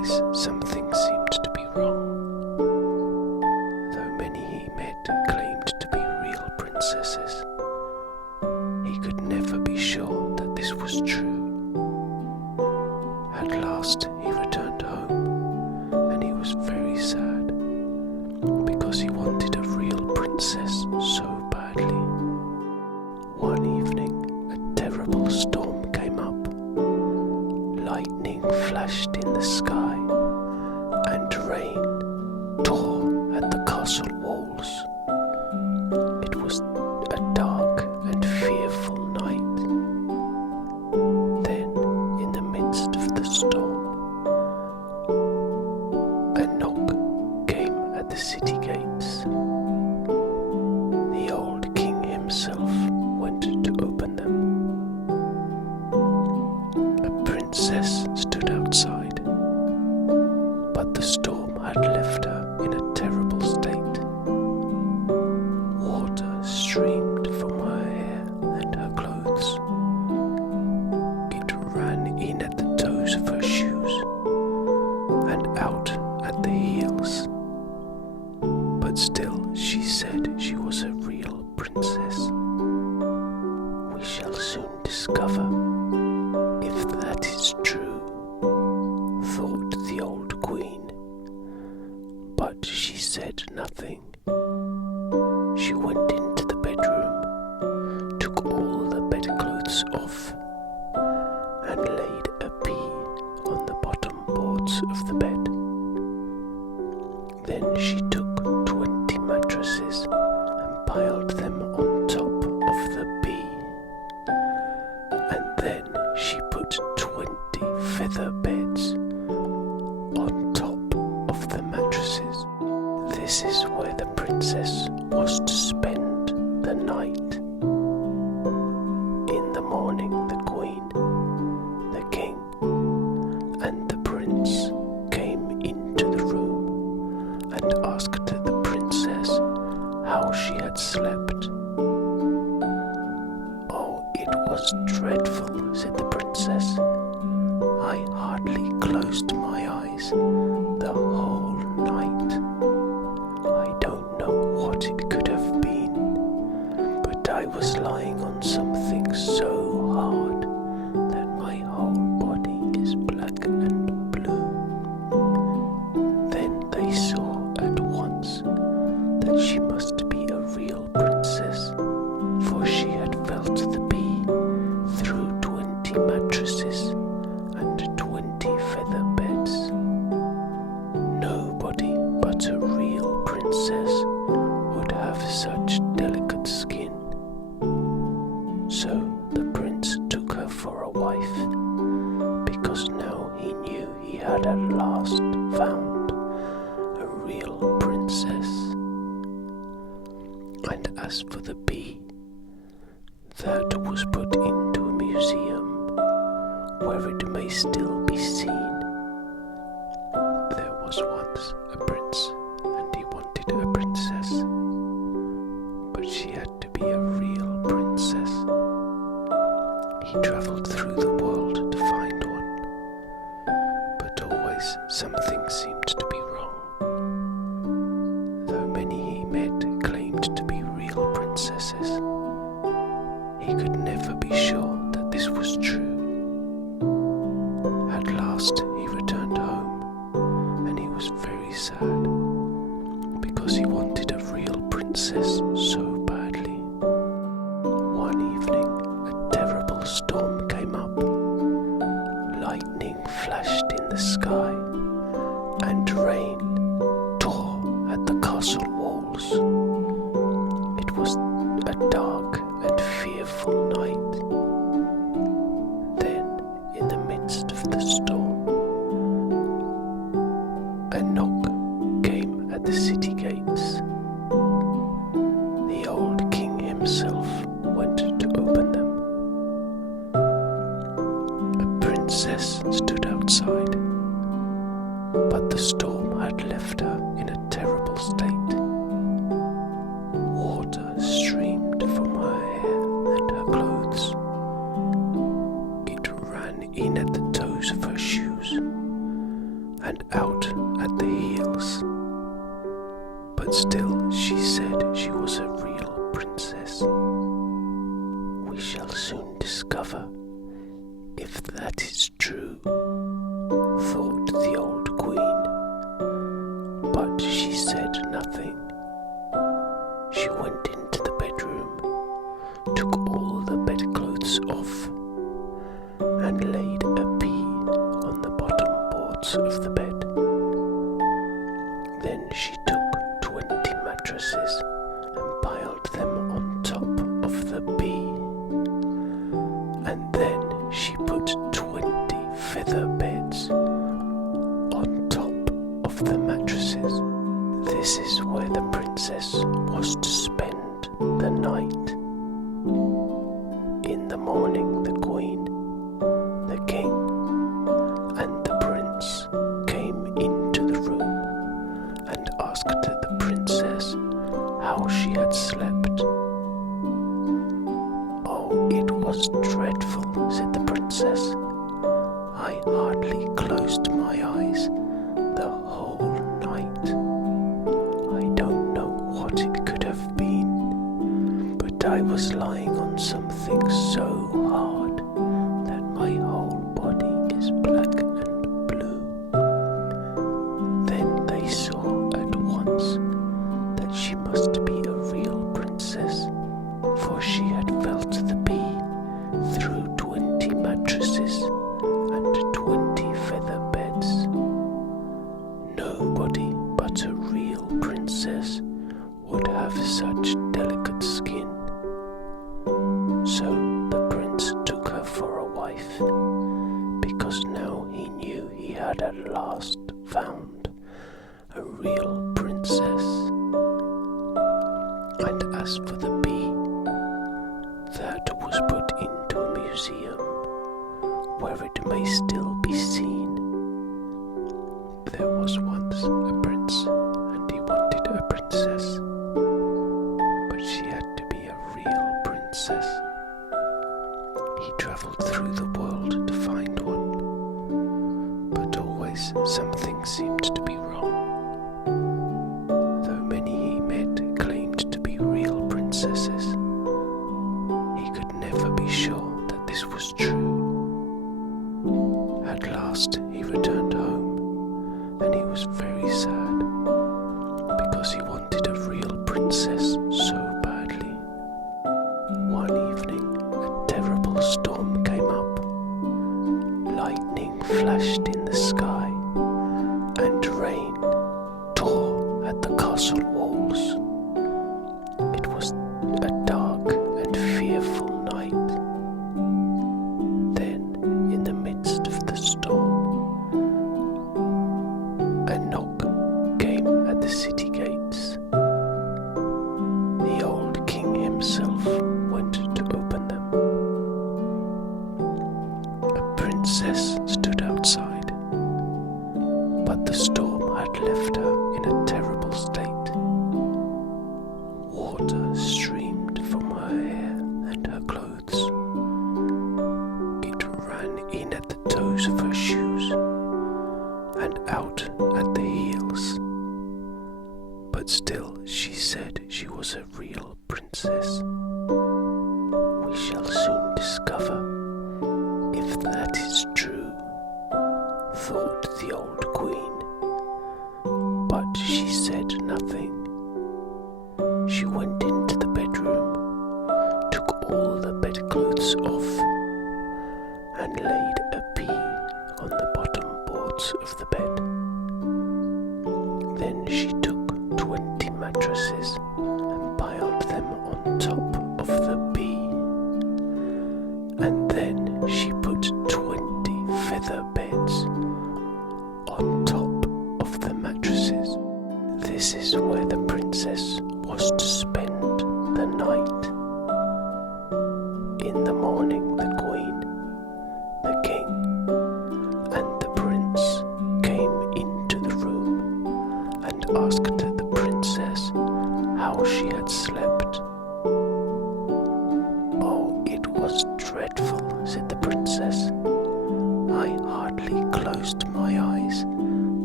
always something seemed to be wrong. Though many he met claimed to be real princesses, he could never be sure that this was true. At last he returned home, and he was very sad, because he wanted a real princess so badly. One evening, a terrible storm came up. Lightning flashed in the sky, and rain tore at the castle walls. It was a dark and fearful night. Then, in the midst of the storm, a knock came at the city gates. The old king himself went to open them. A princess stood outside, but the storm had left her in a terrible state. Water streamed from her hair and her clothes. It ran in at the toes of her shoes and out at the heels. But still she said she was a real princess. We shall soon discover if that is true, thought the old queen. But she said nothing. She went into the bedroom, took all the bedclothes off, and laid a pea on the bottom boards of the bed. Then she took 20 mattresses and piled them on top of the pea. And then she put 20 feather beds on top of the mattresses. This is where the princess was to spend the night. In the morning, the queen, the king, and the prince came into the room and asked the princess how she had slept. "Oh, it was dreadful," said the princess. "I hardly closed my eyes the whole night. I don't know what it could have been, but I was lying on something so hard that my whole body is black and blue." Then they saw at once that she must be a real princess, for she had felt the pea through 20 mattresses and 20 feather beds. Nobody but a real princess would have such delicate skin. So the prince took her for a wife, because now he knew he had at last found a real princess. And as for the bee, that was put into a museum where it may still be seen. There was once a prince, and he wanted a princess, but she had to be a real princess. He travelled through the world to find one, but always something seemed to be wrong. Though many he met claimed to be real princesses, he could never be sure that this was true. At last he returned home, and he was very sad, because he wanted a real princess so badly. One evening, a terrible storm came up. Lightning flashed in the sky, and rain tore at the castle walls. It was a dark and fearful night. Then, in the midst of the storm, a knock came at the city gates. The old king himself went to open them. A princess stood outside, but the storm had left her in a terrible state. Water streamed from her hair and her clothes. It ran in at the toes of her shoes and out at the heels. But still she said she was a real princess. We shall soon discover if that is true, thought the old queen. But she said nothing. She went into the bedroom, took all the bedclothes off, and laid a pea on the bottom boards of the bed. Then she took 20 mattresses and piled them on top of the pea. And then she put 20 feather beds on top of the mattresses. This is where the princess was to spend the night. In the morning, the queen, the king, and the prince came into the room and asked the princess how she had slept. "Oh, it was dreadful," said the princess. "I hardly closed my eyes the whole night. I don't know what it could have been, but I was lying on something so hard that my whole body is black and blue." Then they saw at once that she must be a real princess, for she had felt the pea through 20 mattresses and 20 feather beds. Nobody but a real princess would have such delicate skin. So the prince took her for a wife, because now he knew he had at last found a real princess. And as for the pea, that was put into a museum, where it may still be seen. There was once a prince, and he wanted a princess, but she had to be a real princess. He travelled through the world to find one, but always something seemed to be wrong. Though many he met claimed to be real princesses, he could never be sure that this was true. At last he returned home, and he was very sad, because he wanted a real princess so badly. One evening a terrible storm came up. Lightning flashed in the sky, and rain tore at the castle walls. It was a dark and fearful night. Then, in the midst of the storm, a knock came at the city gates. The old king himself went to open them. A princess stood outside, but the storm had left her in a terrible state. Water streamed from her hair and her clothes. It ran in at the toes of her shoes and out at the heels. But still she said she was a real princess. We shall soon discover if that is true, thought the old queen. But she said nothing. She went into the bedroom, took all the bedclothes off, and laid a pea on the bottom boards of the bed. Then she took 20 mattresses and piled them on top of the pea. And then she put 20 feather beds on top of the mattresses. This is where the princess was to spend the night. In the morning, the queen, the king, and the prince came into the room and asked the princess how she had slept. "Oh, it was dreadful," said the princess. "I hardly closed my eyes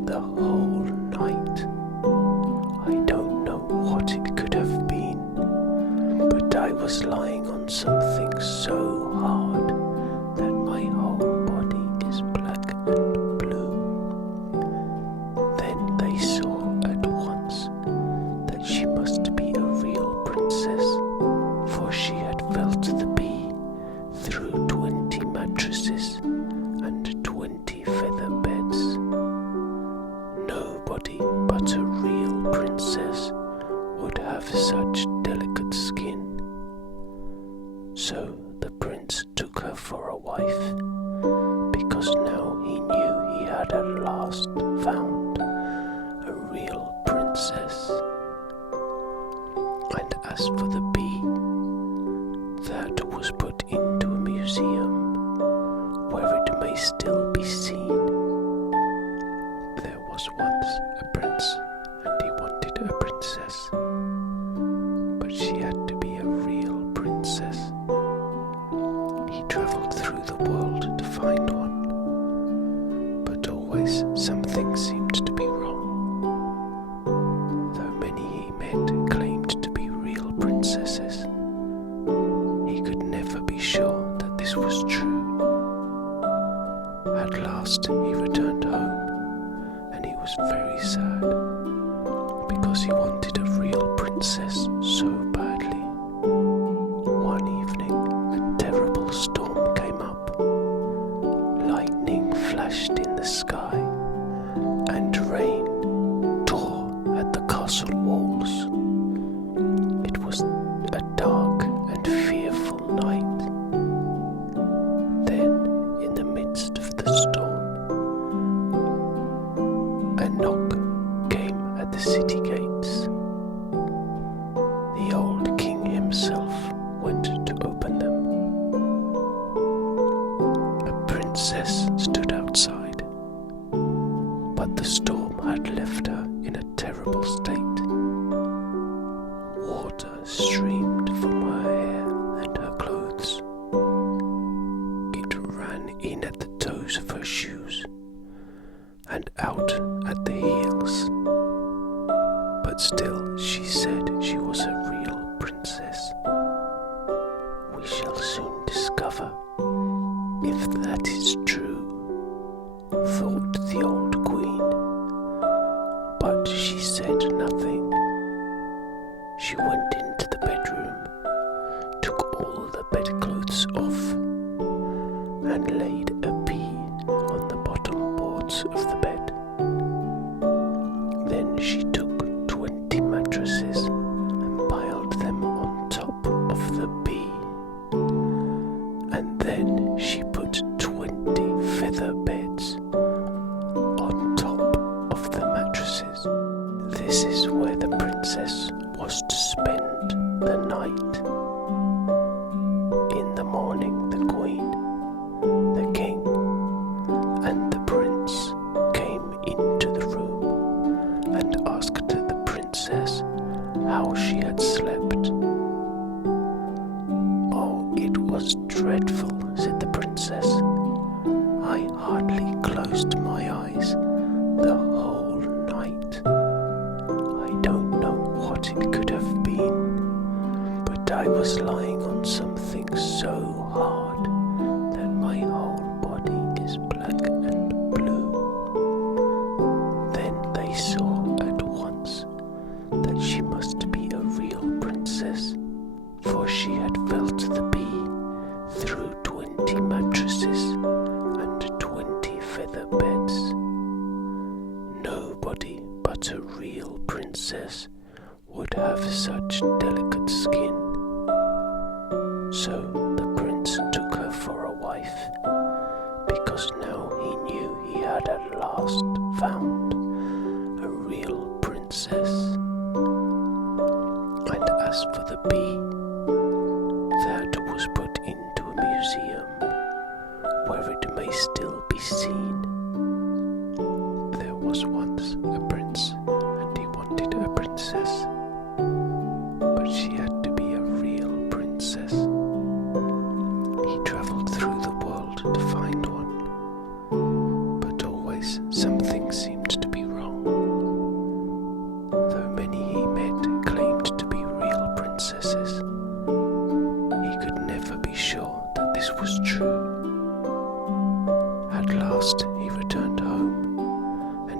the whole night. I don't know what it could have been, but I was lying on something so hard that my whole body is black and blue. Then they saw at once that she must be a real princess, for she had felt the bee through 20 mattresses and 20 feather beds. Nobody but a real princess would have such delicate skin. So the prince took her for a wife, because now he knew he had at last found a real princess. And as for the bee, that was put into a museum where it may still be seen. There was once a prince, and he wanted a princess, but she had to be a real princess. He travelled through the world to find one, but always something seemed to be wrong. Though many he met claimed to be real princesses, he could never be sure that this was true. At last he returned home, and he was very sad, because he wanted a real princess so badly. One evening a terrible storm came up. Lightning flashed in the sky, and rain tore at the castle walls. It was a dark and fearful night. Then, in the midst of the storm, a knock came at the city gates. The old king himself went to open them. A princess stood outside, but the storm had left her in a terrible state. Water streamed from her hair and her clothes. It ran in at the toes of her shoes and out at the heels. But still she said she was a real princess. We shall soon discover if that is true, thought the old queen. But she said nothing. She went into the bedroom, took all the bedclothes off, and laid a pea on the bottom boards of the bed. Then she took 20 mattresses and piled them on top of the pea. And then she put 20 feather beds on top of the mattresses. This is where the princess was to spend the night. In the morning the queen, the king, and the prince came into the room and asked the princess how she had slept. Oh, it was dreadful, said the princess. I hardly closed my eyes the whole night. I don't know what it could have been, but I was lying on something so hard that my whole body is black and blue. Then they saw at once that she must be a real princess, for she had felt the bee through 20 mattresses and 20 feather beds. Nobody but a real princess would have such delicate skin. So the prince took her for a wife, because now he knew he had at last found a real princess. And as for the bee, that was put into a museum where it may still be seen. There was once a prince, and he wanted a princess, but she had to be a real princess. He travelled through the world to find one, but always something seemed to be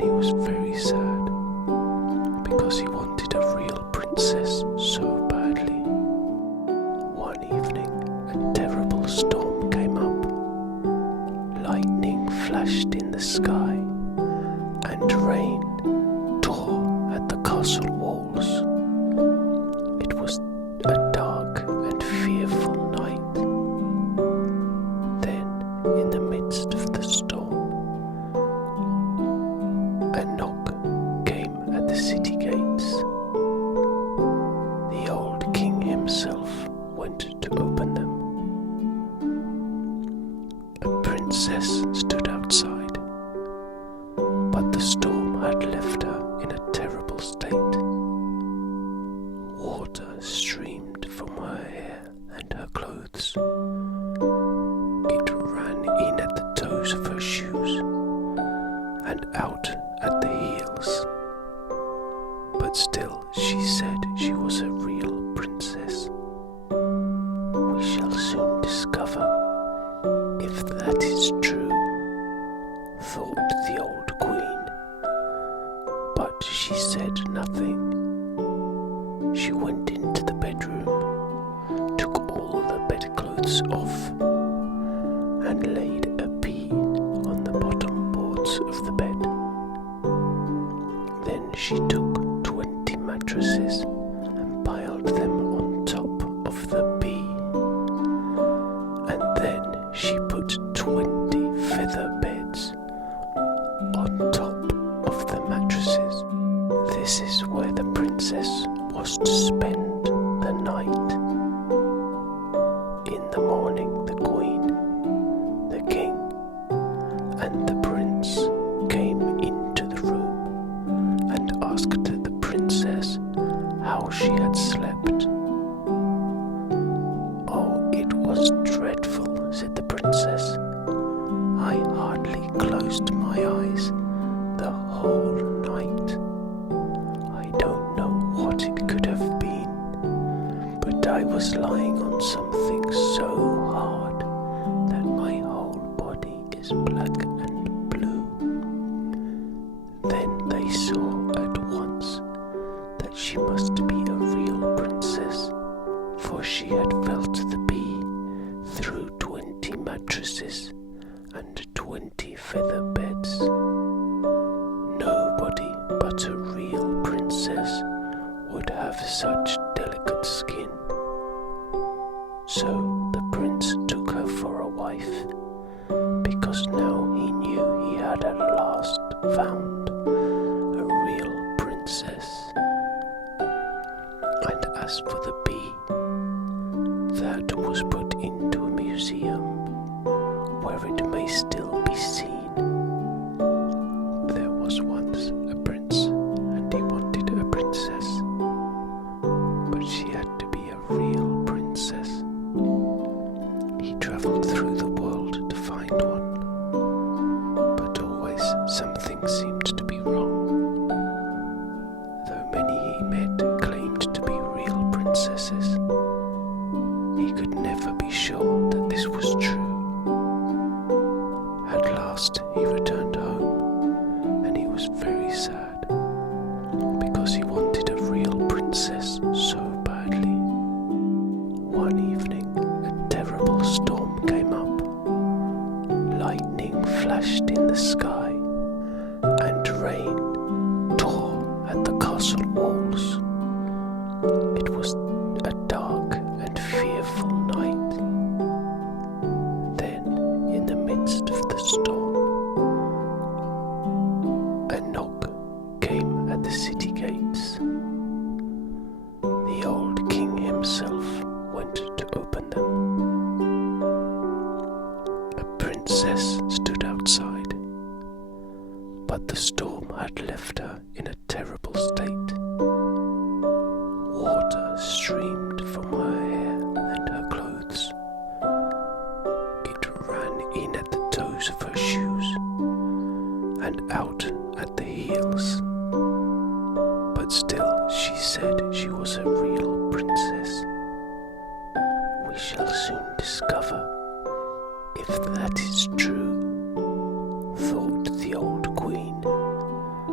he was very sad because he wanted a real princess so badly. One evening, a terrible storm came up. Lightning flashed in the sky, and rain tore at the castle walls. It was a dark and fearful night. Then, in the midst of the storm, a knock came at the city gates. The old king himself went to open them. A princess stood outside, but the storm had left her in a terrible state. Water streamed from her hair and her clothes. It ran in at the toes of her shoes and out at the heels. But still she said she was a real princess. We shall soon discover if that is true, thought the old queen. But she said nothing. She went into the bedroom, took all the bedclothes off, and laid a pea on the bottom boards of the bed. Then she took 20 mattresses and piled them on top of the pea. And then she put 20 feather beds on top of the mattresses. This is where the princess was to spend the night. In the morning, the queen, the king, and the prince came into the room and asked the princess how she had slept. Oh, it was dreadful, said the princess. I hardly closed my eyes the whole night. I don't know what it could have been, but I was lying on something so hard that my whole body is black and blue. Then they saw at once that she must be a real princess, for she had felt the pea through 20 mattresses and 20 feather beds. Nobody but a real princess would have such delicate skin. So the prince took her for a wife, because now he knew he had at last found a real princess. And as for the bee, that was put into a museum where it may still be seen. There was once a prince, and he wanted a princess, but she had to be a real princess. He travelled through the world to find one, but always something seemed to be wrong. Though many he met claimed to be real princesses, he could never be sure that this was true. At last he returned home, and he was very sad, because he wanted a real princess so badly. One evening, a terrible storm came up. Lightning flashed in the sky, and rain tore at the castle walls. It was a dark and fearful night. Then, in the midst of the storm, a knock came at the city gates. The old king himself went to open them. A princess stood outside, but the storm had left her in a terrible state. Water streamed from her hair and her clothes. It ran in at the toes of her shoes and out at the heels. But still she said she was a real princess. We shall soon discover if that is true, thought the old queen.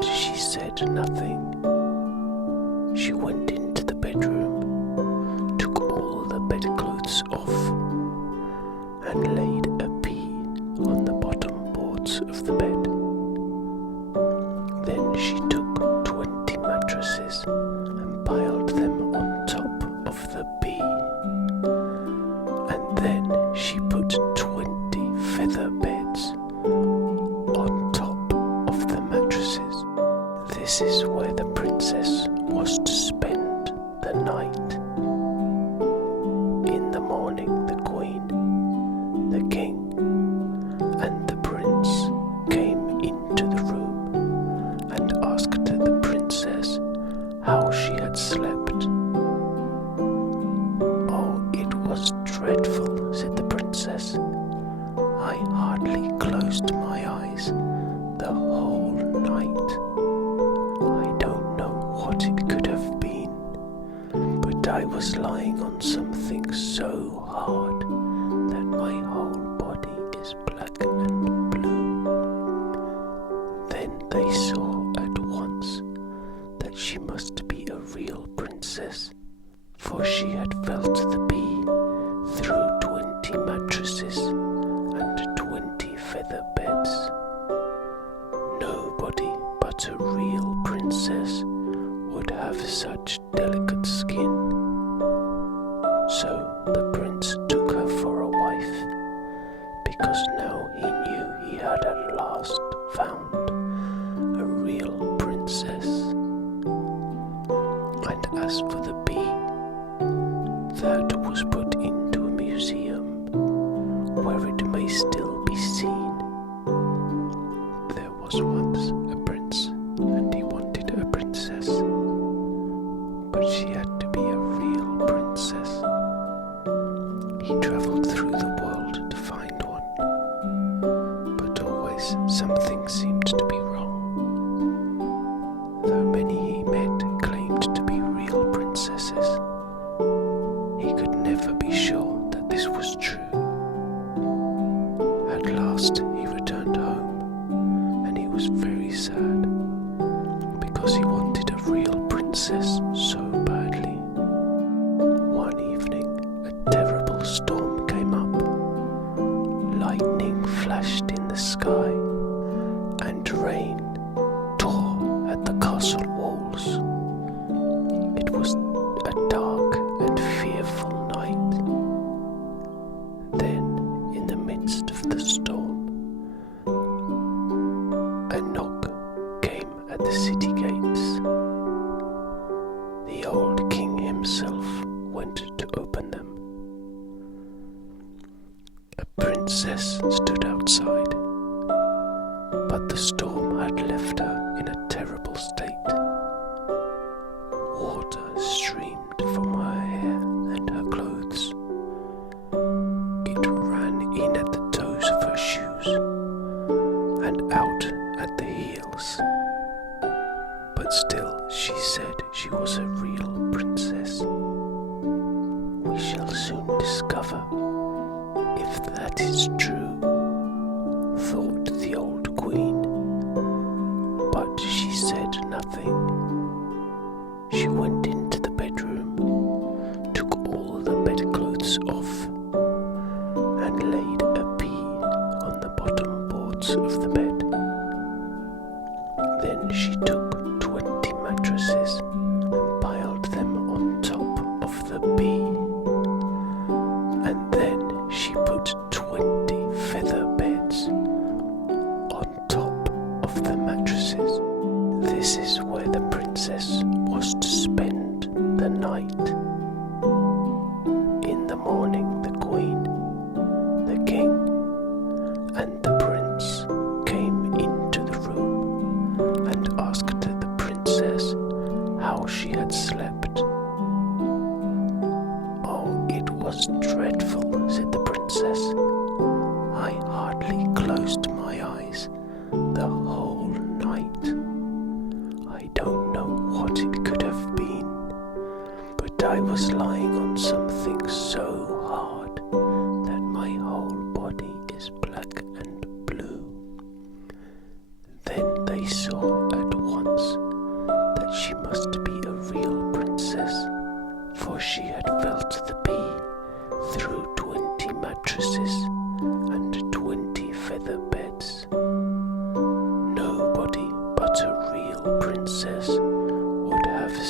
but she said nothing. She went into the bedroom, took all the bedclothes off, and laid a pea on the bottom boards of the bed. Then she took 20 mattresses and piled them on top of the pea. And then she put 20 feather beds on top of the mattresses. This is where the princess was to spend the night. In the morning, the queen, the king, and the prince came into the room and asked the princess how she had slept. "Oh, it was dreadful," said the princess. "I hardly closed my eyes the whole night. I don't know what it could have been, but I was lying on something so hard that my whole body is black and blue." Then they saw at once that she must be a real princess, for she had felt the pea through 20 mattresses and 20 feather beds. Nobody but a real princess would have such delicate skin. So the prince took her for a wife, because now he knew he had at last found a real princess. And as for the pea, that was put into a museum where it may still be seen. There was once a prince, and he wanted a princess, but she had to be a real princess. He travelled through the world to find one, but always something seemed to be wrong. Though many he met claimed to be real princesses, he could never be sure that this was true. At last he returned home, and he was very sad, because he wanted a real princess so badly. One evening, a terrible storm came up. Lightning flashed in the sky, and rain tore at the castle walls. It was a dark and fearful night. Then, in the midst of the storm, a knock came at the city gates. The old king himself went to open them. A princess stood outside, but the storm had left her in a terrible state. Water streamed from her hair and her clothes. It ran in at the toes of her shoes and out at the heels. But still she said she was a real princess. We shall soon discover if that is true, thought the old queen. But she said nothing. She went into the bedroom, took all the bedclothes off, and laid a pea on the bottom boards of the bed. Then she took 20 mattresses and piled them on top of the pea. And then she put 20 feather beds on top of the mattresses. This is where the princess was to spend the night. In the morning, the queen, the king, and the prince came into the room and asked the princess how she had slept. "Oh, it was dreadful," said the princess. "I hardly closed my eyes the whole night. I don't know what it could have been, but I was lying on something so hard that my whole body is black and blue." Then they saw at once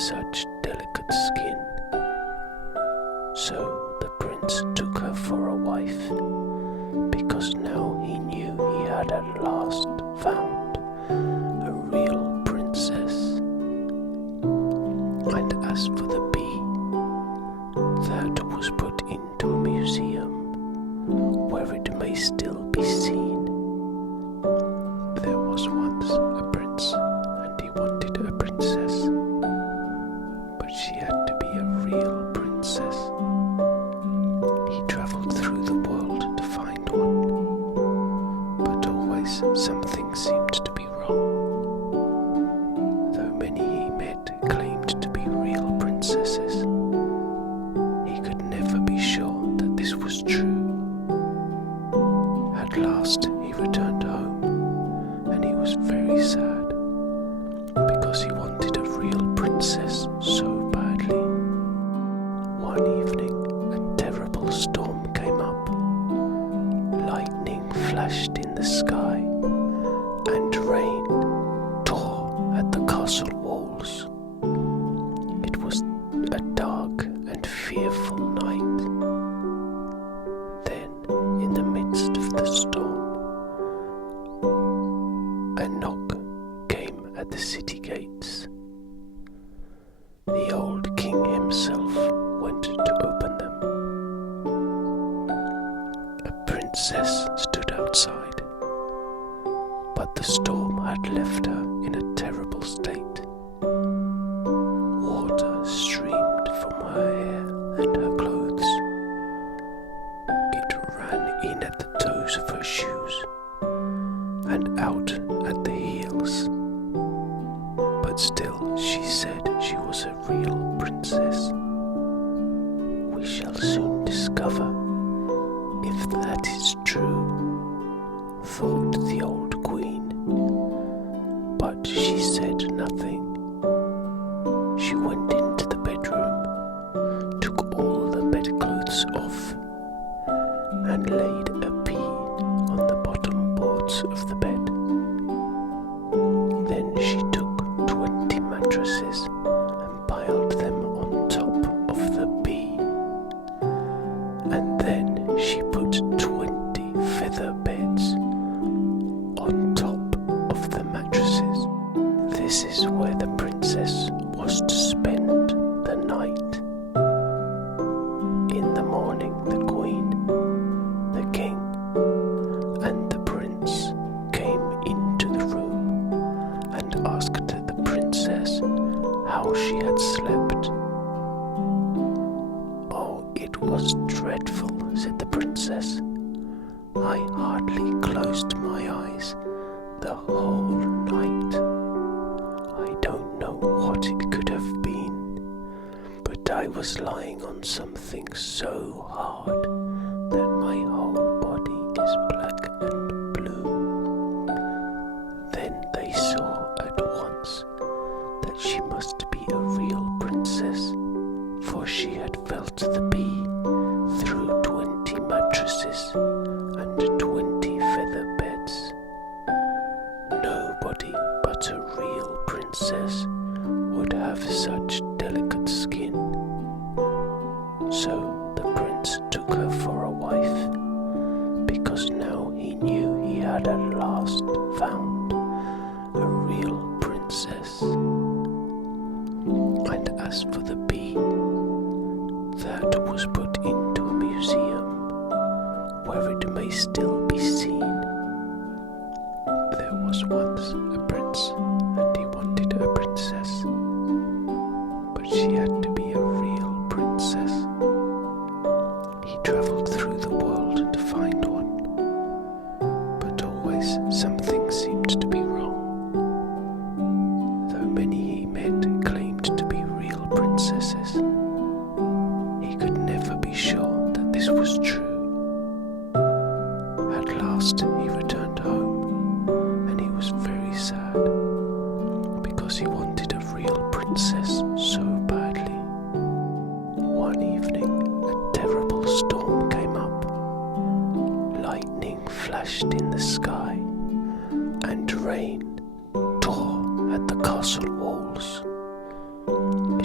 such delicate skin. So the prince took her for a wife, because now he knew he had at last found a real princess. And as for the bee, that was put into a museum where it may still be seen. There was once a prince, and he wanted a princess, but she had to be a real princess. He travelled through the world to find one, but always something seemed to be wrong. Though many he met claimed to be real princesses, he could never be sure that this was true. At last he returned home, and he was very sad, because he wanted a real princess so badly. One evening a terrible storm came up. Lightning flashed in the sky, and rain tore at the castle walls. It was a dark and fearful night. Then, in the midst of the storm, a knock came at the city gates. The old king himself went to open them. A princess stood outside, but the storm had left her in a terrible state. Water streamed from her hair and her clothes. It ran in at the toes of her shoes and out at the heels. But still she said she was a real princess. We shall soon discover if that is true, thought the old queen. But she said nothing. She went into the bedroom, took all the bedclothes off, and laid a pea on the bottom boards of the bed. Then she took 20 mattresses and piled them on top of the pea. And then she put 20 feather beds on top of the mattresses. This is where the princess was to spend the night. In the morning, the queen, the king, and the prince came into the room and asked the princess how she had slept. "Oh, it was dreadful," said the princess. "I hardly closed my eyes the whole night. I don't know what it could have been, but I was lying on something so hard that my whole body is black and blue." Then they saw at once that she must be a real princess, for she had felt the bee through 20 mattresses and 20 feather beds. Nobody but a real princess would have such delicate skin. So the prince took her for a wife, because now he knew he had at last found a real princess. And as for the bee, that was put into a museum where it may still be seen. There was once a prince, and he wanted a princess, but she had to be a real princess. He travelled through the world to find one, but always something seemed to be wrong. Though many he met claimed to be real princesses, he could never be sure that this was true. At last he returned home, and he was very sad, because he wanted a real princess so badly. One evening a terrible storm came up. Lightning flashed in the sky, and rain tore at the castle walls.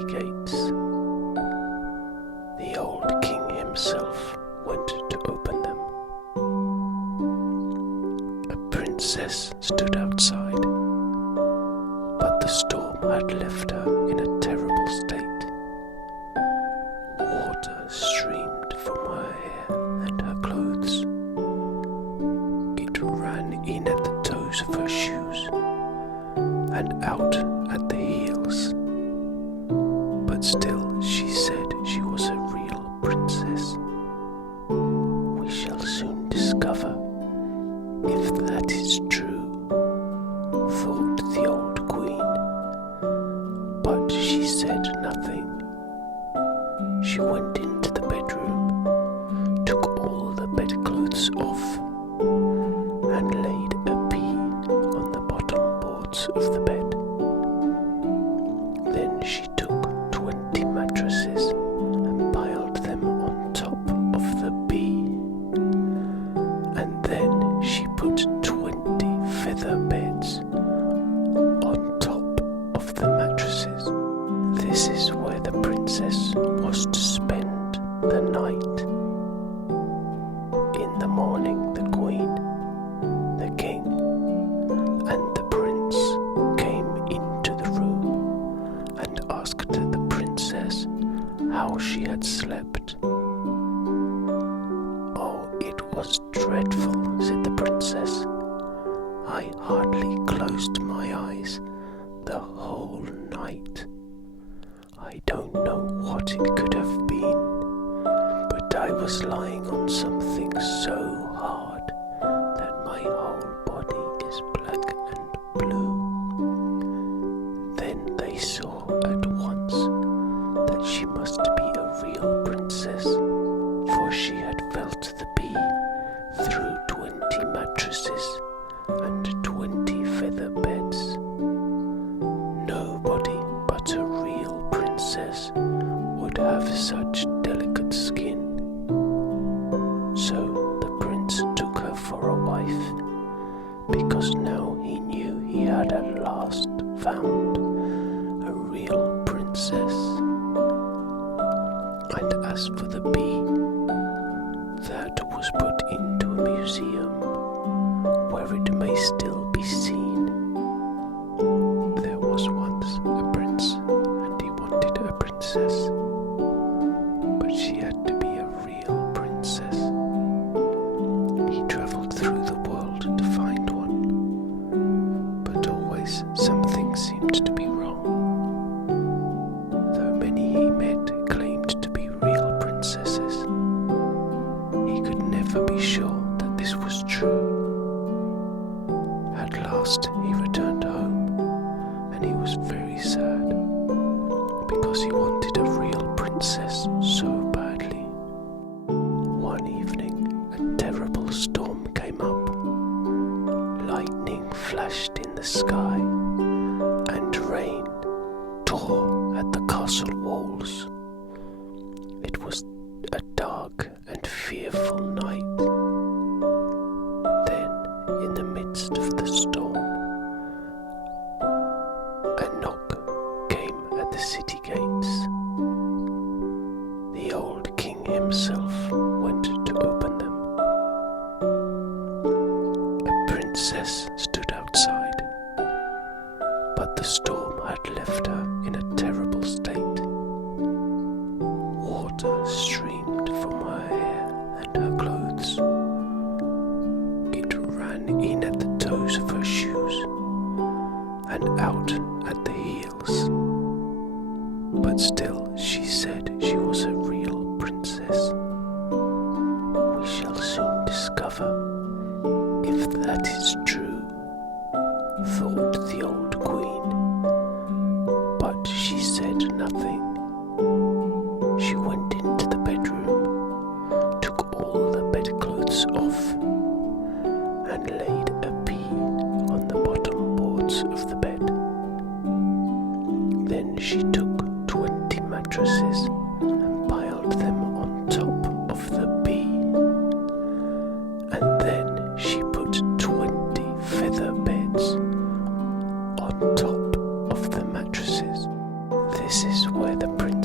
city gates. The old king himself went to open them. A princess stood outside, but the storm had left her in a terrible state. Water streamed from her hair and her clothes. It ran in at the toes of her shoes and out at the heels. But still she said she was a real princess. We shall soon discover if that is true, thought the old queen. But she said nothing. She went into the bedroom, took all the bedclothes off, and laid a pea on the bottom boards of the bed. Then she took 20 mattresses and piled them on top of the bee. And then she put 20 feather beds on top of the mattresses. This is where the princess was to spend the night. In the morning, the queen, the king, and the prince came into the room and asked the princess how she had slept. "Oh, it was dreadful," said the princess. "I hardly closed my eyes the whole night. I don't know what it could have been, but I was lying on something so hard that my whole body is black and blue." Then they saw at once that she must be a real princess, for she had felt the bee through 20 mattresses and 20 feather beds. Nobody but a real princess would have such delicate skin. So the prince took her for a wife, because now he knew he had at last found a real princess. And as for the bee, that was put into a museum where it may still be seen. There was once a prince, and he wanted a princess, but she had to be a real princess. He travelled through the world to find one, but always something seemed to be wrong. Though many he met claimed to be real princesses, he could never be sure that this was true. At last he returned home, and he was very sad, because he wanted a real princess so badly. One evening a terrible storm came up. Lightning flashed in the sky, and rain tore at the castle walls. It was a dark and fearful night. Then, in the midst of the storm, a knock came at the city gates. The old king himself went to open them. A princess stood outside, but the storm had left her in a terrible state. Water streamed from her hair and her clothes. It ran in at the toes of her shoes and out at the heels. But still she said she was a real princess. We shall soon discover if that is true, thought the old queen. But she said nothing. She went into the bedroom, took all the bedclothes off, and laid a pea on the bottom boards of the bed. Then she took 20 mattresses and piled them on top of the bee. And then she put 20 feather beds on top of the mattresses. This is where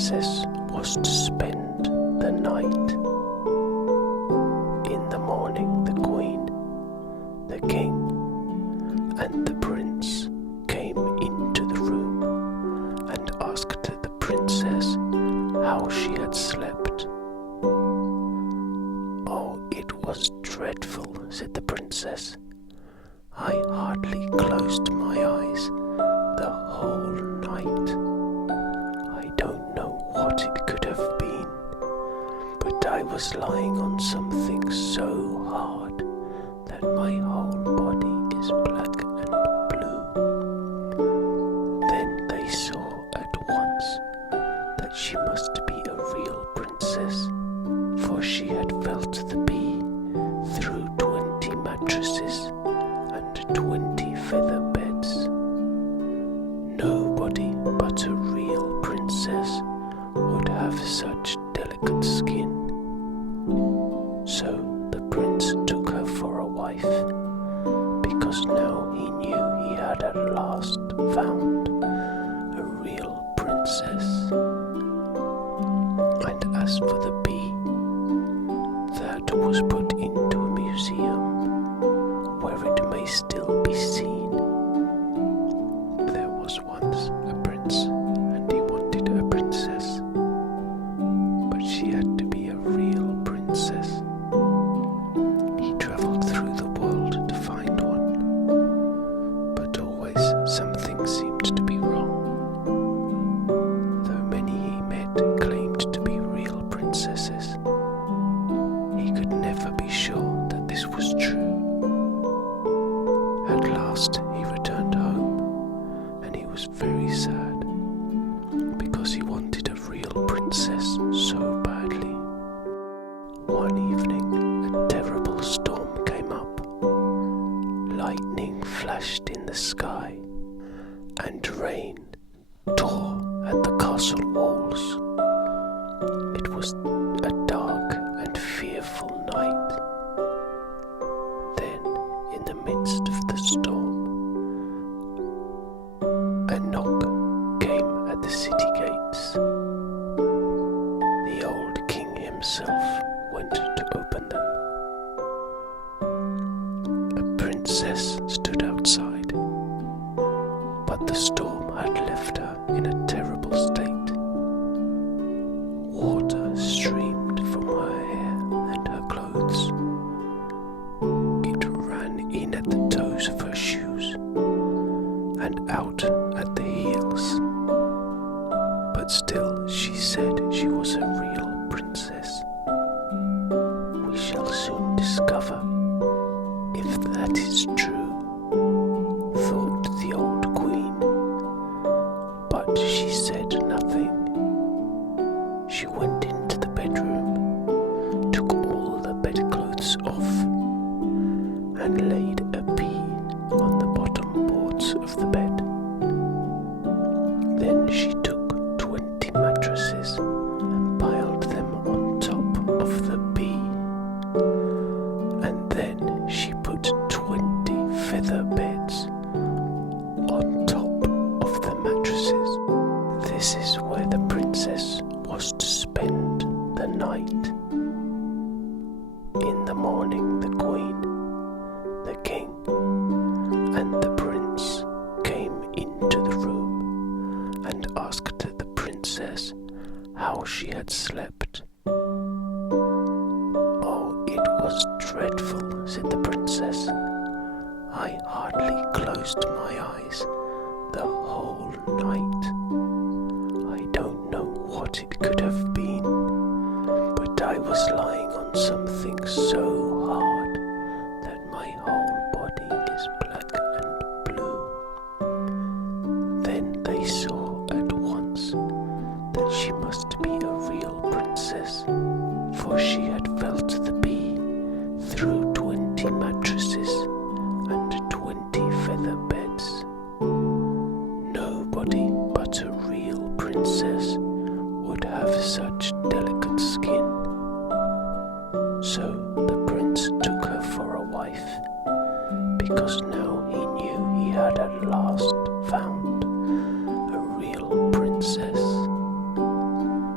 princess was to spend the night. In the morning the queen, the king, and the prince came into the room and asked the princess how she had slept. "Oh, it was dreadful," said the princess. "I hardly closed my eyes the whole night. I don't know what it could have been, but I was lying on something so hard that my whole body is black and blue." Then they saw at once that she must be a real princess, for she had felt the bee through 20 mattresses and 20 feather beds. Nobody but a real princess would have such delicate skin. So the prince took her for a wife, because now he knew he had at last found a real princess. And as for the bee, that was put into a museum where it may still be seen. There was once a prince, and he wanted a princess, but she had to be a real princess. He travelled through the world to find one, but always something seemed to be wrong. Though many he met claimed to be real princesses, he could never be sure that this was true. At last he returned home, and he was very sad, because he wanted a real princess so badly. One evening a terrible storm came up. Lightning flashed in the sky, and rain tore at the castle walls. It was a dark and fearful night. Then, in the midst of the storm, a knock came at the city gates. The old king himself went to open them. A princess stood outside, but the storm had left her in a terrible state. Water streamed from her hair and her clothes. It ran in at the toes of her shoes and out at the heels. But still she said she was a real princess. "We shall soon discover if that is true," thought the old queen. But she said nothing. She went into the bedroom, took all the bedclothes off, and laid a bee on the bottom boards of the bed. Then she took 20 mattresses and piled them on top of the bee. And then she put 20 feather beds on top of the mattresses. This is where the princess was to spend the night. In the morning the queen, the king, and the prince came into the room and asked the princess how she had slept. "Oh, it was dreadful," said the princess. "I hardly closed my eyes the whole night. I don't know what it could have been, but I was lying on something so hard that my whole body is black and blue." Then they saw at once that she must be a real princess, for she had felt the bee through 20 mattresses and 20 feather beds. Nobody but a real princess would have such delicate skin. So the prince took her for a wife, because now he knew he had at last found a real princess.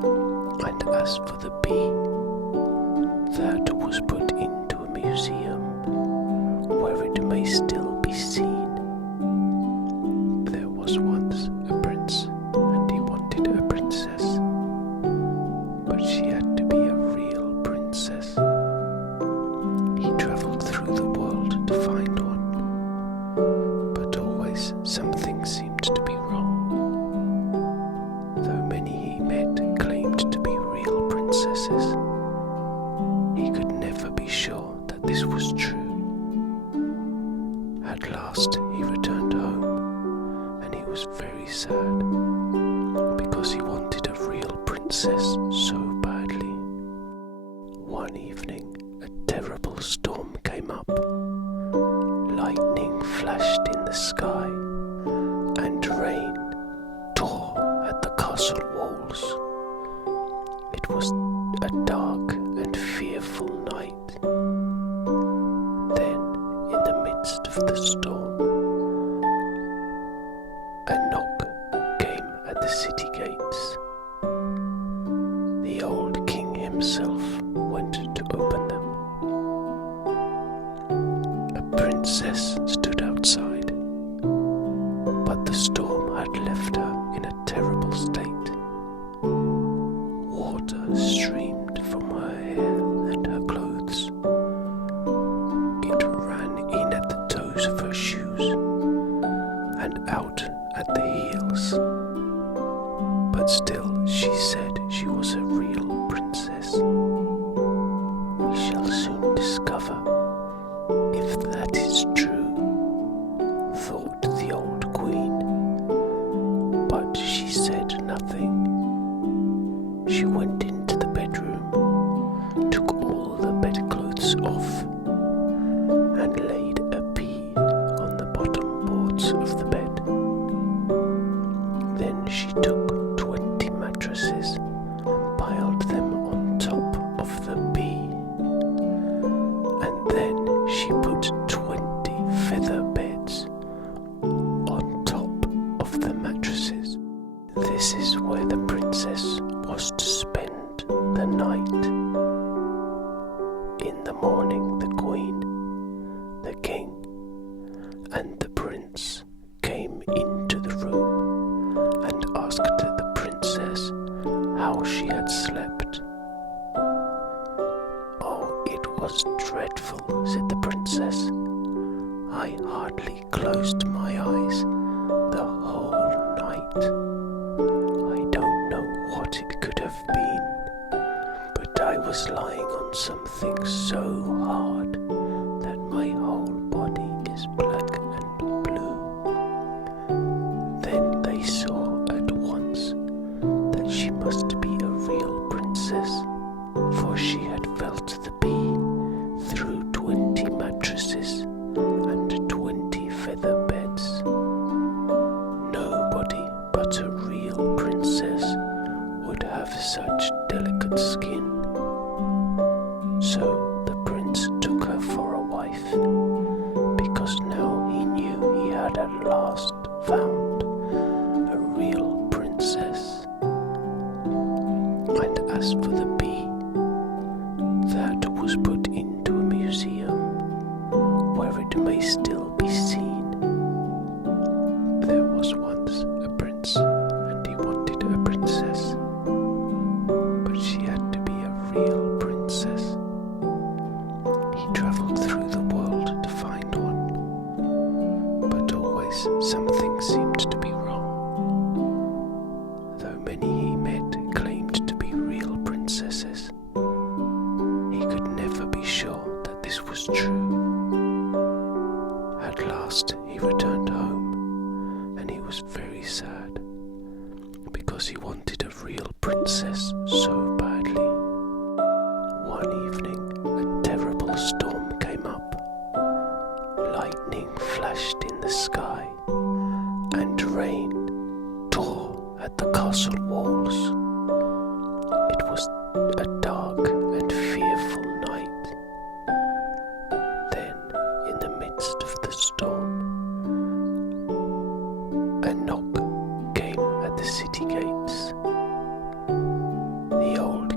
And as for the bee, that was put into a museum where it may still be seen. There was once a prince, and he wanted a princess, but she had to be a real princess. He travelled through the world to find one, but always something seemed to be wrong. Though many he met claimed to be real princesses, he could never be sure that this was true. At last he returned home, and he was very sad, because he wanted a real princess so badly. One evening, a terrible storm came up. Lightning flashed in the sky, and rain tore at the castle walls. It was a dark and fearful night. Then, in the midst of the storm, a knock came at the city gates. The old king himself went to open them. A princess stood outside, but the storm had left her in a terrible state. Water streamed from her hair and her clothes. It ran in at the toes of her shoes and out at the heels. But still she said she was a real princess. We shall soon discover if that is true, thought the old queen. But she said nothing. She went into the bedroom, took all the bedclothes off, and laid a pea on the bottom boards of the bed. Then she took 20 mattresses and piled them on top of the pea. And then she put 20 feather beds on top of the mattresses. This is where the princess was to spend the night. In the morning, the queen, the king, and the prince came into the room and asked the princess how she had slept. "Oh, it was dreadful," said the princess. "I hardly closed my eyes the whole night. I don't know what it could have been, but I was lying on something so hard that my whole body is black and blue." Then they saw at once that she must be a real princess, for she had felt the bee through 20 mattresses and 20 feather beds. Nobody but a real princess would have such delicate skin. So the prince took her for a wife, because now he knew he had at last found a real princess. And as for the bee, that was put into a museum where it may still be seen. There was once a prince, and he wanted a princess, but she had to be a real princess. He travelled through the world to find one, but always something seemed to be wrong. Though many he met claimed to be real princesses, he could never be sure that this was true. At last he returned home, and he was very sad, because he wanted a real princess so badly. One evening, a terrible storm came up. Lightning flashed in the sky, and rain tore at the castle walls. It was a dark and fearful night. Then, in the midst of the storm, a knock came at the city gates. The old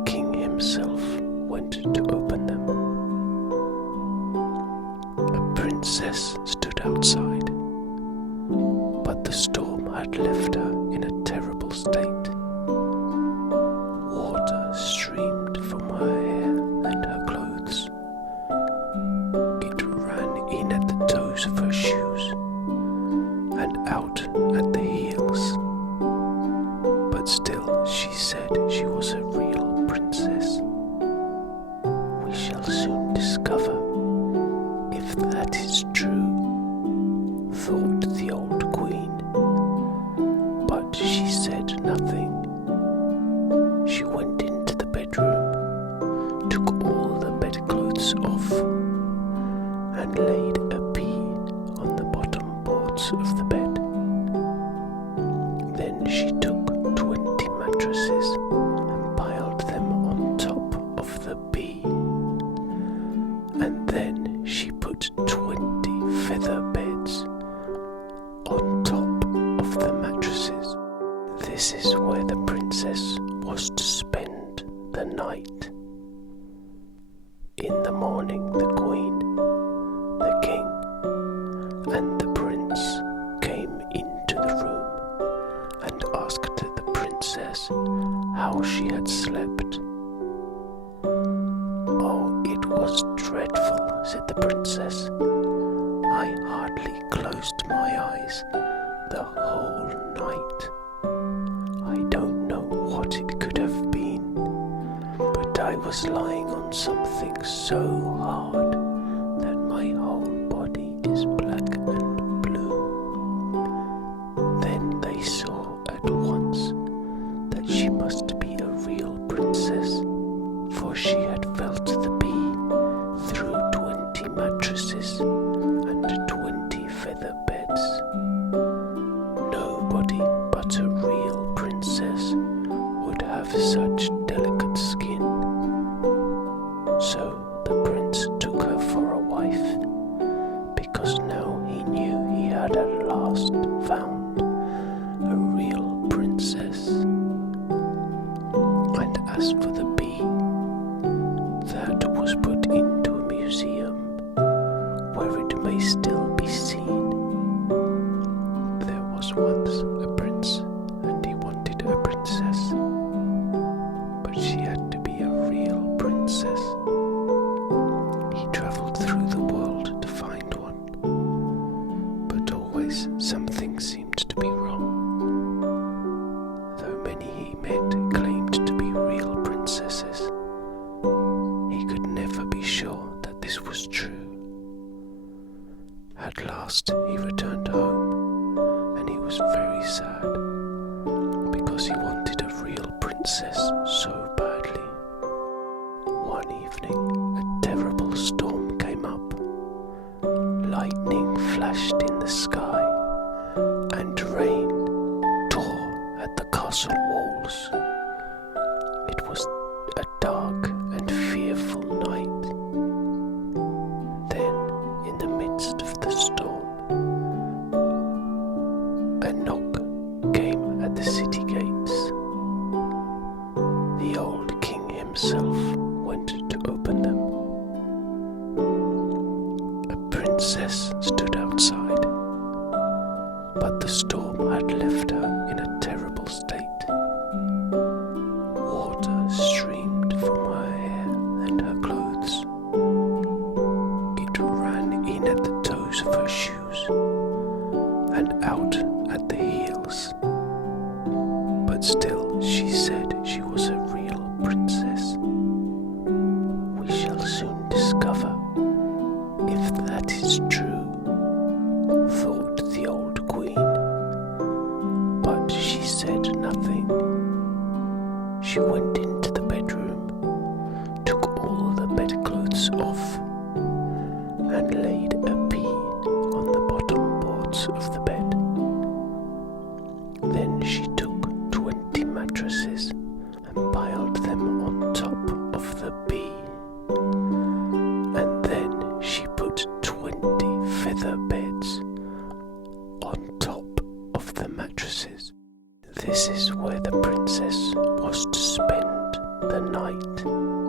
himself went to open them. A princess stood outside, but the storm had left her in a terrible state. Water streamed from her hair and her clothes. It ran in at the toes of her shoes and out at the heels. But still she said she was a real princess. We shall soon discover if that is true, thought the old queen. But she said nothing. She went into the bedroom, took all the bedclothes off, and laid a pea on the bottom boards of the bed. Then she took 20 mattresses and piled them on top of the pea. And then she put 20 feather beds on top of the mattresses. This is where the princess was to spend the night. In the morning, the queen, the king, and the prince came into the room and asked the princess how she had slept. "Oh, it was dreadful," said the princess. "I hardly closed my eyes the whole night. I don't know what it could have been, but I was lying on something so hard that my whole body is black and blue." Then they saw at once that she must be a real princess, for she had felt the pea through 20 mattresses and 20 feather beds. Nobody but a real princess would have such delicate skin. So the prince took her for a wife, because now he knew he had at last found a real princess. And as for the bee, that was put into a museum where it may still be seen. There was once a prince, and he wanted a princess, but she had to be a real princess. He travelled through the world to find one, but always something seemed to be wrong. Though many he met claimed to be real princesses, he could never be sure that this was true. At last he returned home, and he was very sad, because he wanted a real princess so badly. One evening a terrible storm came up. Lightning flashed in the sky, and rain tore at the castle walls. It was a dark and fearful night. Then, in the midst of the storm, a knock came at the city gates. The old king himself went to open them. A princess stood outside, but the storm had left her in a terrible state. Water streamed from her hair and her clothes. It ran in at the toes of her shoes and out at the heels. But still she said she was a real princess. We shall soon discover if that is true, thought the old queen. But she said nothing. She went into the bedroom, took all the bedclothes off, and laid a pea on the bottom boards of the bed. Then she took 20 mattresses and piled them on top of the pea. And then she put 20 feather beds on top of the mattresses. This is where the princess was to spend the night.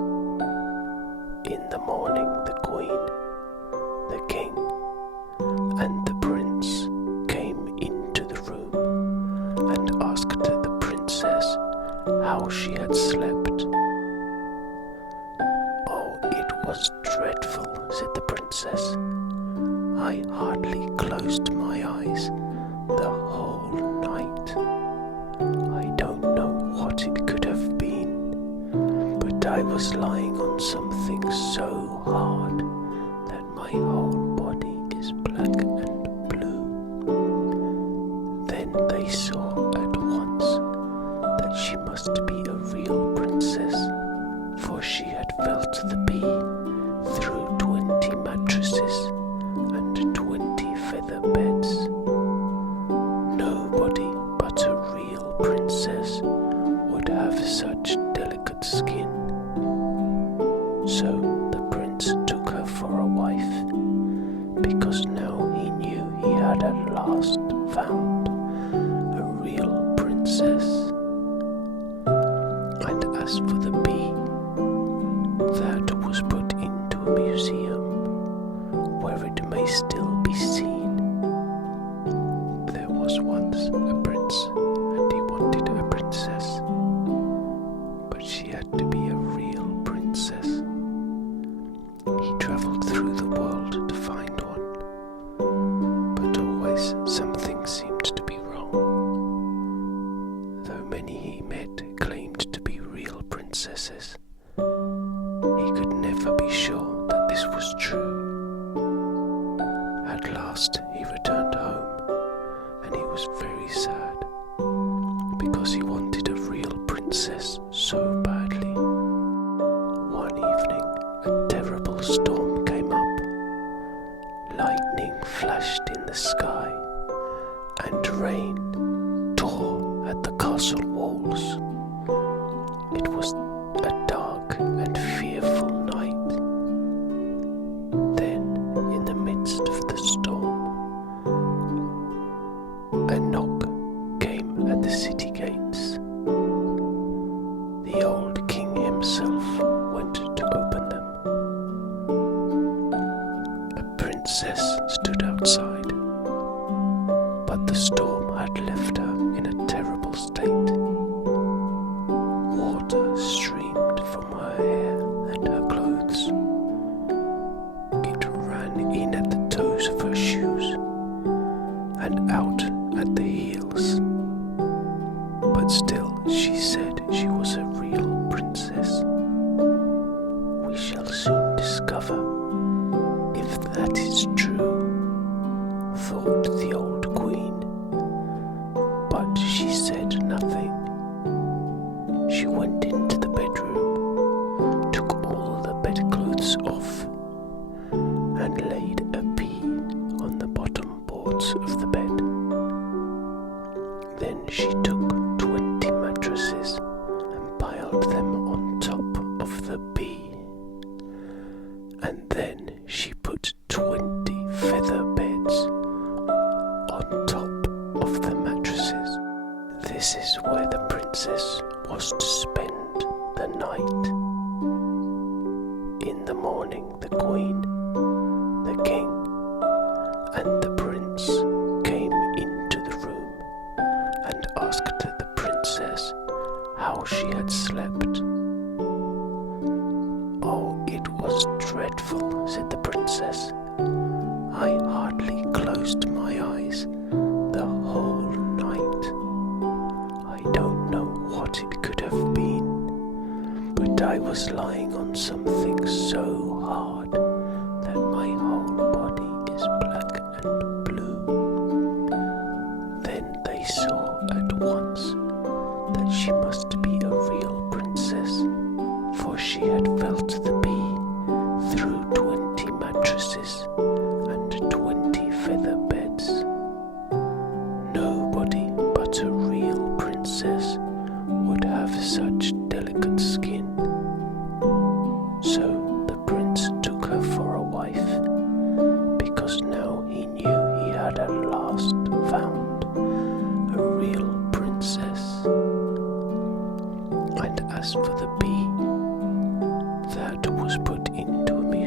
morning the Queen, the King, and the Prince came into the room and asked the Princess how she had slept. "Oh, it was dreadful," said the Princess. "I hardly closed my eyes the whole night. I don't know what it could have been, but I was lying on something so hard that my whole body is black and blue." Then they saw at once that she must be a real princess, for she had felt the bee through 20 mattresses and 20 feather beds. Nobody but a real princess would have such delicate skin. So the prince took her for a wife, because now he knew he had at last found a real princess. And as for the bee, that was put into a museum where it may still be seen. There was once a prince, and he wanted a princess, but she had to be a real princess. He travelled through the world to find one, but always something seemed to be wrong. Though many he met claimed to be real princesses, he could never be sure that this was true. At last he returned home, and he was very sad, because he wanted a real princess so badly. One evening a terrible storm came up. Lightning flashed in the sky, and rain tore at the castle walls. It was a dark and fearful night. Then, in the midst of the storm, a knock came at the city gates. The old king himself went to open them. A princess stood outside, but the storm had left her in a terrible state. Water streamed from her hair and her clothes. It ran in at the toes of her shoes and out at the heels. But still she said she was a real princess. We shall soon discover if that is true, thought the old queen. But she said nothing. She went into the bedroom, took all the bedclothes off, and laid a pea on the bottom boards of the bed. Then she took 20 mattresses and piled them on top of the pea. And then she put 20 feather beds on top of the mattresses. This is where the princess was to spend the night. In the morning the Queen, the King, and the Prince came into the room and asked the Princess how she had slept. "Oh, it was dreadful," said the Princess. "I hardly closed my eyes the whole night. I don't know what it could have been, but I was lying on something so hard that my whole body is black and blue." Then they saw at once that she must be a real princess, for she had felt the bee through 20 mattresses and 20 feather beds. Nobody but a real princess would have such delicate skin. So the prince took her for a wife, because now he knew he had at last found a real princess. And as for the bee, that was put into a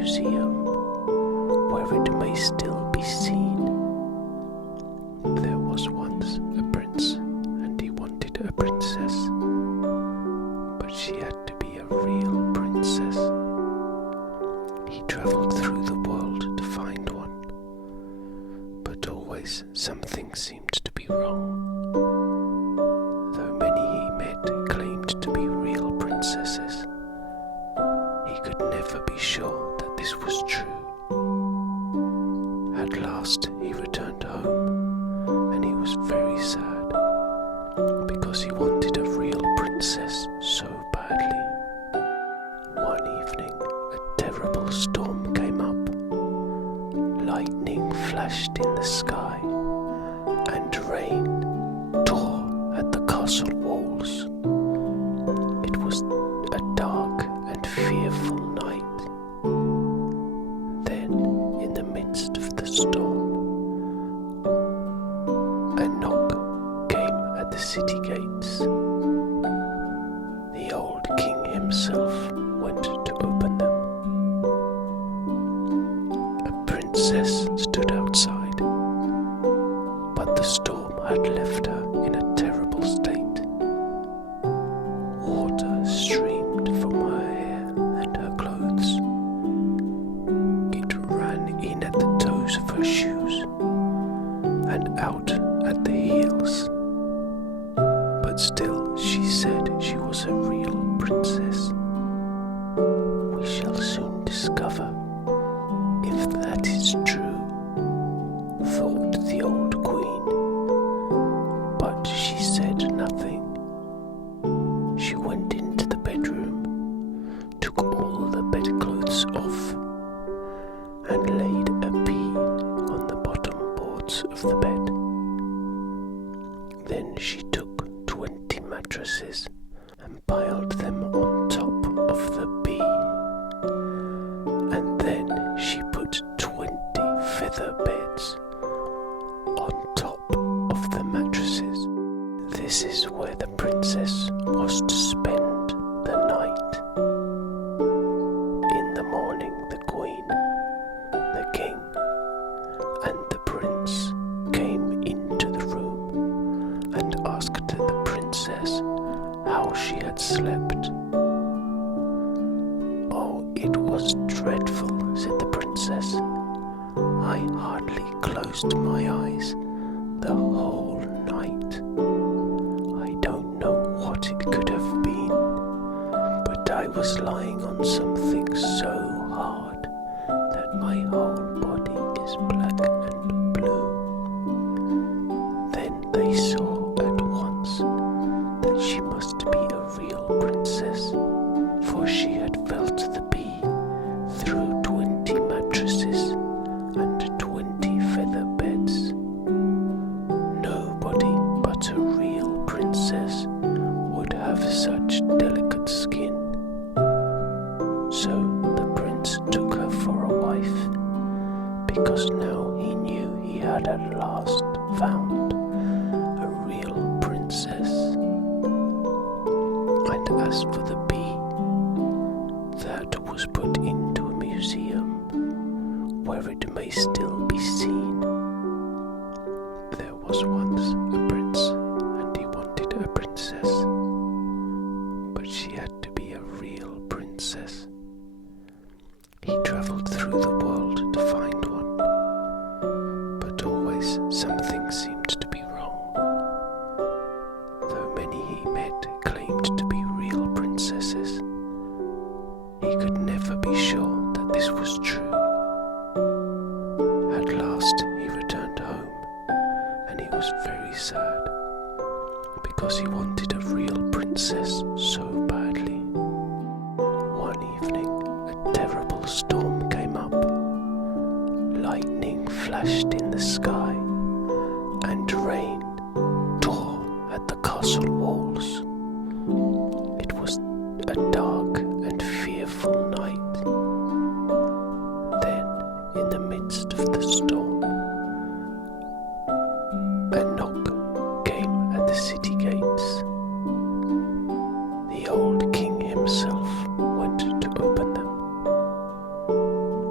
museum where it may still be seen. There was once a prince, and he wanted a princess, but she had to be a real princess. He travelled through the world to find one, but always something seemed to be wrong. Though many he met claimed to be real princesses, he could never be sure that this was true. At last he returned home, and he was very sad, because he wanted a real princess so badly. One evening, a terrible storm came up. Lightning flashed in the sky, and rain tore at the castle walls. It was a dark and fearful night. Then, in the midst of the storm, a knock came at the city gates. The old king himself went to open them. A princess stood outside, but the storm had left her in a terrible state. Water streamed from her hair and her clothes. It ran in at the toes of her shoes and out at the heels. But still she said she was a real princess. We shall soon discover if that is true, thought the old queen. But she said nothing. She went into the bedroom, took all the bedclothes off, and laid a pea on the bottom boards of the bed. Then she took 20 mattresses and piled them on top of the pea. And then she put 20 feather beds on top of the mattresses. This is where the princess was to spend the night. In the morning, the queen, the king, and the prince came into the room and asked the princess how she had slept. Oh, it was dreadful, said the princess. I hardly closed my eyes the whole night. I don't know what it could have been, but I was lying on something so hard that my whole body is black and blue. Then they saw at once that she must be a real princess, for she had felt the pea through 20 mattresses and 20 feather beds. Nobody but a real princess would have such delicate skin. So the prince took her for a wife, because now he knew he had at last found a real princess. And as for the pea, that was put into a museum where it may still be seen. There was once a prince, and he wanted a princess, but she had to be a real princess. He travelled through the world to find one, but always something seemed to be wrong. Though many he met claimed to be real princesses, he could never be sure that this was true. At last he returned home, and he was very sad, because he wanted a real princess so badly. One evening, a terrible storm came up. Lightning flashed in the sky, and rain tore at the castle walls. It was a dark and fearful night. Then, in the midst of the storm, a knock came at the city gates. The old king himself went to open them.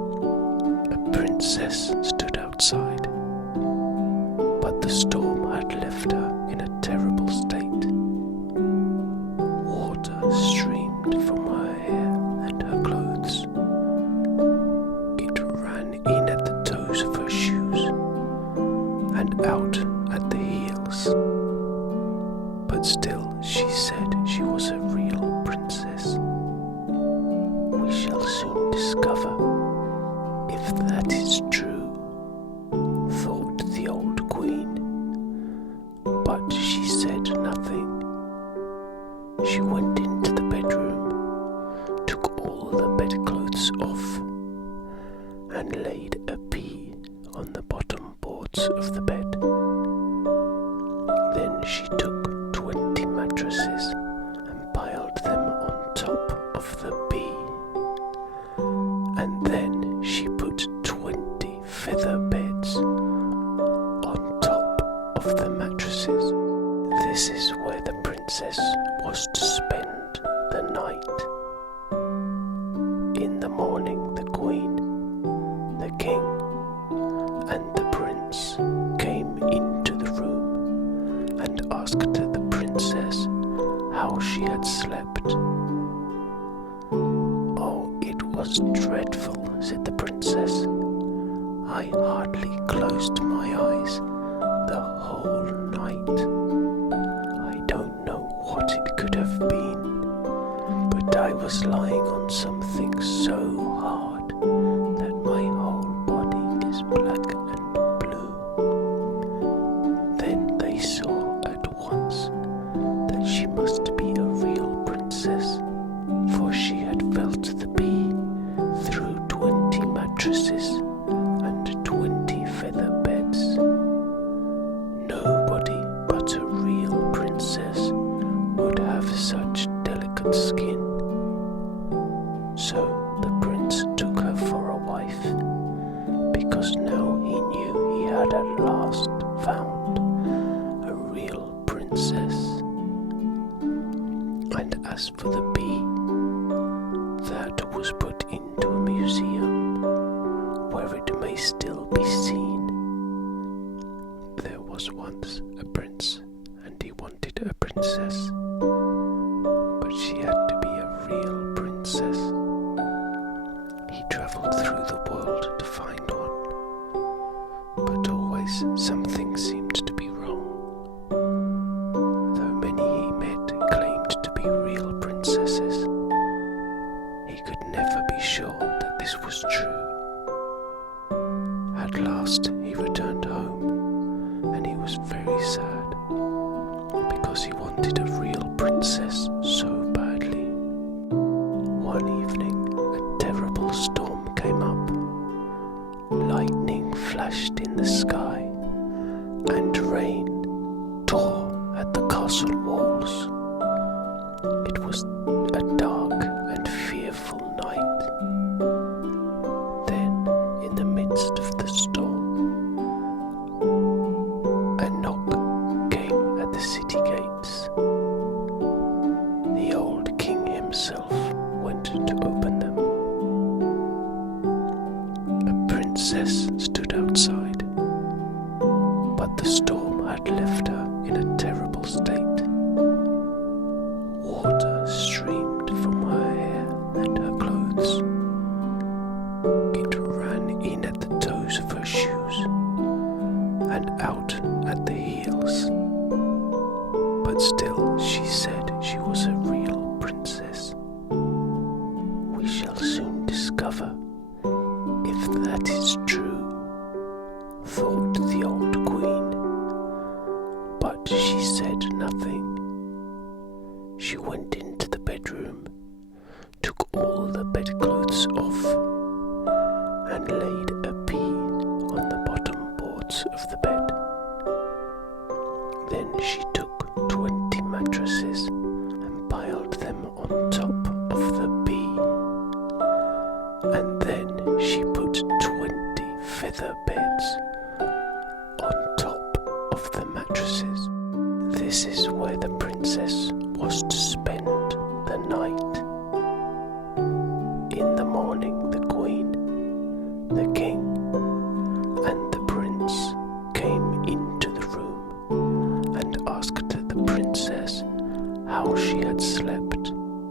streamed from her hair and her clothes. It ran in at the toes of her shoes and out at the heels. But still she said she was a real princess. We shall soon discover if that is true, thought the old queen. But she said nothing. She went into the bedroom, took all the bedclothes off, and laid a pea on the bottom boards of the bed. Then she took 20 mattresses and piled them on top of the pea. And then she put 20 feather beds on top of the mattresses. This is where the princess was to spend the night. In the morning, the queen, the king, and the prince came into the room and asked the princess how she had slept. "Oh, it was dreadful," said the princess. "I hardly closed my eyes the whole night. I don't know what it could have been, but I was lying on something so hard that my whole body is black and blue." Then they saw at once that she must be a real princess, for she had felt the pea through 20 mattresses and 20 feather beds. Nobody but a real princess would have such delicate skin. So the prince took her for a wife, because now he knew he had at last found a real princess. And as for the pea, that was put into a museum, where it may still be seen. There was once a prince, and he wanted a princess, but she had to be a real princess. He travelled through the world to find one, but always something seemed to be wrong. Though many he met claimed to be real princesses, he could never be sure that this was true. At last he returned home, and he was very sad, because he wanted a real princess so badly. One evening a terrible storm came up. Lightning flashed in the sky, and rain tore at the castle walls. It was a dark and fearful night. Then, in the midst of the storm, a knock came at the city gates. The old king himself went to open them. A princess stood outside, but the storm had left her in a terrible state. Water streamed from her hair and her clothes. It ran in at the toes of her shoes and out at the heels. But still she said she was a real princess. We shall soon discover if that is true, thought the old queen. But she said nothing. She went into the bedroom, took all the bedclothes off, and laid a pea on the bottom boards of the bed. Then she took 20 mattresses and piled them on top of the pea. And then she put 20 feather beds on top of the mattresses. This is where the princess was to spend the night. In the morning, the queen, the king, and the prince came into the room and asked the princess how she had slept.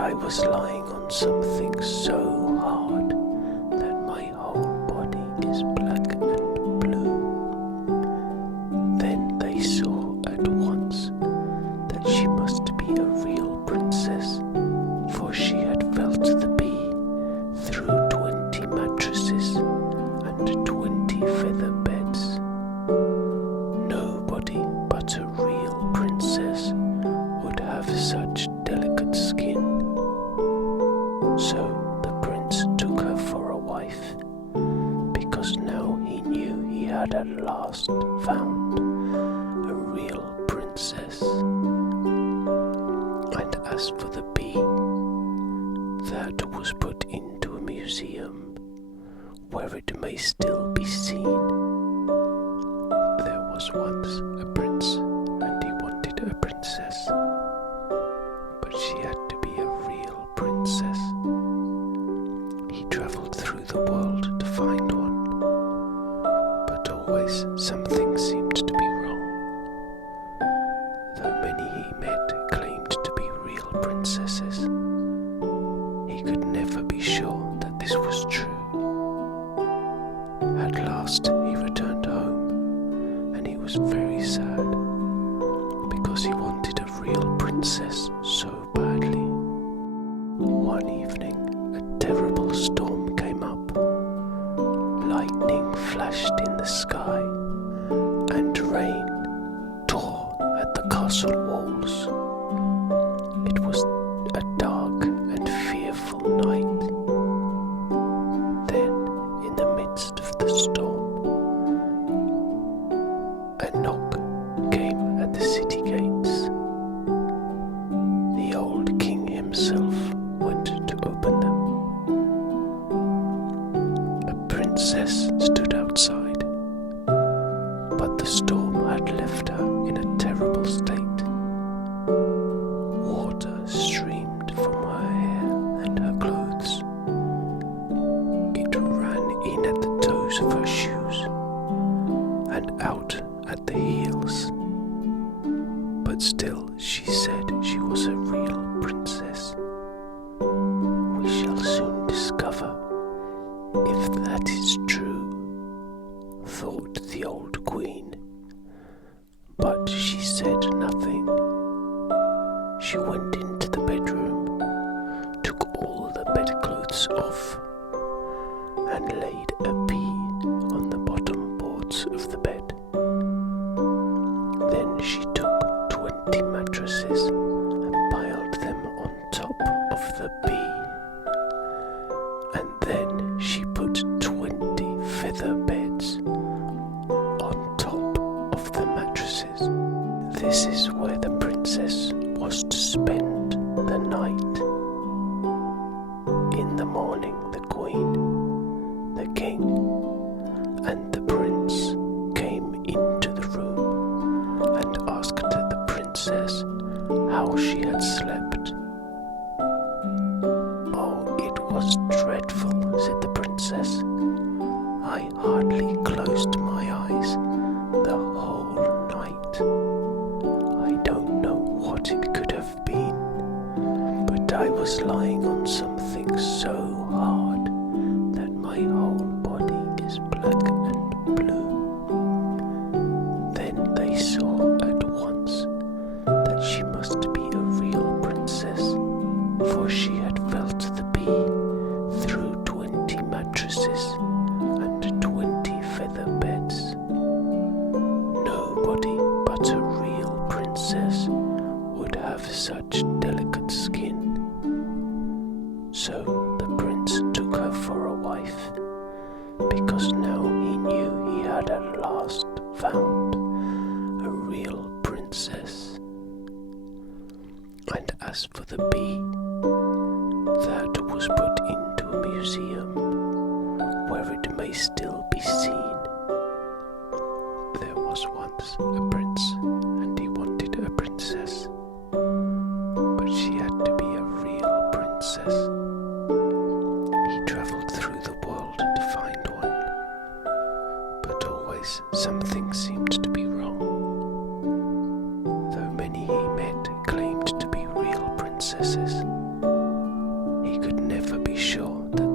I was lying on something so hard that my whole body is black and blue. Then they saw at once that she must be a real princess, for she had felt the bee through 20 mattresses and 20 feather beds. Nobody but a real princess would have such delicate skin. So the prince took her for a wife, because now he knew he had at last found a real princess. And as for the bee, that was put into a museum, where it may still be seen. There was once a prince, and he wanted a princess, but she had to be a real princess. He travelled through the world to find one, but always something seemed to be wrong. Though many he met claimed to be real princesses, he could never be sure that this was true. At last he returned home, and he was very sad, because he wanted a real princess so badly. One evening a terrible storm came up. Lightning flashed in the sky, and rain tore at the castle walls. It was a dark and fearful night. Then, in the midst of the storm, a knock came at the city gates. The old king himself went to open them. A princess stood outside, but the storm had left her in a terrible state. Water streamed from her hair and her clothes. It ran in at the toes of her shoes and out at the heels. But still she said she was a real princess. We shall soon discover if that is true, thought the old queen. But she said nothing. She went into the bedroom, took all the bedclothes off, and laid a pea on the bottom boards of the bed. Then she took 20 mattresses and piled them on top of the bee. And then she put 20 feather beds on top of the mattresses. This is where the princess was to spend the night. In the morning the queen, the king, and the prince came into the room and asked the princess how she had slept. Oh, it was dreadful, said the princess. I hardly closed my eyes the whole night. I don't know what it could have been, but I was lying on something so hard that my whole body is black and blue. Then they saw at once that she must be a real princess, for she had felt the bee through 20 mattresses and 20 feather beds. Nobody but a real princess would have such delicate skin. So the prince took her for a wife, because now he knew he had at last found a real princess. And as for the bee, that was put into a museum, where it may still be seen. There was once a prince, and he wanted a princess, but she had to be a real princess. He travelled through the world to find one, but always something seemed to be wrong. Though many he met claimed to be real princesses,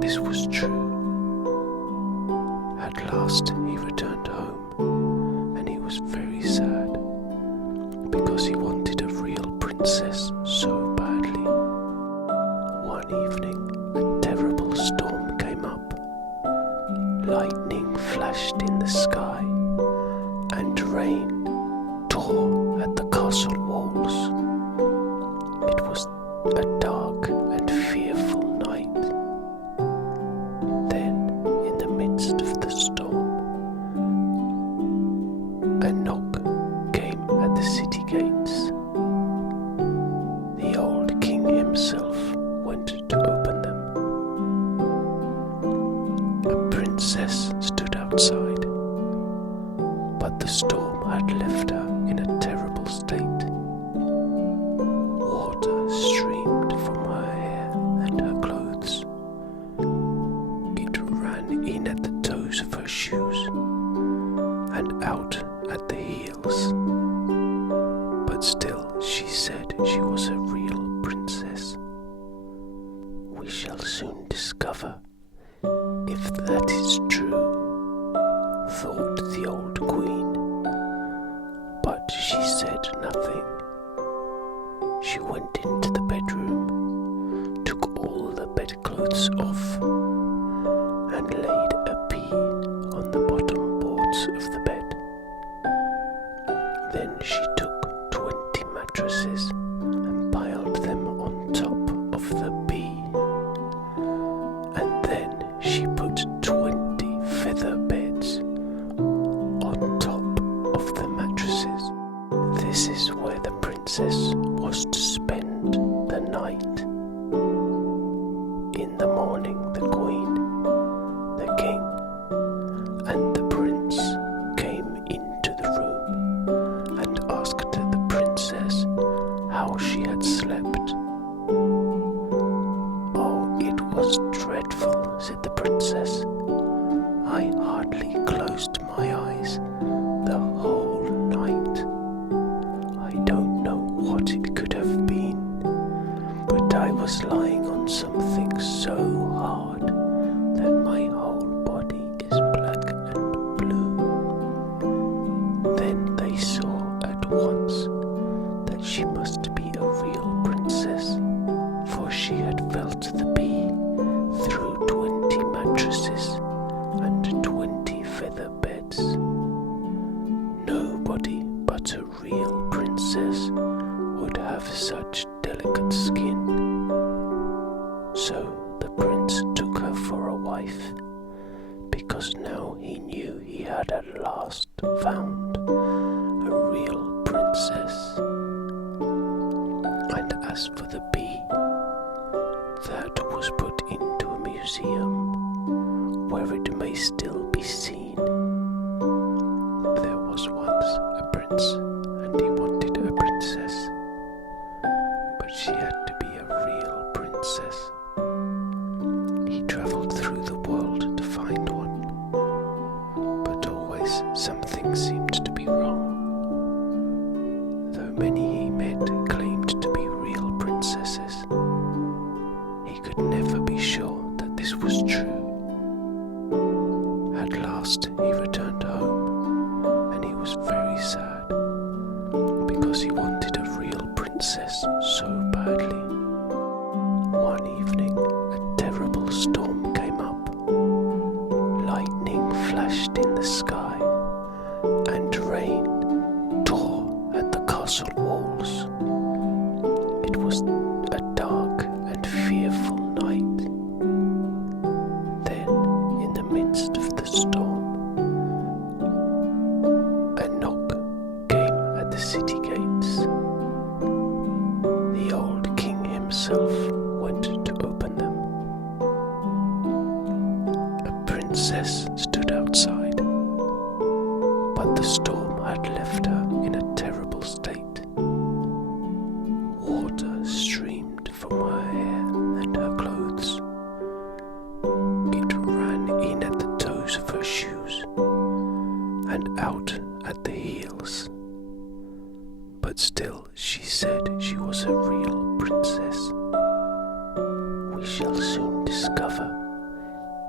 this was true. At last he returned home, and he was very sad because he wanted a real princess so badly. One evening, a terrible storm came up. Lightning flashed in the sky, and rain tore at the castle walls. It was a dark and fearful night. Then, in the midst of the storm, a knock came at the city gates. The old king himself went to open them. A princess stood outside, but the storm had left her in a terrible state. Water streamed from her hair and her clothes. It ran in at the toes of her shoes and out at the heels. But still she said she was a real princess. We shall soon discover if that is true, thought the old queen. But she said nothing. She went into the bedroom, took all the bedclothes off, and laid a pea on the bottom boards of the bed. Then she took 20 mattresses and piled them on top of the pea. And then she put 20 feather beds on top of the mattresses. This is where the princess was to spend the night. In the morning, the queen, the king, and the prince came into the room and asked the princess how she had slept. Oh, it was dreadful, said the princess. I hardly closed my eyes the whole night. I don't know what it could have been, but I was lying on something so hard that my whole body is black and blue. Then they saw at once that she must be a real princess, for she had felt the pea through 20 mattresses and 20 feather beds. Nobody but a real princess would have such delicate skin. So the prince took her for a wife, because now he knew he had at last found a real princess. And as for the bee, that was put into a museum where it may still be seen. There was once a prince, and he wanted a princess, but she had to be a real princess. He travelled through the world to find one, but always something seemed to be wrong. Though many he met claimed to be real princesses, he could never be sure that this was true. At last he returned home, and he was very sad because he wanted a real princess so badly. One evening, a terrible storm came up. Lightning flashed in the sky, and rain tore at the castle walls. It was a dark and fearful night. Then, in the midst of the storm, a knock came at the city gates. The old king himself went to open them. A princess stood outside, but the storm had left her in a terrible state. Water streamed from her hair and her clothes. It ran in at the toes of her shoes and out at the heels. But still she said she was a real princess. We shall soon discover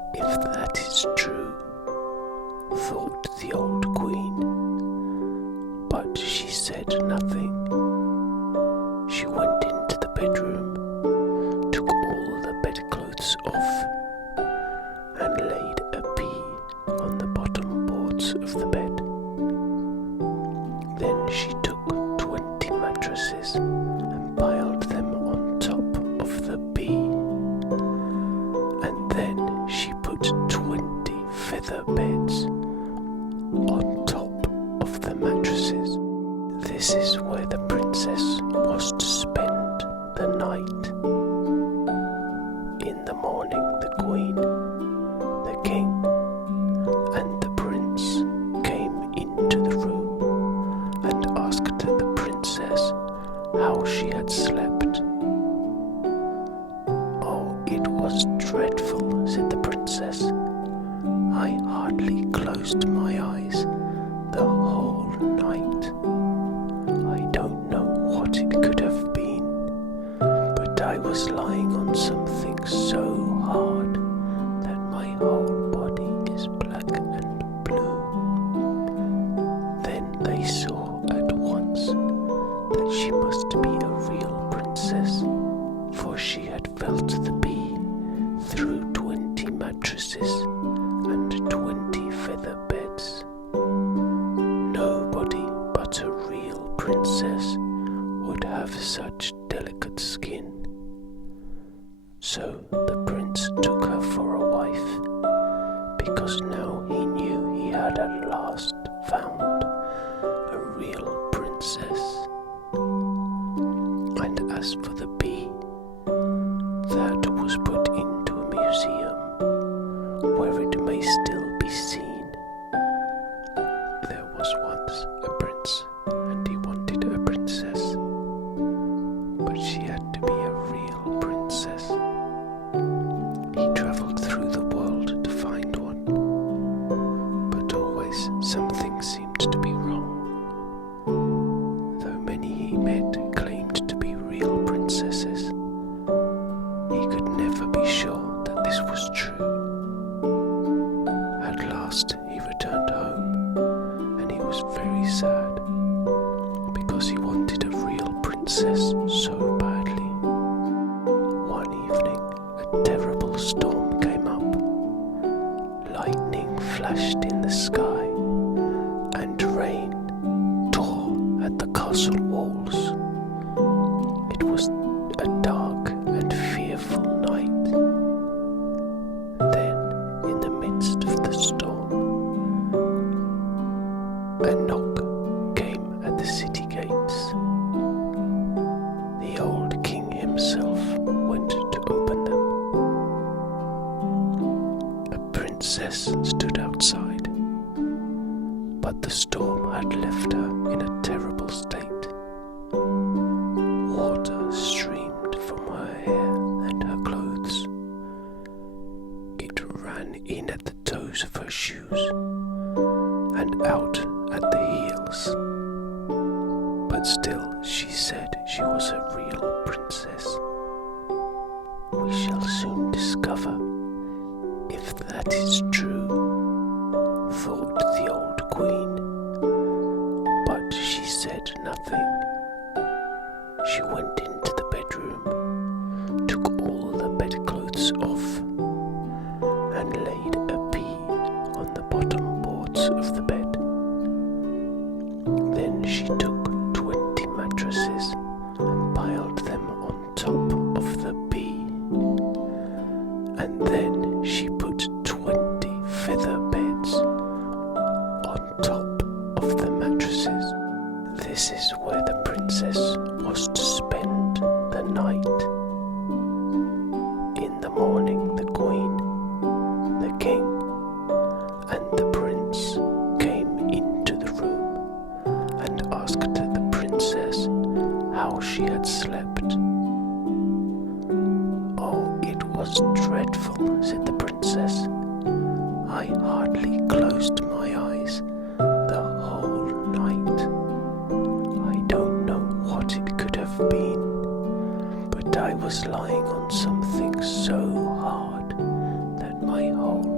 If that is true, thought the old queen, but she said nothing. She went into the bedroom, took all the bedclothes off, and laid a pea on the bottom boards of the bed. Then she took 20 mattresses and piled them on top of the pea. And then she put 20 feather beds on top of the mattresses. This is where the princess was to spend the night. In the morning, the queen, the king, and the prince came into the room and asked the princess how she had slept. "Oh, it was dreadful," said the princess. "I hardly closed my eyes the whole night. I don't know what it could have been, but I was lying on something so hard that my whole body is black and blue." Then they saw at once that she must be a real princess, for she had felt the bee through 20 mattresses and 20 feather beds. Nobody but a real princess would have such delicate skin. So the prince took her for a wife, because now he knew he had at last found a real princess. And as for the bee, that was put into a museum where it may still be seen. There was once a prince, and he wanted a princess, but she had to be a real princess. He travelled through the world to find one, but always something seemed to be wrong. Though many he met claimed to be real princesses, he could never be sure that this was true. At last he returned home, and he was very sad, because he wanted a real princess so badly. One evening a terrible storm came up. Lightning flashed in the sky, and rain tore at the castle walls. It was a dark and fearful night. Then, in the midst of the storm, a knock came at the city gates. The old king himself went to open them. A princess stood outside, but the storm had left her in a terrible state. Water streamed from her hair and her clothes. It ran in at the toes of her shoes and out at the heels. But still she said she was a real princess. We shall soon discover if that is true, thought the old queen, but she said nothing. She went into the bedroom, took all the bedclothes off, and laid a pea on the bottom boards of the bed. Then she took 20 mattresses and piled them on top of the pea. And then she put 20 feather beds on top of the mattresses. This is where the princess was to spend the night. In the morning, the queen, the king, and the prince came into the room and asked the princess how she had slept. "Oh, it was dreadful," said the princess. "I hardly closed my eyes the whole night. I don't know what it could have been, but I was lying on something so hard that my whole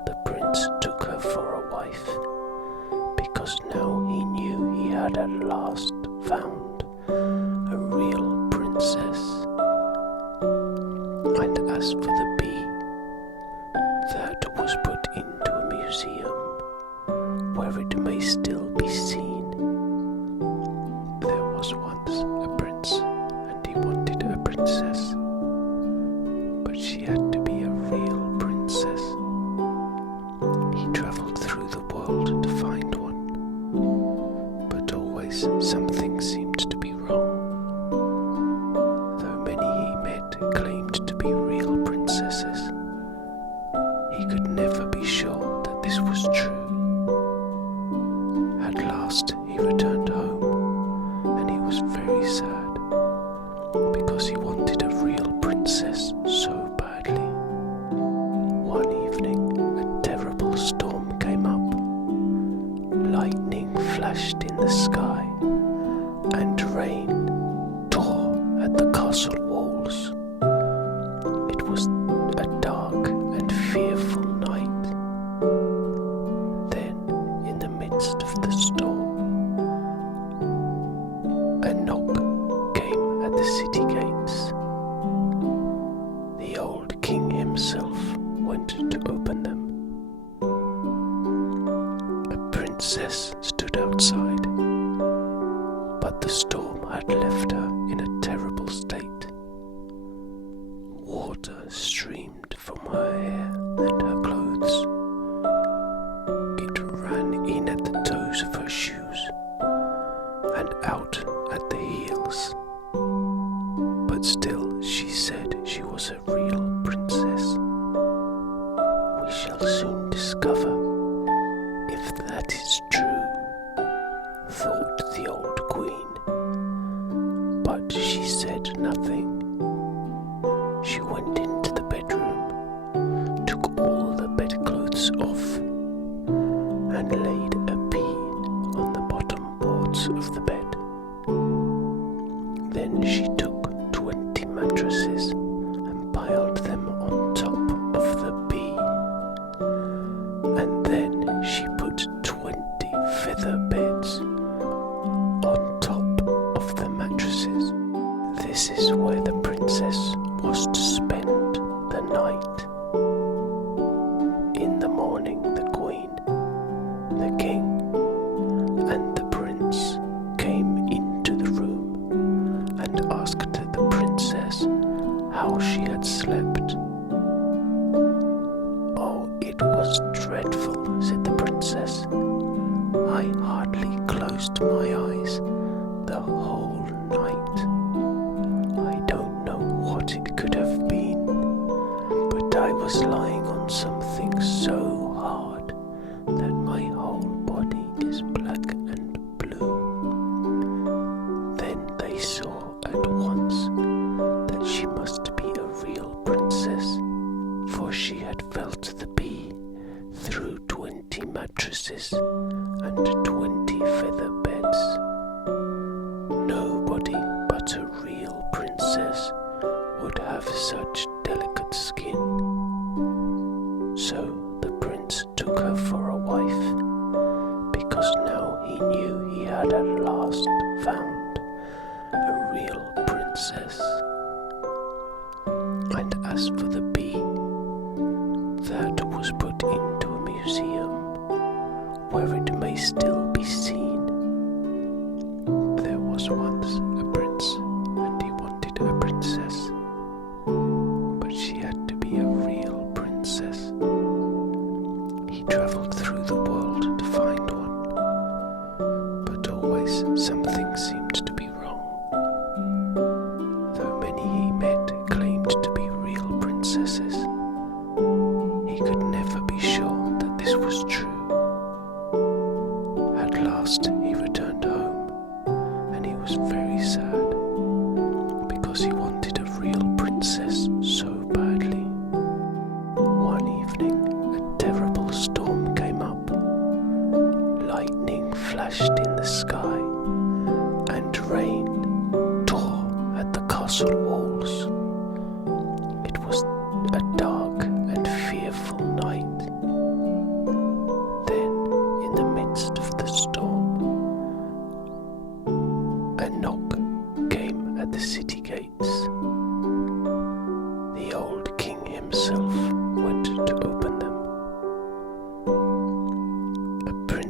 the prince took her for a wife, because now he knew he had at last found a real princess. And as for the bee, that was put into a museum, where it may still be seen. There was once a prince, and he wanted a princess, but she had to be a real princess. He travelled through the world to find one, but always something seemed to be wrong. Though many he met claimed to be real princesses, he could never be sure that this was true. At last he returned home, and he was very sad, because he wanted a real princess so badly. One evening a terrible storm came up. Lightning flashed in the sky, and rain tore at the castle walls. It was a dark and fearful night. Then, in the midst of the storm, a knock came at the city gates. The old king himself went to open them. A princess stood outside, but the storm had left her in a terrible state. Water streamed from her hair and her clothes. It ran in at the toes of her shoes and out at the heels. But still she said she was a real princess. We shall soon discover if that is true, thought the old queen. But she said nothing. She went into the bedroom, took all the bedclothes off, and laid a pea on the bottom boards of the bed. Then she took 20 mattresses and piled them on top of the pea. And then she put 20 feather beds on top of the mattresses. This is where the princess was to spend the night. In the morning the queen, the king, and the prince came into the room and asked the princess how she had slept. Oh, it was dreadful, said the princess. I hardly closed my eyes the whole night. I don't know what it could have been, but I was lying on something so hard that my whole body is black and blue. Then they saw at once that she must be a real princess, for she had felt the bee through 20 mattresses and 20 feather beds. Nobody but a real princess would have such delicate skin. So the prince took her for a wife, because now he knew he had at last found a real princess. And as for the bee, that was put into a museum, where it may still be seen. There was once a prince, and he wanted a princess, but she had to be a real princess. He travelled through the world to find one, but always something seemed to be wrong. Though many he met claimed to be real princesses, he could never be sure that this was true. At last he returned home, and he was very sad, because he wanted a real princess so badly. One evening a terrible storm came up. Lightning flashed in the sky, and rain tore at the castle walls. It was a dark and fearful night.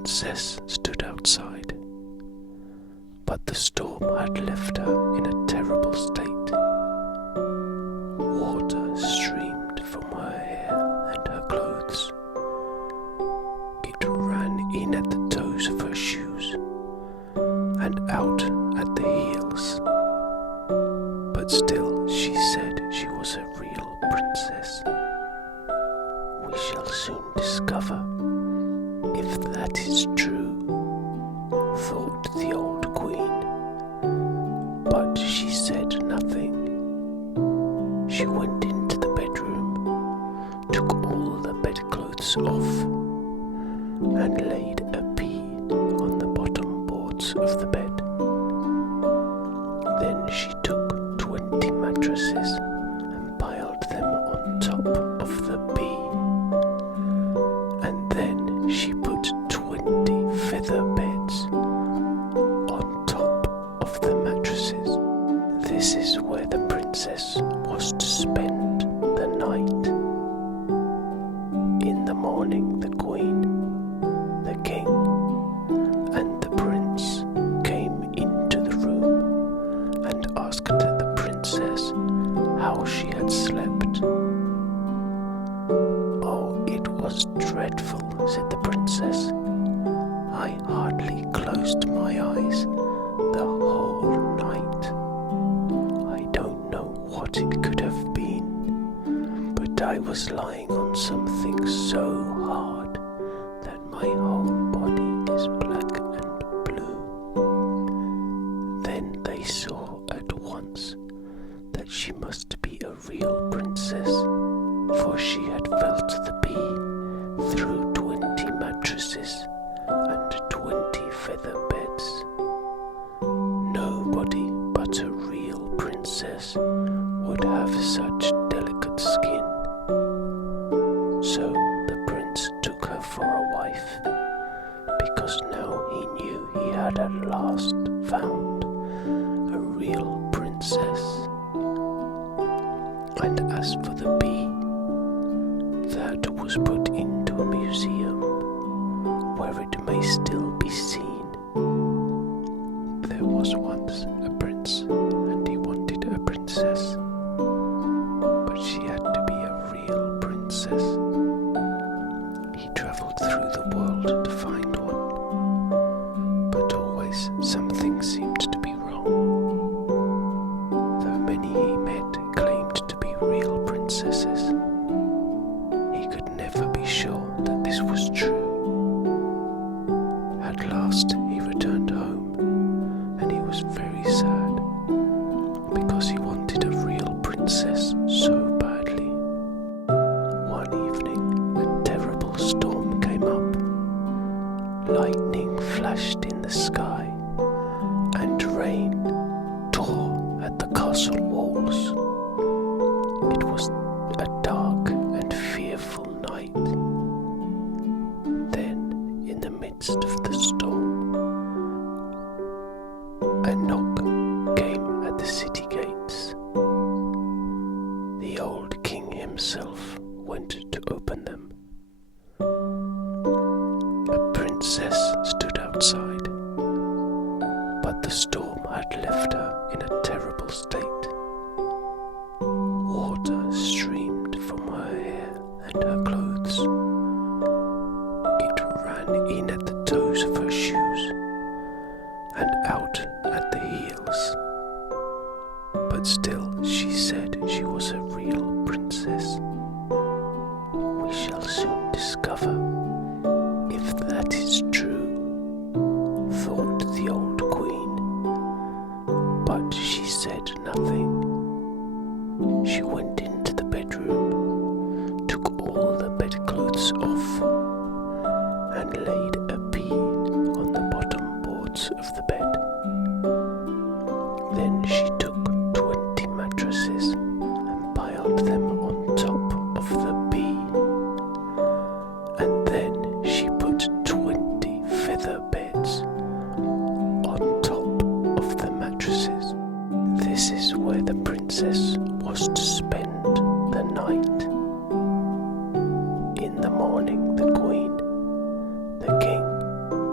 princess stood outside, but the storm had left her in a terrible state. Water streamed from her hair and her clothes. It ran in at the toes of her shoes and out at the heels. But still she said she was a real princess. We shall soon discover if that is true, thought the old queen. But she said nothing. She went into the bedroom, took all the bedclothes off, and laid a pea on the bottom boards of the bed. Then she took 20 mattresses and piled them on top of the pea. And then she put 20 feather beds on top of the mattresses. This is where the princess was to spend the night. In the morning, the queen, the king, and the prince came into the room and asked the princess how she had slept. "Oh, it was dreadful," said the princess. "I hardly closed my eyes the whole night. I don't know what it could have been, but I was lying on something so hard that my whole body is black and blue." Then they saw at once that she must be a real princess, for she had felt the pea through 20 mattresses and 20 feather beds. Nobody but a real princess would have such delicate skin. So the prince took her for a wife, because now he knew he had at last found a real princess. And as for the pea, that was put into a museum where it may still be seen. There was once a prince, and he wanted a princess, but she had to be a real princess. He travelled through the world to find one, but always something seemed to be wrong. Though many he met claimed to be real princesses, he could never be sure that this was true. At last he returned home, and he was very sad, because he wanted a real princess so badly. One evening a terrible storm came up. Lightning flashed in the sky, and rain tore at the castle walls. It was a dark and fearful night. Then, in the midst of the storm, a knock came at the city gates. The old king himself went to open them. A princess stood outside, but the storm had left her in a terrible state. Water streamed from her hair and her clothes. It ran in at the toes of her shoes and out at the heels. But still she said she was a real princess. We shall soon discover if that is true, thought the old queen. But she said nothing. She went into the bedroom, took all the bedclothes off, and laid a pea on the bottom boards of the bed. Then she took 20 mattresses and piled them on top of the pea. And then she put 20 feather beds on top of the mattresses. This is where the princess was to spend the night. In the morning, the queen, the king,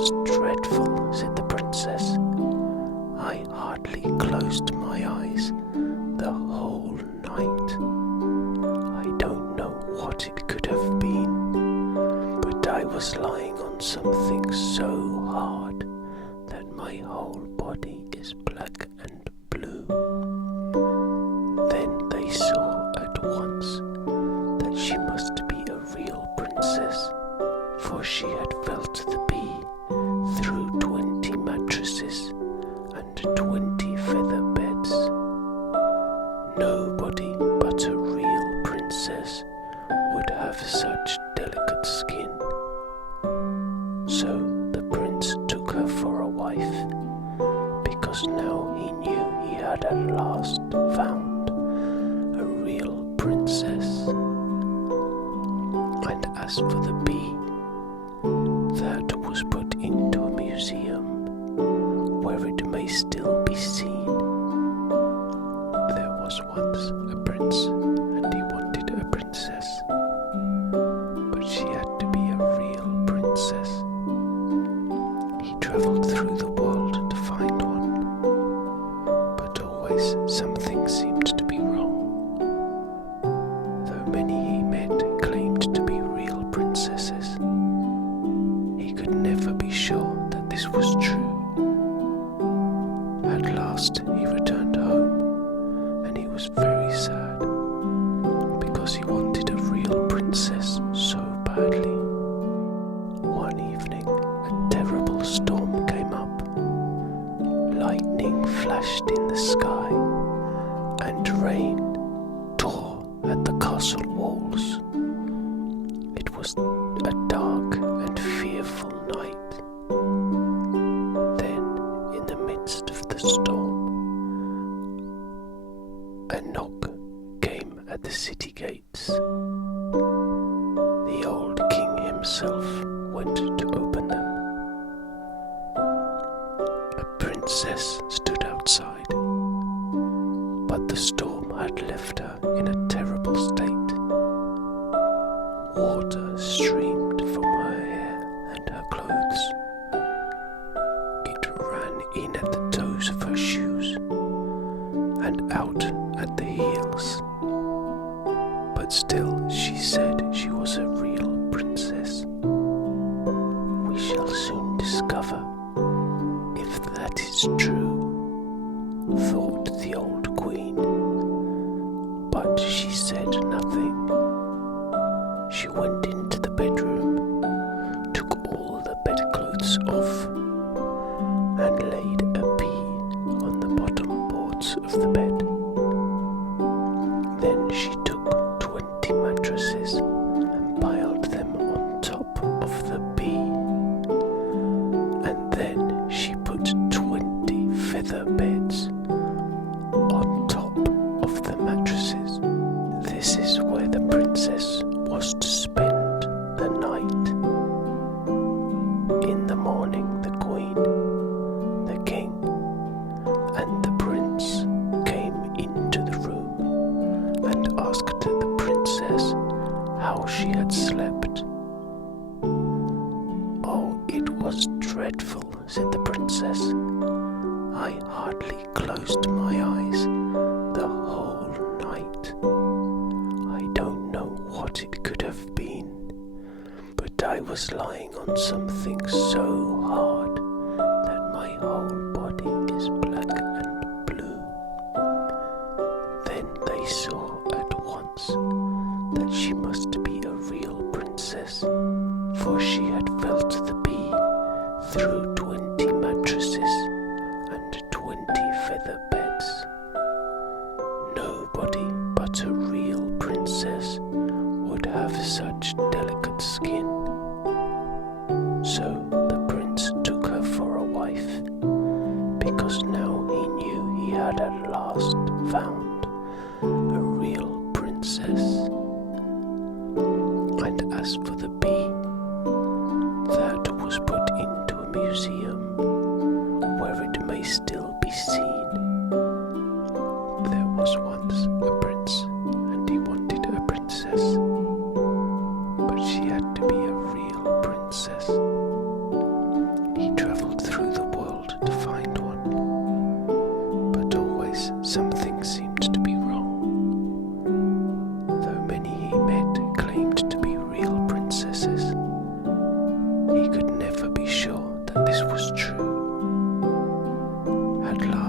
was dreadful," said the princess. "I hardly closed my eyes the whole night. I don't know what it could have been, but I was lying on something so hard that my whole body is black and blue." Then they saw at once that she must be a real princess, for she had felt the bee through 20 mattresses and 20 feather beds. Nobody but a real princess would have such delicate skin. So the prince took her for a wife, because now he knew he had at last found a real princess. And as for the bee, that was put into a museum where it may still be seen. There was once a prince, and he wanted a princess, but she had to be a real princess. He travelled through the world to find one, but always something seemed to be wrong. Though many he met claimed to be real princesses, he could never be sure that this was true. At last he returned home, and he was very sad, because he wanted a real princess so badly. One evening a terrible storm came up. Lightning flashed in the sky, and rain tore at the castle walls. It was a dark and fearful night. Then, in the midst of the storm, a knock came at the city gates. The old king himself went to open them. A princess stood outside, but the storm had left her in a terrible state. Water streamed from her hair and her clothes. It ran in at the toes of her shoes and out at the heels. But still she said she was a real princess. We shall soon discover if that is true, thought the old queen. But she said nothing. She went into the bedroom, took all the bedclothes off, and laid a pea on the bottom boards of the bed. Then she took 20 mattresses and piled them on top of the pea. And then she put 20 feather beds on top of the mattresses. This is where the princess was to spend the night. In the morning the queen, the king, and the prince came into the room and asked the princess how she had slept. "Oh, it was dreadful," said the princess. "I hardly closed my eyes the whole night. I don't know what it could have been, but I was lying on something so hard that my whole body is black and blue." Then they saw at once that she must be a real princess, for she had felt the bee through 20 mattresses and 20 feather beds. Nobody but a real princess would have such delicate skin. So the prince took her for a wife, because now he knew he had at last found a real princess. And as for the bee, that was put into a museum where it may still be seen. There was once a prince, and he wanted a princess, but she had to be a real princess.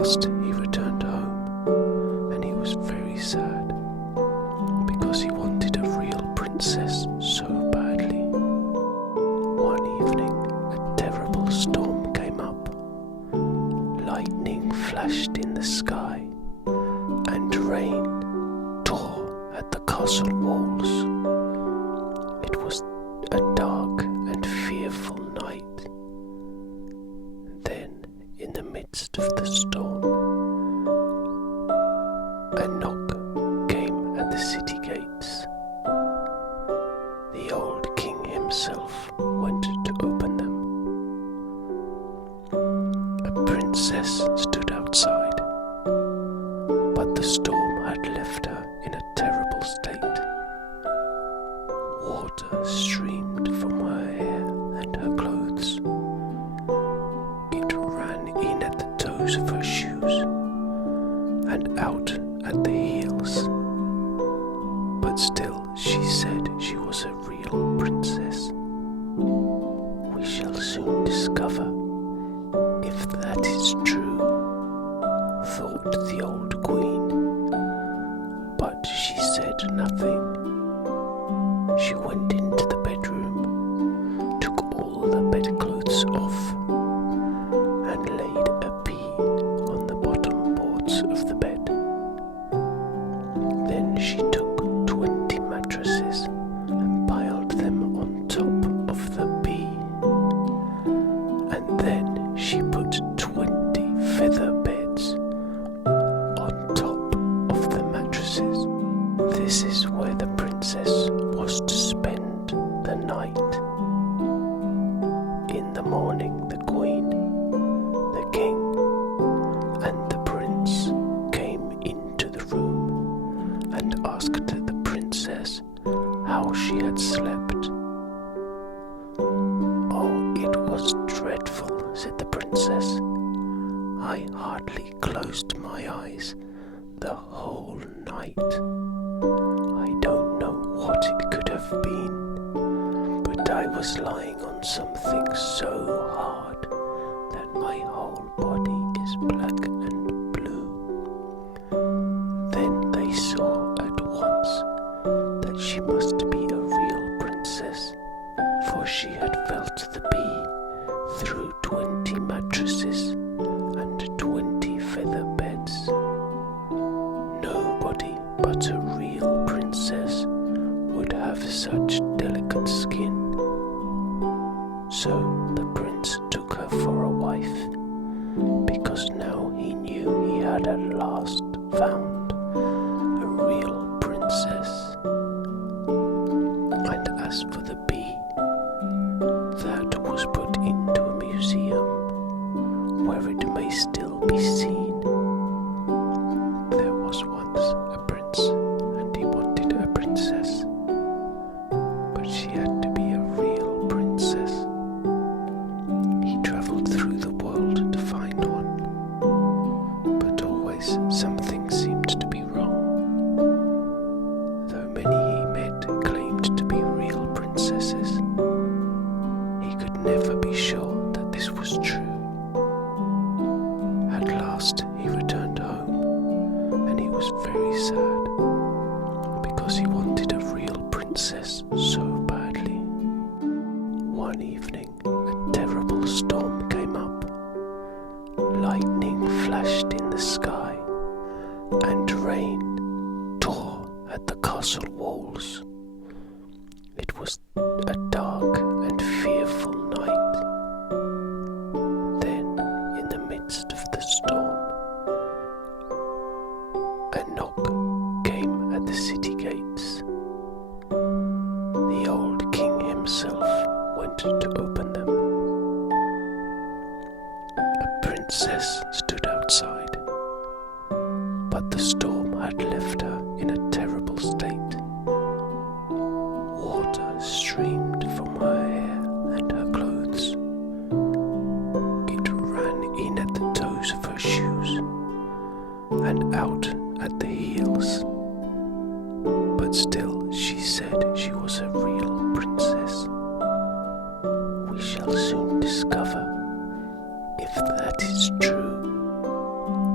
last he returned home, and he was very sad because he wanted a real princess so badly. One evening, a terrible storm came up. Lightning flashed in the sky, and rain tore at the castle walls. It was a dark and fearful night. Then, in the midst of the storm, a knock came at the city gates. The old king himself went to open them. A princess stood outside, but the storm had left her in a terrible state. Water streamed from her hair and her clothes. It ran in at the toes of her shoes and out at the heels. But still she said she was a real princess. We shall soon discover if that is true, thought the old queen. But she said nothing. She went into the bedroom, took all the bedclothes off, and laid a pea on the bottom boards of the bed. Then she took 20 mattresses and piled them on top of the pea. And then she put 20 feather beds on top of the mattresses. This is where the princess was to spend the night. In the morning, the queen, the king, and the prince came into the room and asked the princess how she had slept. Oh, it was dreadful, said the princess. I hardly closed my eyes the whole night. I don't know what it could have been, but I was lying on something so hard that my whole body is black and blue. Then they saw at once that she must be a real princess, for she had felt the pea through 20 mattresses and 20 feather beds. Nobody but a real princess would have such delicate skin. So the prince took her for a wife, because now he knew he had at last found a real princess. And as for the bee, that was put into a museum where it may still be seen. There was once a prince, and he wanted a princess, but she had to be a real princess. He travelled through the world to find one, but always something seemed to be wrong. Though many he met claimed to be real princesses, he could never be sure that this was true. At last he returned home, and he was very sad because he wanted a real princess so badly. One evening, a terrible storm came up. Lightning flashed in the sky, and rain tore at the castle walls. It was a dark and fearful night. Then, in the midst of the storm, a knock came at the city gates. The old king himself went to open them. A princess stood outside, but the storm had left her in a terrible state. Water streamed from her hair and her clothes. It ran in at the toes of her shoes and out at the heels. But still she said she was a real princess. We shall soon discover if that is true,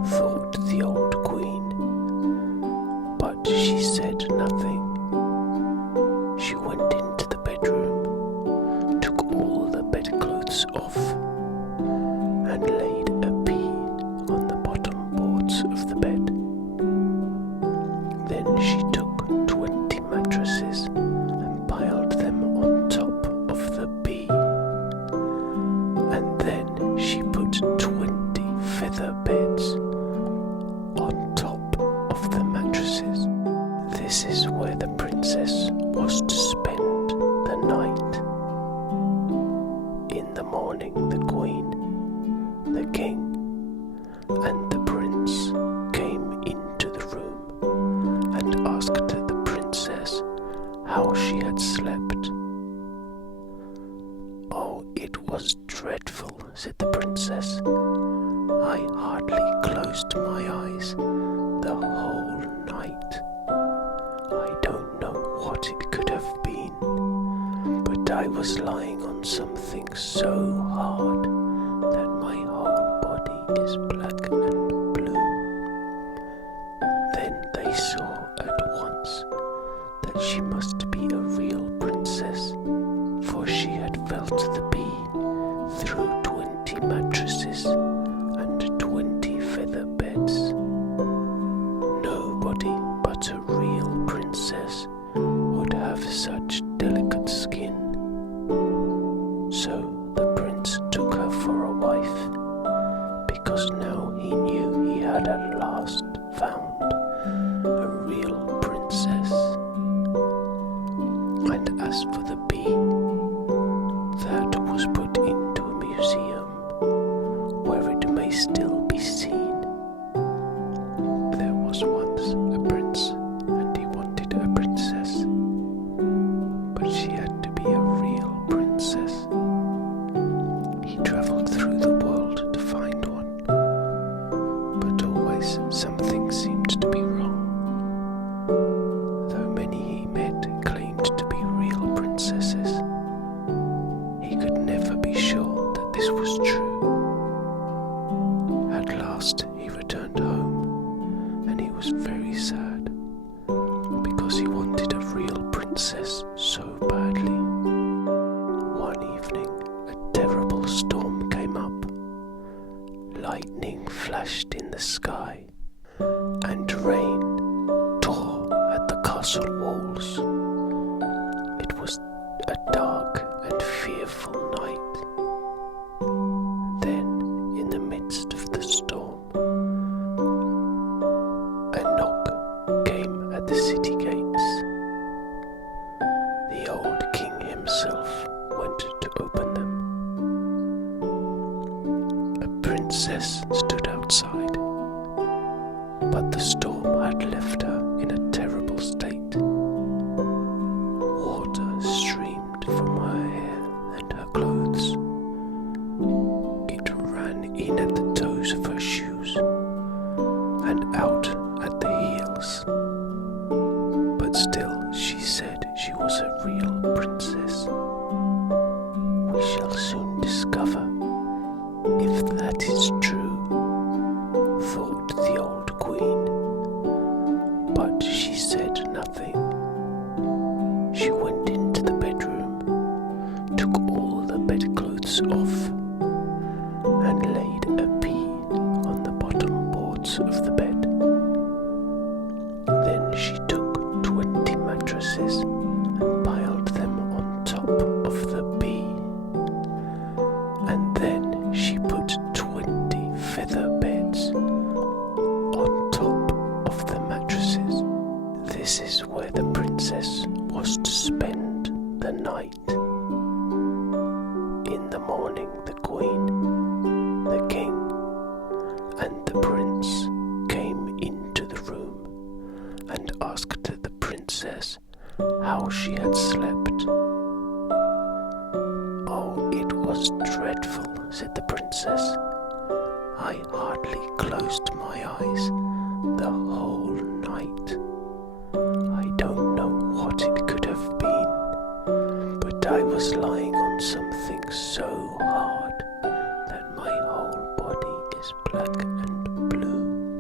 thought the old queen, but she said nothing. She went into the bedroom, took all the bedclothes off, and laid a pea on the bottom boards of the bed. Then she took 20 mattresses and piled them on top of the pea. And then she put 20 feather beds on top of the mattresses. This is where the princess was to spend the night. In the morning, the queen, the king, and the prince came into the room and asked the princess how she had slept. "Oh, it was dreadful," said the princess. "I hardly closed my eyes the whole night. I don't know what it could have been, but I was lying on something so hard that my whole body is black and blue." Then they saw at once that she must be a real princess, for she had felt the pea through 20 mattresses and 20 feather beds. Nobody but a real princess would have such delicate skin. So the prince took her for a wife, because now he knew he had at last found a real princess. And as for the pea, that was put into a museum where it may still be seen. There was once a prince, and he wanted a princess, but she had to be a real princess. He travelled through the world to find one, but always something seemed to be wrong. Though many he met claimed to be real princesses, he could never be sure that this was true. At last he returned home, and he was very sad, because he wanted a real princess so badly. One evening, a terrible storm came up. Lightning flashed in the sky, and rain tore at the castle walls. It was a dark and fearful night. Then, in the midst of the storm, a knock came at the city gates. The old king himself went to open them. A princess stood outside, but the storm had left her in a terrible state. Water streamed from her hair and her clothes. It ran in at the toes of her shoes and out at the heels. But still she said she was a real princess. We shall soon discover if that is true, thought the old queen, but she said nothing. She went into the bedroom, took all the bedclothes off, and laid a pea on the bottom boards of the bed. Then she took 20 mattresses and piled them on top of the pea. And then she put 20 feather beds on top of the mattresses. This is where the princess was to spend the night. In the morning, the queen, the king, and the prince came into the room and asked the princess how she had slept. "Oh, it was dreadful," said the princess. "I hardly closed my eyes the whole night. I don't know what it could have been, but I was lying on something so hard that my whole body is black and blue."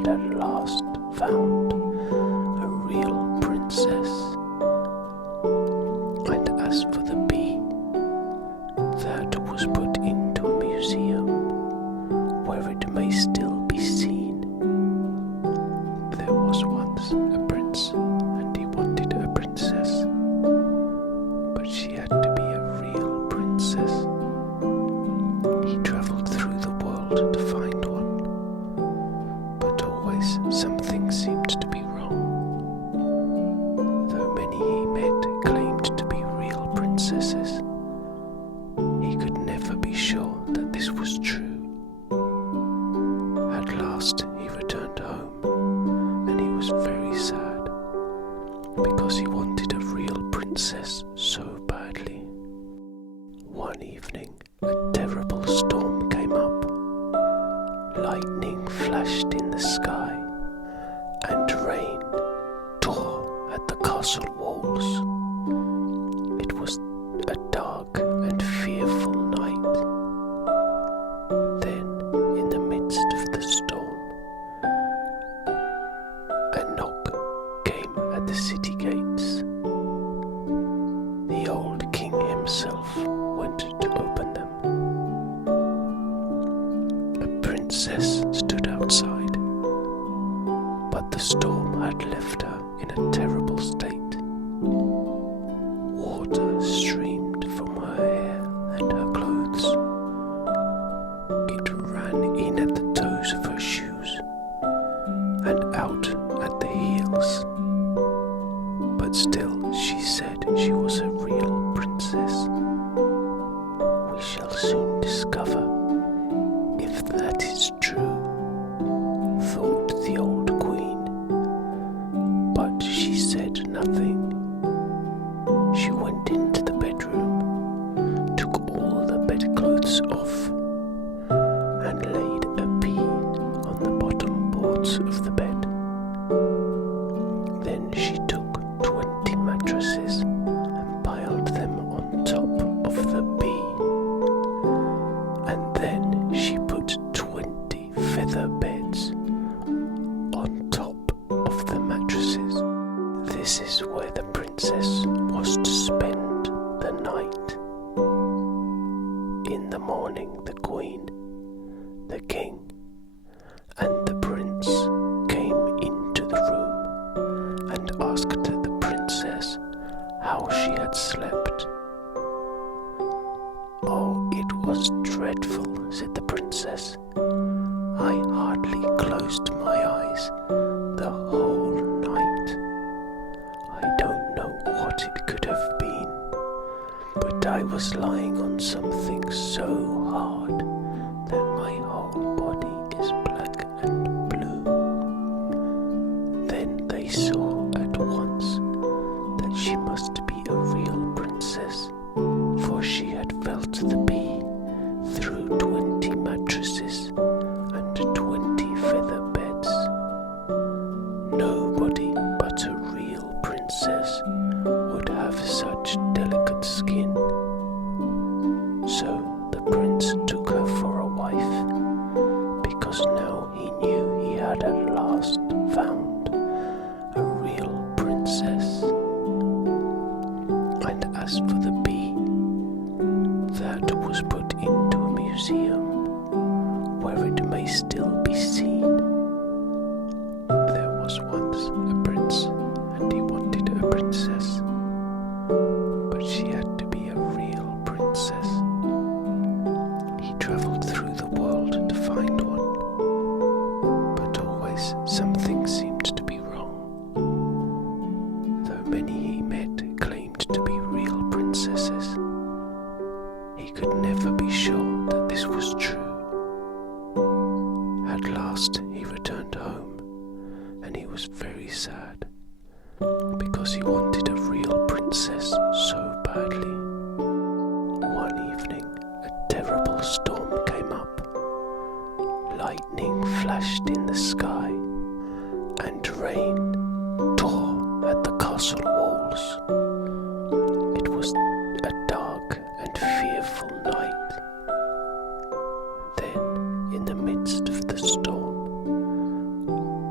had at last found a real princess. And as for the bee, that was put into a museum where it may still be seen. There was once a prince, and he wanted a princess, but she had to be a real princess. He travelled through the world to find one, but always something seemed to be wrong. Though many he met claimed to be real princesses, he could never be sure that this was true. At last he returned home, and he was very sad, because he wanted a real princess so badly. One evening, a terrible storm came up. Lightning flashed in the sky, and rain tore at the castle walls. It was a dark and fearful night. Then, in the midst of the storm, a knock came at the city gates. The old king himself went to open them. A princess stood outside, but the storm had left her in a terrible state. Water streamed from her hair and her clothes. It ran in at the toes of her shoes and out at the heels. But still she said she was a real princess. We shall soon discover if that is true, thought the old queen. But she said nothing. She went into the bedroom, took all the bedclothes off, and laid a pea on the bottom boards of the bed. Then she took 20 mattresses and piled them on top of the pea. And then she put 20 feather beds on top of the mattresses. This is where the princess was to spend the night. In the morning, the queen, the king, and the prince came into the room and asked the princess how she had slept. "Oh, it was dreadful," said the princess. "I hardly closed my eyes the whole night. I don't know what it could have been, but I was lying on something so hard that my whole body is black and blue." Then they saw at once that she must be a real princess, for she had felt the bee through 20 mattresses and 20 feather beds. Nobody but a real princess would have such delicate skin. So the prince took her for a wife, because now he knew he had at last found a real princess. And as for the bee, that was put into a museum where it may still be seen. There was once a prince, and he wanted a princess, but she had to be a real princess. He travelled through the world to find one, but always something seemed to be wrong. Though many he met claimed to be real princesses, he could never be sure that this was true. At last he returned home, and he was very sad, because he wanted a real princess so badly. One evening, a terrible storm came up. Lightning flashed in the sky, and rain tore at the castle walls. It was a dark and fearful night. Then, in the midst of the storm,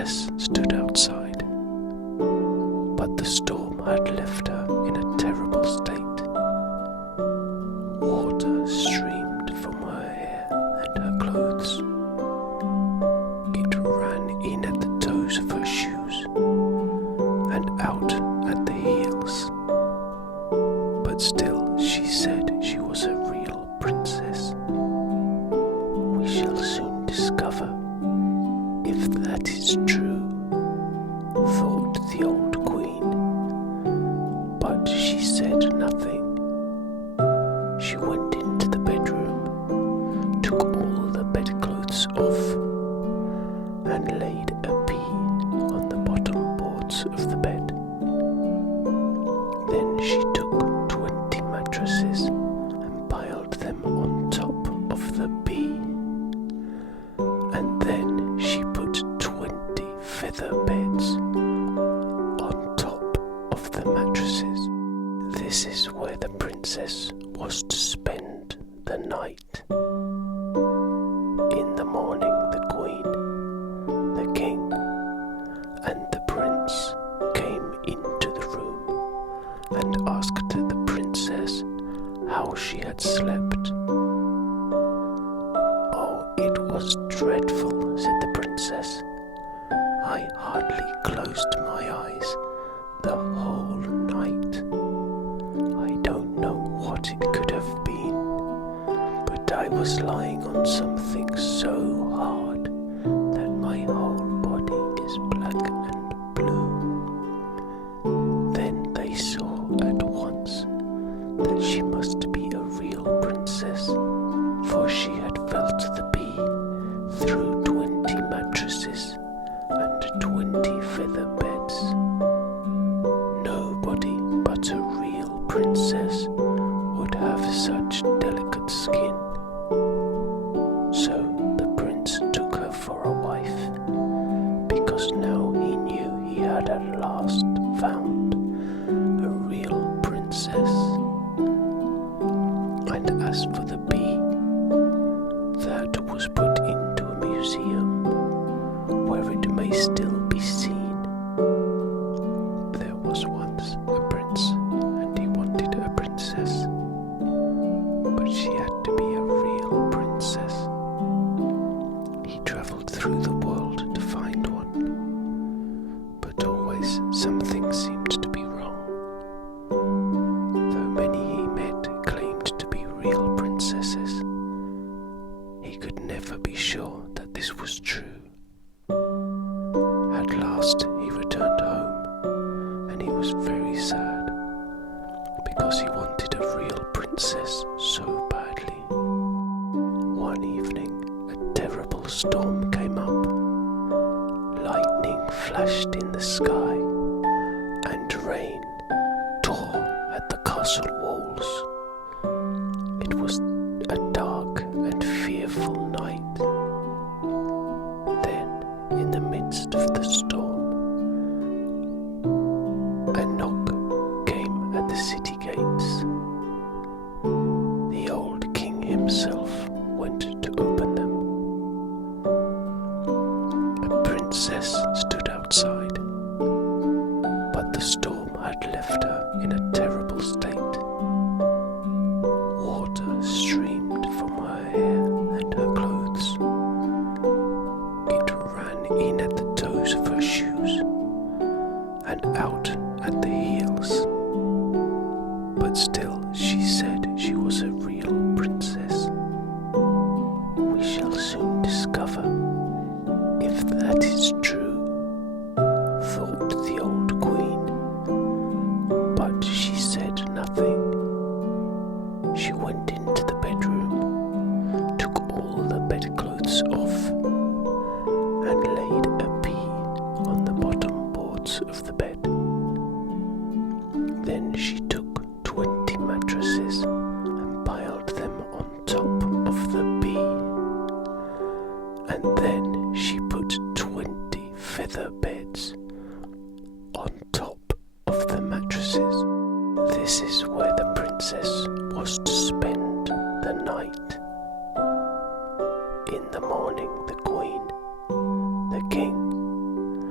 princess stood outside, but the storm had left her in a terrible state. Water streamed from her hair and her clothes. It ran in at the toes of her shoes and out at the heels. But still she said she was a real princess. We shall soon discover if that is true, thought the old queen. But she said nothing. She went into the bedroom, took all the bedclothes off, and laid a pea on the bottom boards of the bed. Then she took 20 mattresses and piled them on top of the pea. And then she put 20 feather beds on top of the mattresses. This is where the princess was to spend the night. In the morning the queen, the king, and the prince came into the room and asked the princess how she had slept. "Oh, it was dreadful," said the princess. "I hardly closed my eyes the whole night. I don't know what it could have been, but I was lying on something so hard that my whole body is black and blue." Then they saw at once that she must be a real princess, for she had felt the pea through 20 mattresses and 20 feather beds. Nobody but a real princess would have such delicate skin. So the prince took her for a wife, because now he knew he had at last found a real princess. And as for the pea, that was put into a museum where it may still be seen. There was once a prince, and he wanted a princess, but she had to be a real princess. He travelled through the world to find one, but always something seemed to be wrong. Though many he met claimed to be real princesses, he could never be sure that this was true. At last he returned home, and he was very sad, because he wanted a real princess so badly. One evening a terrible storm came up. Lightning flashed in the sky, and rain tore at the castle walls. It was a dark and fearful night. Then, in the midst of the storm, a knock came at the city gates. The old king himself went to open them. A princess stood outside, but the storm had left her in a terrible state. Water streamed from her hair and her clothes. It ran in at the toes of her shoes and out at the heels. But still she said she was a real princess. We shall soon discover if that is true, thought the old queen. But she said nothing. She went into the bedroom, took all the bedclothes off, and laid a pea on the bottom boards of the bed. Then she took 20 mattresses and piled them on top of the pea. And then she put 20 feather beds on top of the mattresses. This is where the princess was to spend the night. In the morning the queen, the king,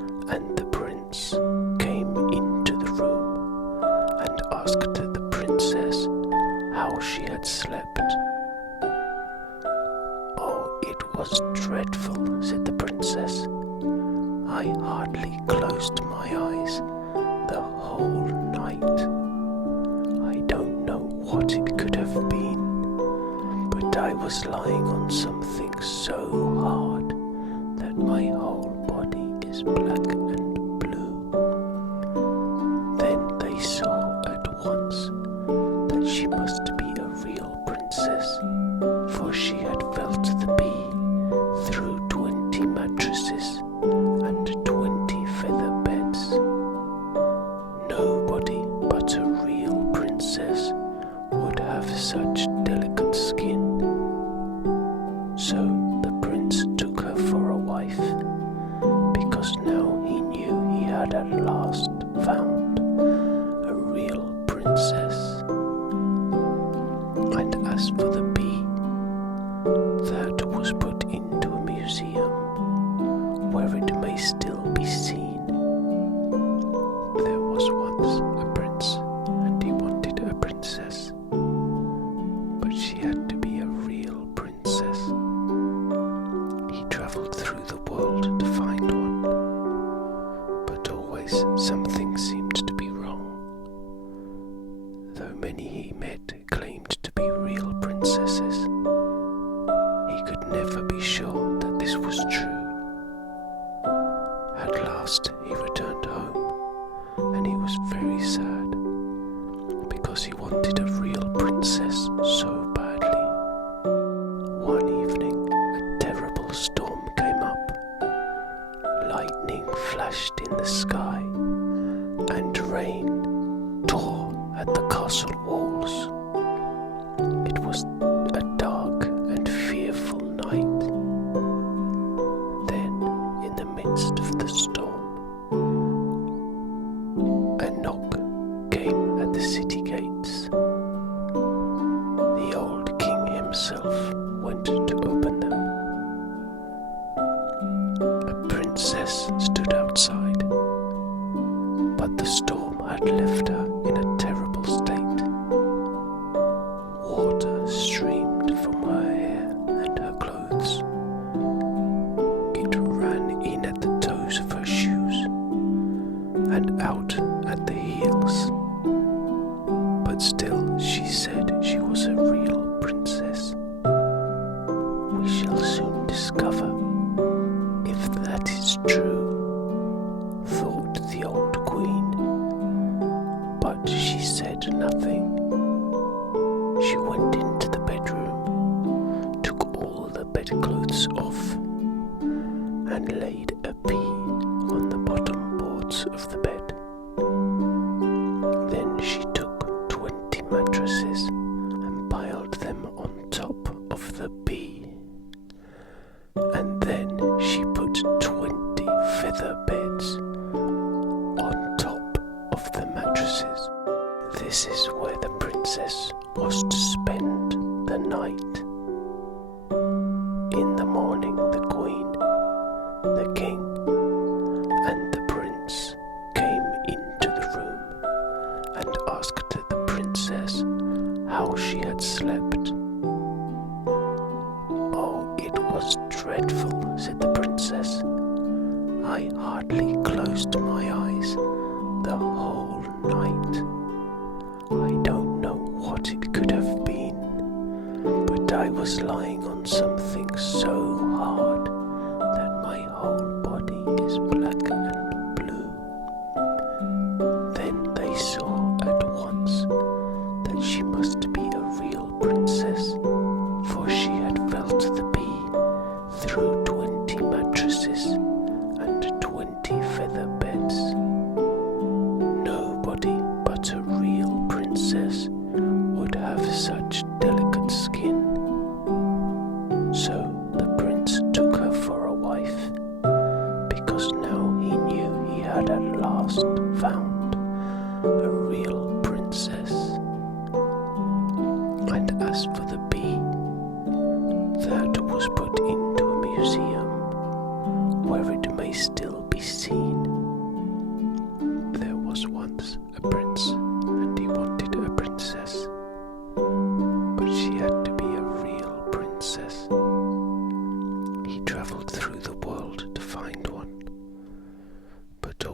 And the prince came into the room and asked the princess how she had slept. "Oh, it was dreadful," said the princess. "I hardly closed my eyes the whole night. I don't know what it could have been, but I was lying on something so hard that my whole body is black and blue." Then they saw at once that she must be a real princess, for she had felt the bee through 20 mattresses and 20 feather beds. Nobody but a real princess would have such delicate skin. So the prince took her for a wife, because now he knew he had at last found a real princess. And as for the bee, that was put into a museum where it may still be seen. There was once a prince, and he wanted a princess, but she had to be a real princess. He travelled through the world to find one, but always something seemed to be wrong. Though many he met claimed to be real princesses, he could never be sure that this was true. At last he returned home, and he was very sad, because he wanted a real princess so badly. One evening a terrible storm came up. Lightning flashed in the sky, and rain tore at the castle walls. It was a dark and fearful night. Then, in the midst of the storm, a knock came at the city gates. The old king himself went to open them. A princess stood outside, but the storm had left her in a terrible state. Water streamed from her hair and her clothes. It ran in at the toes of her shoes and out at the heels. But still she said she was a real princess. We shall soon discover if that is true, thought the old queen. But she said nothing. She went into the bedroom, took all the bedclothes off, and laid a pea on the bottom boards of the bed. Then she took 20 mattresses and piled them on top of the pea. And then she put 20 feather beds on top of the mattresses. This is where the princess was to spend the night. In the morning the queen, the king, and the prince came into the room and asked the princess how she had slept. "Oh, it was dreadful," said the princess. "I hardly closed my eyes the whole night. I don't know what it could have been, but I was lying on something so hard that my whole body is black and blue." Then they saw at once that she must be a real princess, for she had felt the bee through 20 mattresses and 20 feather beds. Nobody but a real princess would have such delicate skin. So the prince took her for a wife, because now he knew he had at last found a real princess. And as for the bee, that was put into a museum where it may still be seen.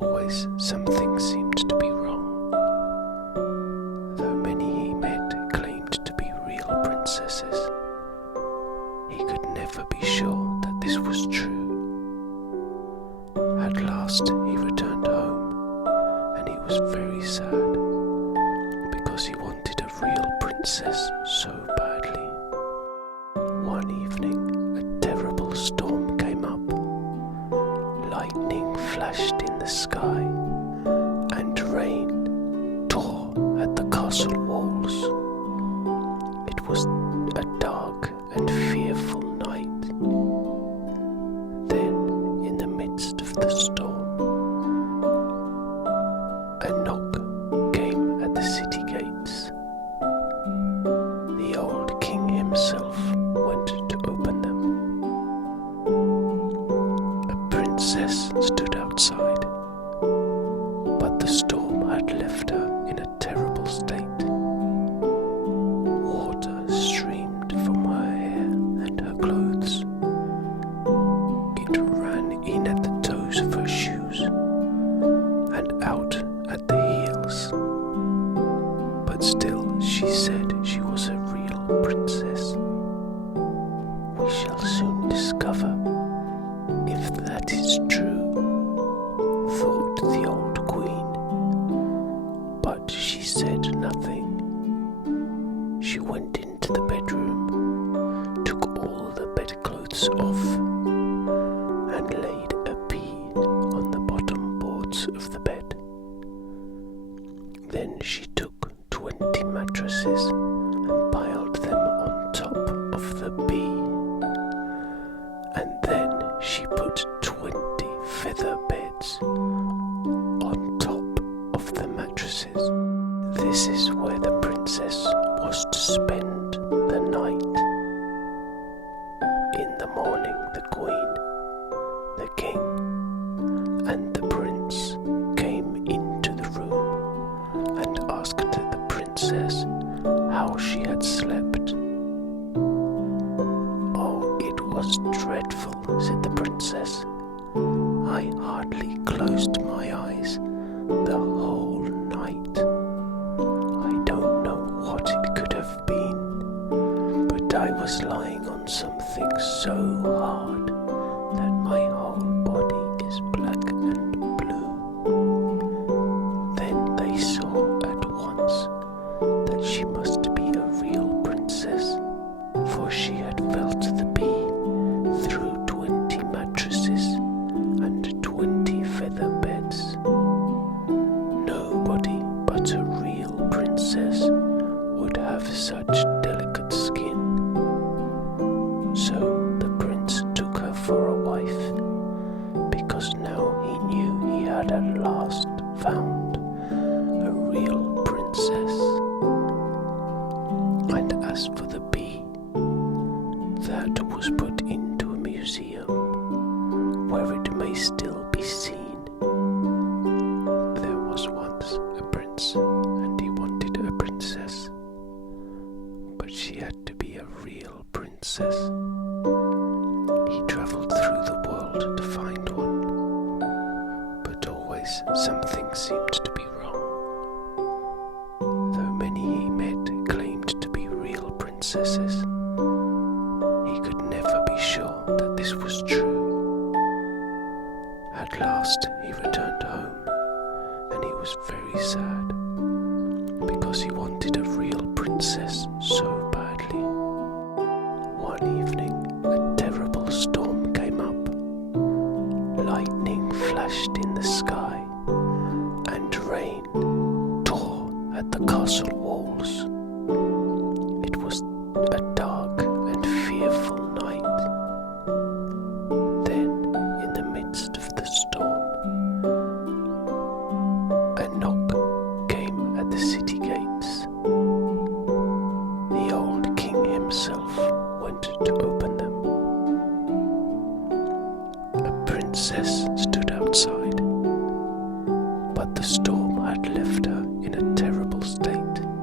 always something seemed to be wrong. Though many he met claimed to be real princesses, he could never be sure that this was true. At last he returned home, and he was very sad, because he wanted a real princess so badly. One evening, a terrible storm came up. Lightning flashed in the sky, and rain tore at the castle walls. It was a dark and fearful night. Then, in the midst of the storm, a knock came at the city gates. The old king himself went to open them. A princess stood outside, but the storm had left her in a terrible state. Water streamed from her hair and her clothes. It ran in at the toes of her shoes and out at the heels. But still she said she was a real princess. We shall soon discover if that is true, thought the old queen. But she said nothing. She went into the bedroom, took all the bedclothes off, and laid a pea on the bottom boards of the bed. Then she took 20 mattresses and piled them on top of the pea. And then she put 20 feather beds on top of the mattresses. This is where the princess was to spend the night. In the morning, the queen, the king, and the prince came into the room and asked the princess how she had slept. "Oh, it was dreadful," said the princess. "I hardly closed my eyes the whole night. I don't know what it could have been, but I was lying on something so hard that my whole body is black and blue." Then they saw at once that she must be a real princess, for she had felt the pea through 20 mattresses and 20 feather beds. Nobody but a real princess would have such delicate skin. So the prince took her for a wife, because now he knew he had at last found a real princess. And as for the bee, that was put into a museum where it may still be seen. There was once a prince, and he wanted a princess, but she had to be a real princess. He travelled through the world to find one, but always something seemed to be wrong. Though many he met claimed to be real princesses, he could never be sure that this was true. At last he returned home, and he was very sad, because he wanted a real princess so badly. One evening, a terrible storm came up. Lightning flashed in the sky, and rain tore at the castle walls. It was a dark and fearful night. Then, in the midst of the storm, a knock came at the city gates. The old king himself went to open them. A princess stood outside, but the storm had left her in a terrible state.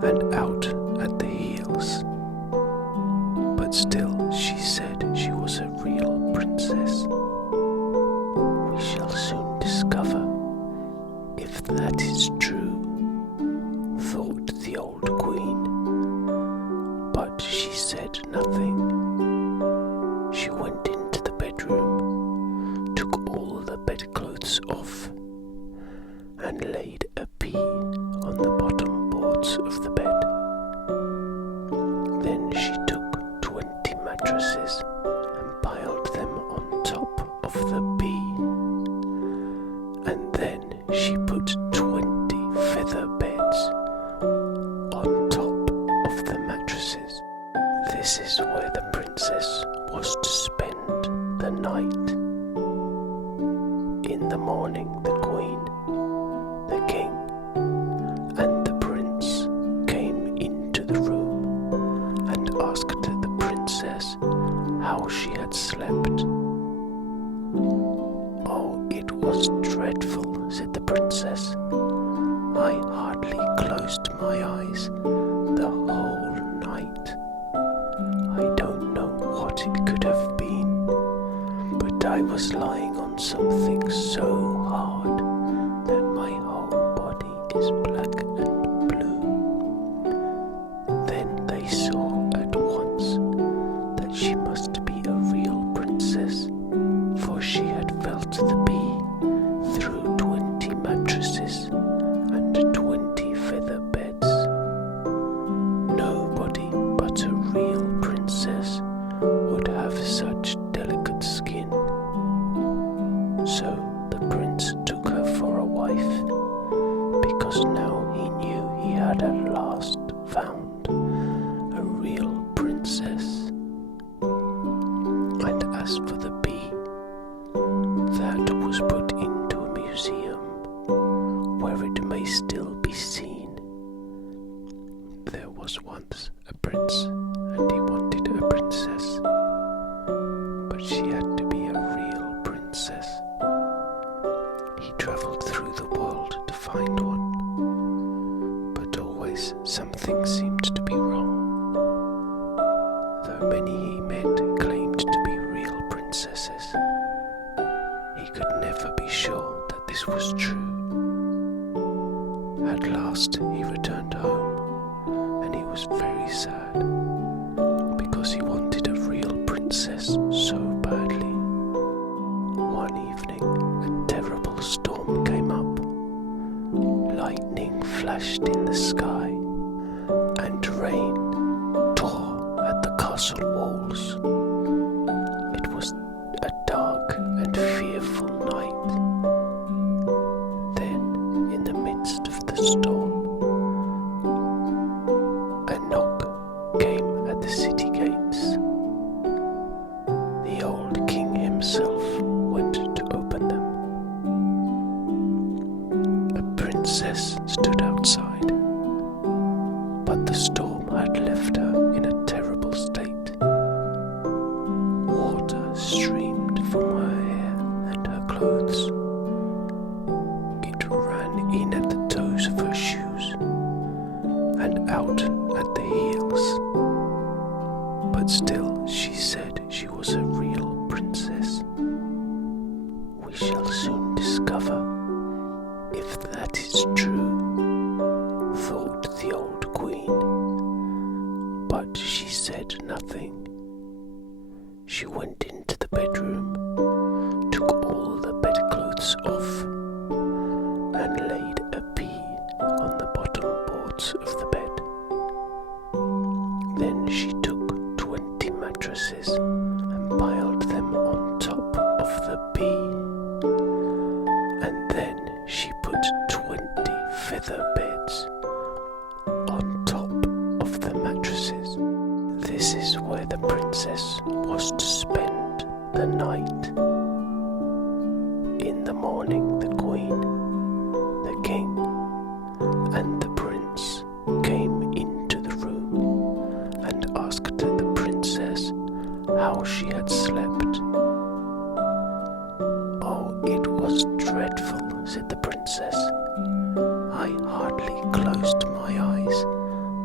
and out at the heels. But still she said she was a real princess. We shall soon discover if that is true, thought the old queen. But she said nothing. She went into the bedroom, took all the bedclothes off, and laid a pea on the bottom boards of the bed. Then she took 20 mattresses and piled them on top of the pea. And then she put 20 feather beds on top of the mattresses. This is where the princess was to spend the night. In the morning, the queen, the king, and the prince came into the room and asked the princess how she had slept. "Oh, it was dreadful," said the princess. "I hardly closed my eyes the whole night. I don't know what it could have been, but I was lying on something so hard that my whole body is black and blue." Then they saw at once that she must be a real princess, for she had felt the pea through 20 mattresses and 20 feather beds. Nobody but a real princess would have such delicate skin. So the prince took her for a wife, because now he knew he had at last found a real princess. And as for the pea, that was put into a museum where it may still be seen. There was once a prince, and he wanted a princess, but she had to be a real princess. He travelled through the world to find one, but always something seemed to be wrong. Though many he met claimed to be real princesses, he could never be sure that this was true. At last he returned home, and he was very sad, because he wanted a real princess so badly. One evening a terrible storm came up. Lightning flashed in the sky, and rain tore at the castle walls. It was a dark and fearful night. Then, in the midst of the storm, a knock came at the city gates. The old king himself went to open them. A princess stood outside, but the storm had left her in a terrible state. Water streamed from her hair and her clothes. It ran in at the toes of her shoes and out at the heels. But still she said she was a real princess. We shall soon discover if that is true, thought the old queen. But she said nothing. She went into the bedroom, took all the bedclothes off, and laid a pea on the bottom boards of the bed. Then she took 20 mattresses and piled them on top of the pea. And then she put 20 feather beds on top of the mattresses. This is where the princess was to spend the night. In the morning, the queen, the king, and the prince came into the room and asked the princess how she had slept. "Oh, it was dreadful," said the princess. "I hardly closed my eyes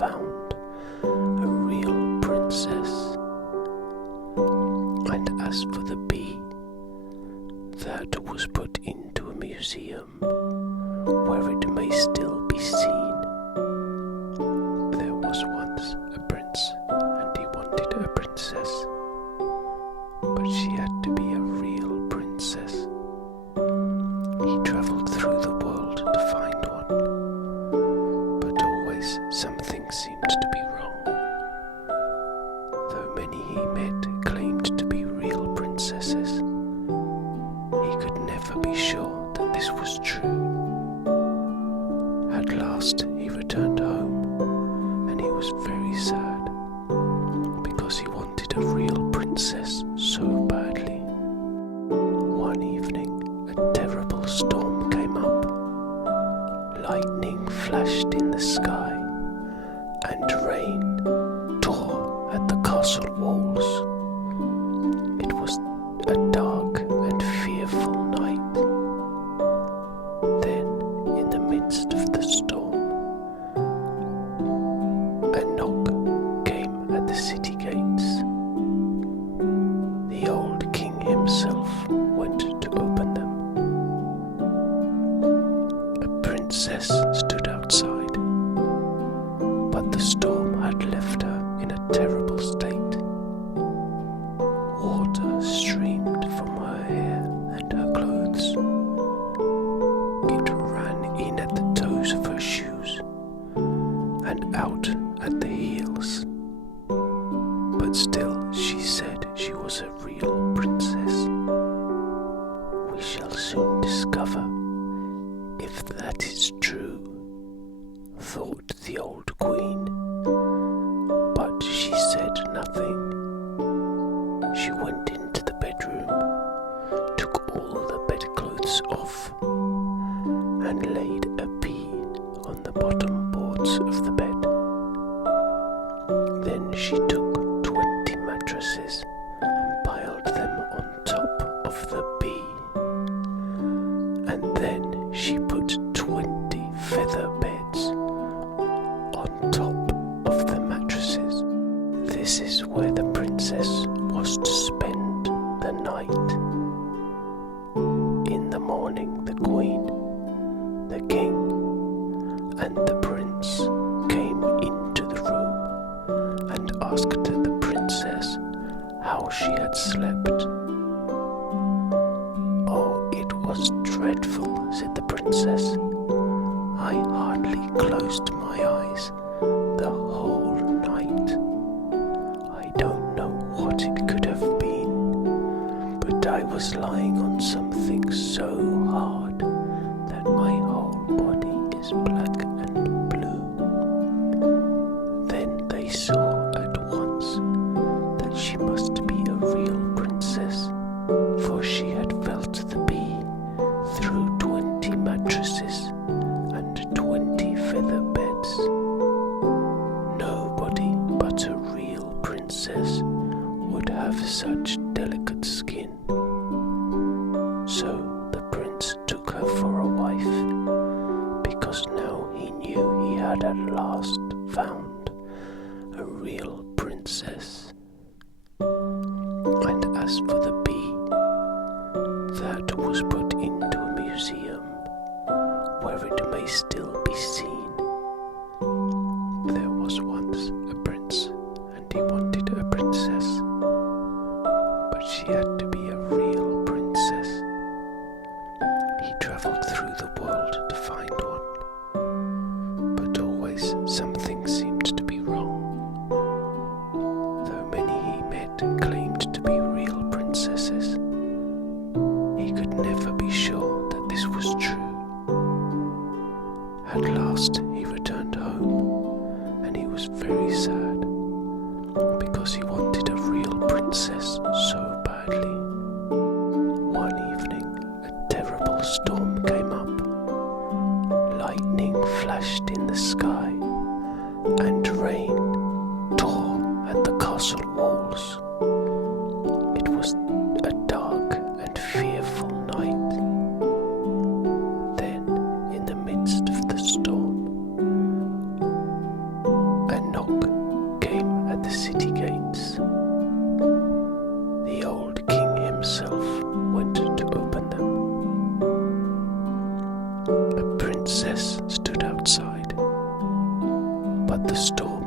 found a real princess. And as for the bee, that was put into a museum where it may still be seen. There was once a prince, and he wanted a princess, but she had to be a real princess. He travelled through the world to find one, but always something seemed to be wrong. Though many he met claimed to be real princesses, he could never be sure that this was true. At last he returned home, and he was very sad, because he wanted a real princess so badly. One evening, a terrible storm came up. Lightning flashed in the sky, and rain tore at the castle walls. It was a dark and fearful night. Then, in the midst of the storm, a knock came at the city gates. The old king himself went to open them. A princess stood outside, but the storm had left her in a terrible state. Water streamed from her hair and her clothes. It ran in at the toes of her shoes and out at the heels. But still she said she was a real princess. We shall soon discover if that is true, thought the old queen. But she said nothing. She went into the bedroom, took all the bedclothes off, and laid a pea on the bottom boards of the bed. Then she took 20 mattresses and piled them on top of the pea. And then she put 20 feather beds on top of the mattresses. This is where the princess was to spend the night. In the morning, the queen, the king, and the prince came into the room and asked the princess how she had slept. Oh, it was dreadful, said the princess. I hardly closed my eyes the whole night. I don't know what it could have been, but I was lying on something so hard that my whole body is black and blue. Then they saw at once that she must be a real princess, for she had felt the bee through 20 mattresses and 20 feather beds. Nobody but a real princess would have such delicate skin. So the prince took her for a wife, because now he knew he had at last found a real princess. And as for the bee, that was put into a museum where it may still be seen. There was once a prince, and he wanted a princess, but she had to be a real princess. He travelled through the world to find one, but always something seemed to be wrong. Though many he met claimed to be real princesses, he could never be sure that this was true. At last he returned home, and he was very sad, because he wanted a real princess so badly. One evening, a terrible storm came up. Lightning flashed in the sky, and rain tore at the castle walls. It was a dark and fearful night. Then, in the midst of the storm, a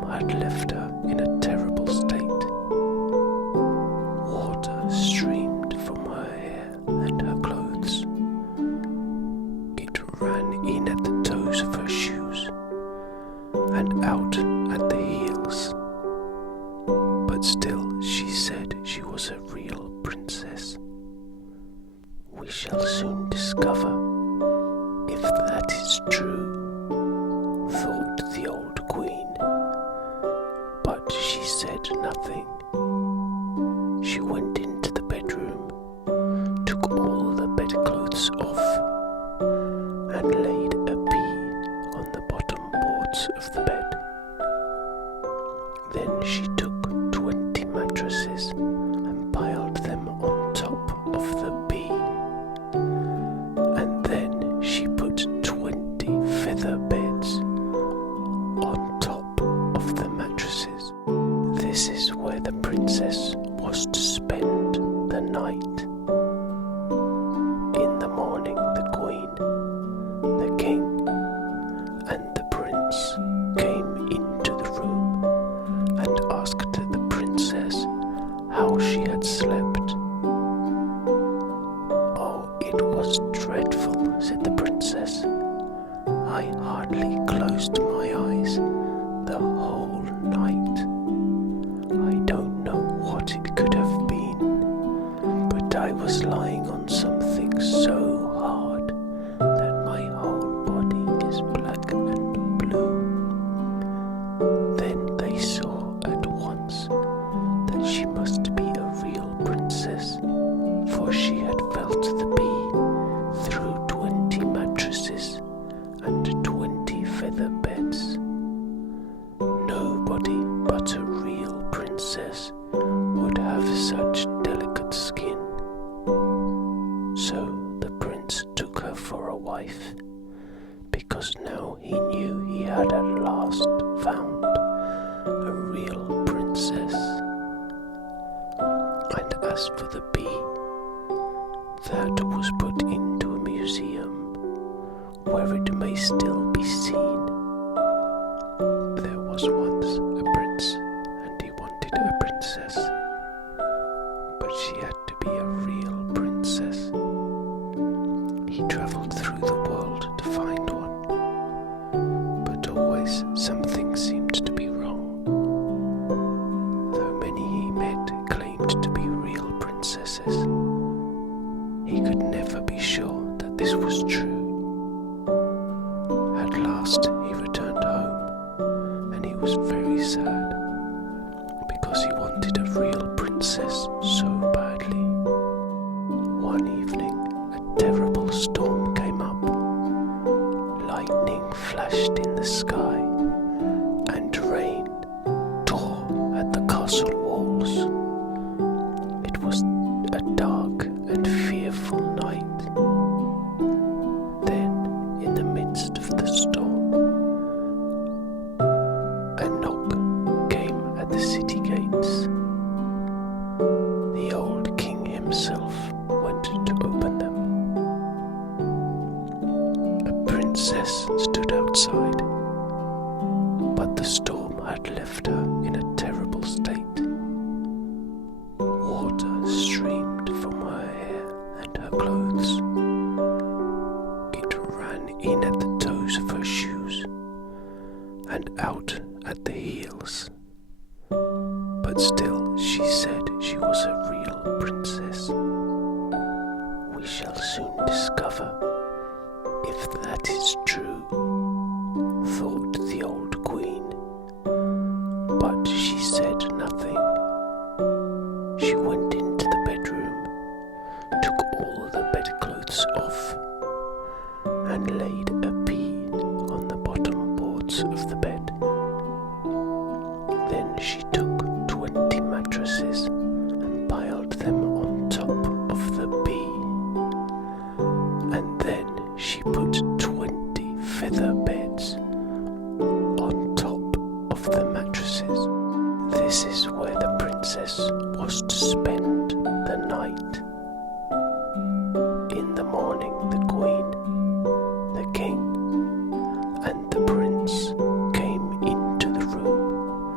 had left her in a terrible state. Water streamed from her hair and her clothes. It ran in at the toes of her shoes and out at the heels. But still she said she was a real princess. We shall soon discover if that is true, thought the old queen. But she said nothing. She went into the bedroom, took all the bedclothes off, and laid a pea on the bottom boards of the bed. Then she took 20 mattresses and piled them on top of the pea. And then she put 20 feather beds on top of the mattresses. This is where the princess was to spend the night. In the morning the queen, the king, and the prince came into the room and asked the princess how she had slept. "Oh, it was dreadful," said the princess. "I hardly closed my eyes the whole night. I don't know what it could have been, but I was lying on something so hard that my whole body is black and blue." Then they saw at once that she must be a real princess, for she had felt the pea through 20 mattresses and 20 feather beds. Nobody but a real princess would have such delicate skin. So the prince took her for a wife, because now he knew he had at last found a real princess. And as for the pea, that was put into a museum where it may still be seen. There was once a prince, and he wanted a princess, but she had to be a real princess. He travelled through the world to find one, but always something seemed to be wrong. Though many he met claimed to be real princesses, he could never be sure that this was true. At last he returned home, and he was very sad, because he wanted a real princess so badly. One evening a terrible storm came up. Lightning flashed in the sky, and rain tore at the castle walls. It was a dark and fearful night. Then, in the midst of the storm, a knock came at the city gates. The old king himself went to open them. A princess stood outside, but the storm had left her in a terrible state. Water streamed from her hair and her clothes. It ran in at the toes of her shoes and out at the heels. But still she said she was a real princess. We shall soon discover if that is true, thought the old queen. But she said nothing. She went into the bedroom, took all the bedclothes off, and laid a pea on the bottom boards of the bed. Then she took 20 mattresses and piled them on top of the pea. And then she put 20 feather beds on top of the mattresses. This is where the princess was to spend the night. In the morning the queen, the king, and the prince came into the room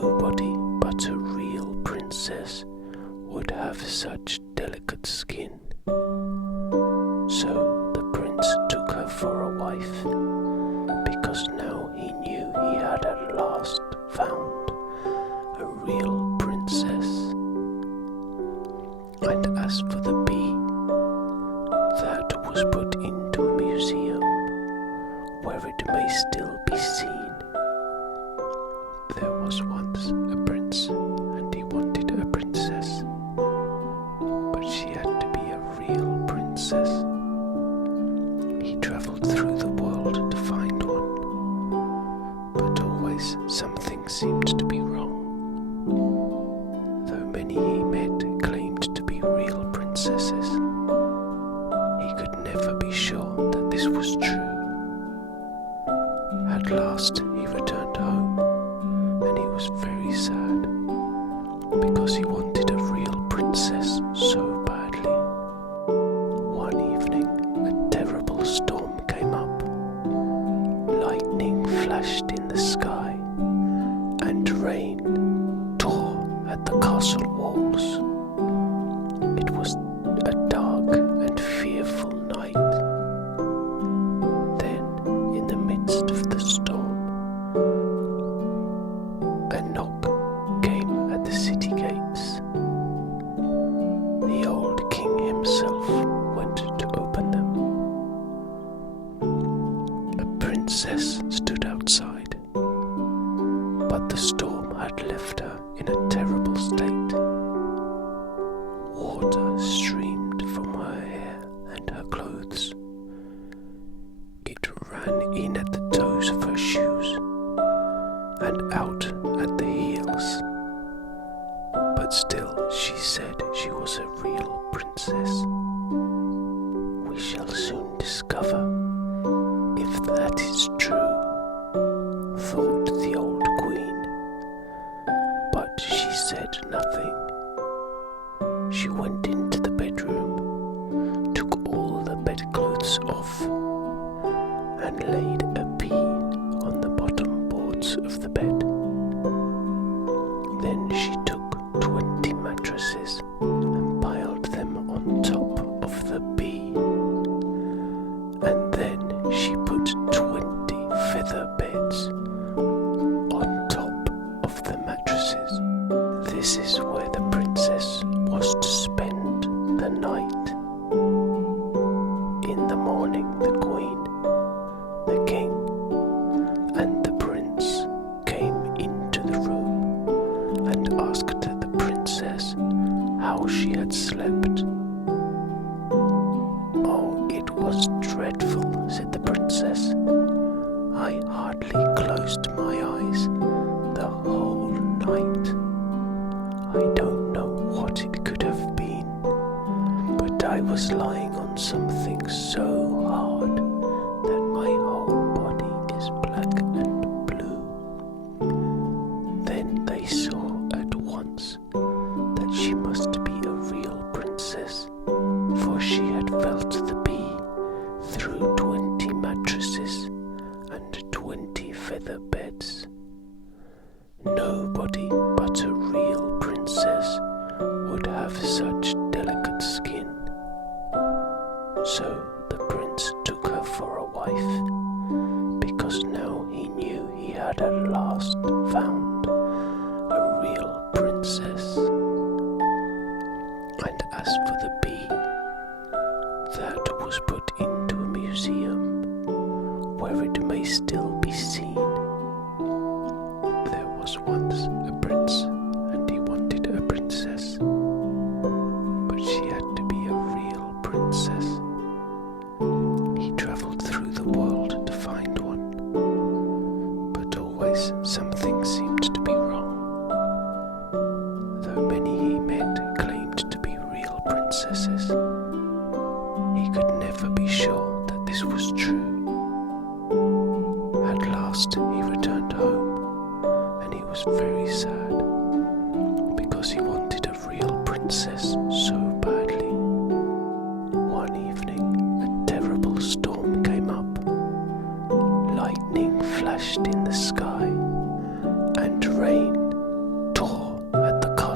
Nobody but a real princess would have such delicate skin. So the prince took her for a wife, because now he knew he had at last found a real princess. And as for the bee, that was put into a museum, where it may still be seen. There was once a prince, and he wanted a princess, but she had to be a real princess. He travelled through the world to find one, but always something seemed to be wrong. Though many he met claimed to be real princesses, he could never be sure that this was true. At last he returned home, and he was very sad, because he wanted a real princess so badly. One evening a terrible storm came up. Lightning flashed in the sky, and rain tore at the castle walls. It was a dark and fearful night. Then, in the midst of the storm, a knock came at the city gates. The old king himself went to open them. A princess stood outside, but the storm had left her in a terrible state. Water streamed from her hair and her clothes. It ran in at the toes of her shoes and out at the heels. But still she said she was a real princess. We shall soon discover if that is true, thought the old queen. But she said nothing. She went into the bedroom, took all the bedclothes off, and laid a pea on the bottom boards of the bed. Then she took 20 mattresses and piled them on top of the pea. And then she put 20 feather beds on top of the mattresses. This is where the princess was to spend the night. In the morning the queen, the king, and the prince came into the room and asked the princess how she had slept. Oh, it was dreadful, said the princess. I hardly closed my eyes the whole night. I don't know what it could have been, but I was lying on something so hard that my whole body is black and blue. Then they saw at once that she must be a real princess, for she had felt the bee through 20 mattresses and 20 feather beds. Nobody but a real princess would have such delicate skin. So the prince took her for a wife, because now he knew he had at last found a real princess. And as for the bee, that was put into a museum, where it may still be seen. There was once a prince, and he wanted a princess, but she had to be a real princess. He travelled through the world to find one, but always something seemed to be wrong. Though many he met claimed to be real princesses, he could never be sure that this was true. At last he returned home, and he was very sad, because he wanted a real princess so badly. One evening a terrible storm came up. Lightning flashed in the sky, and rain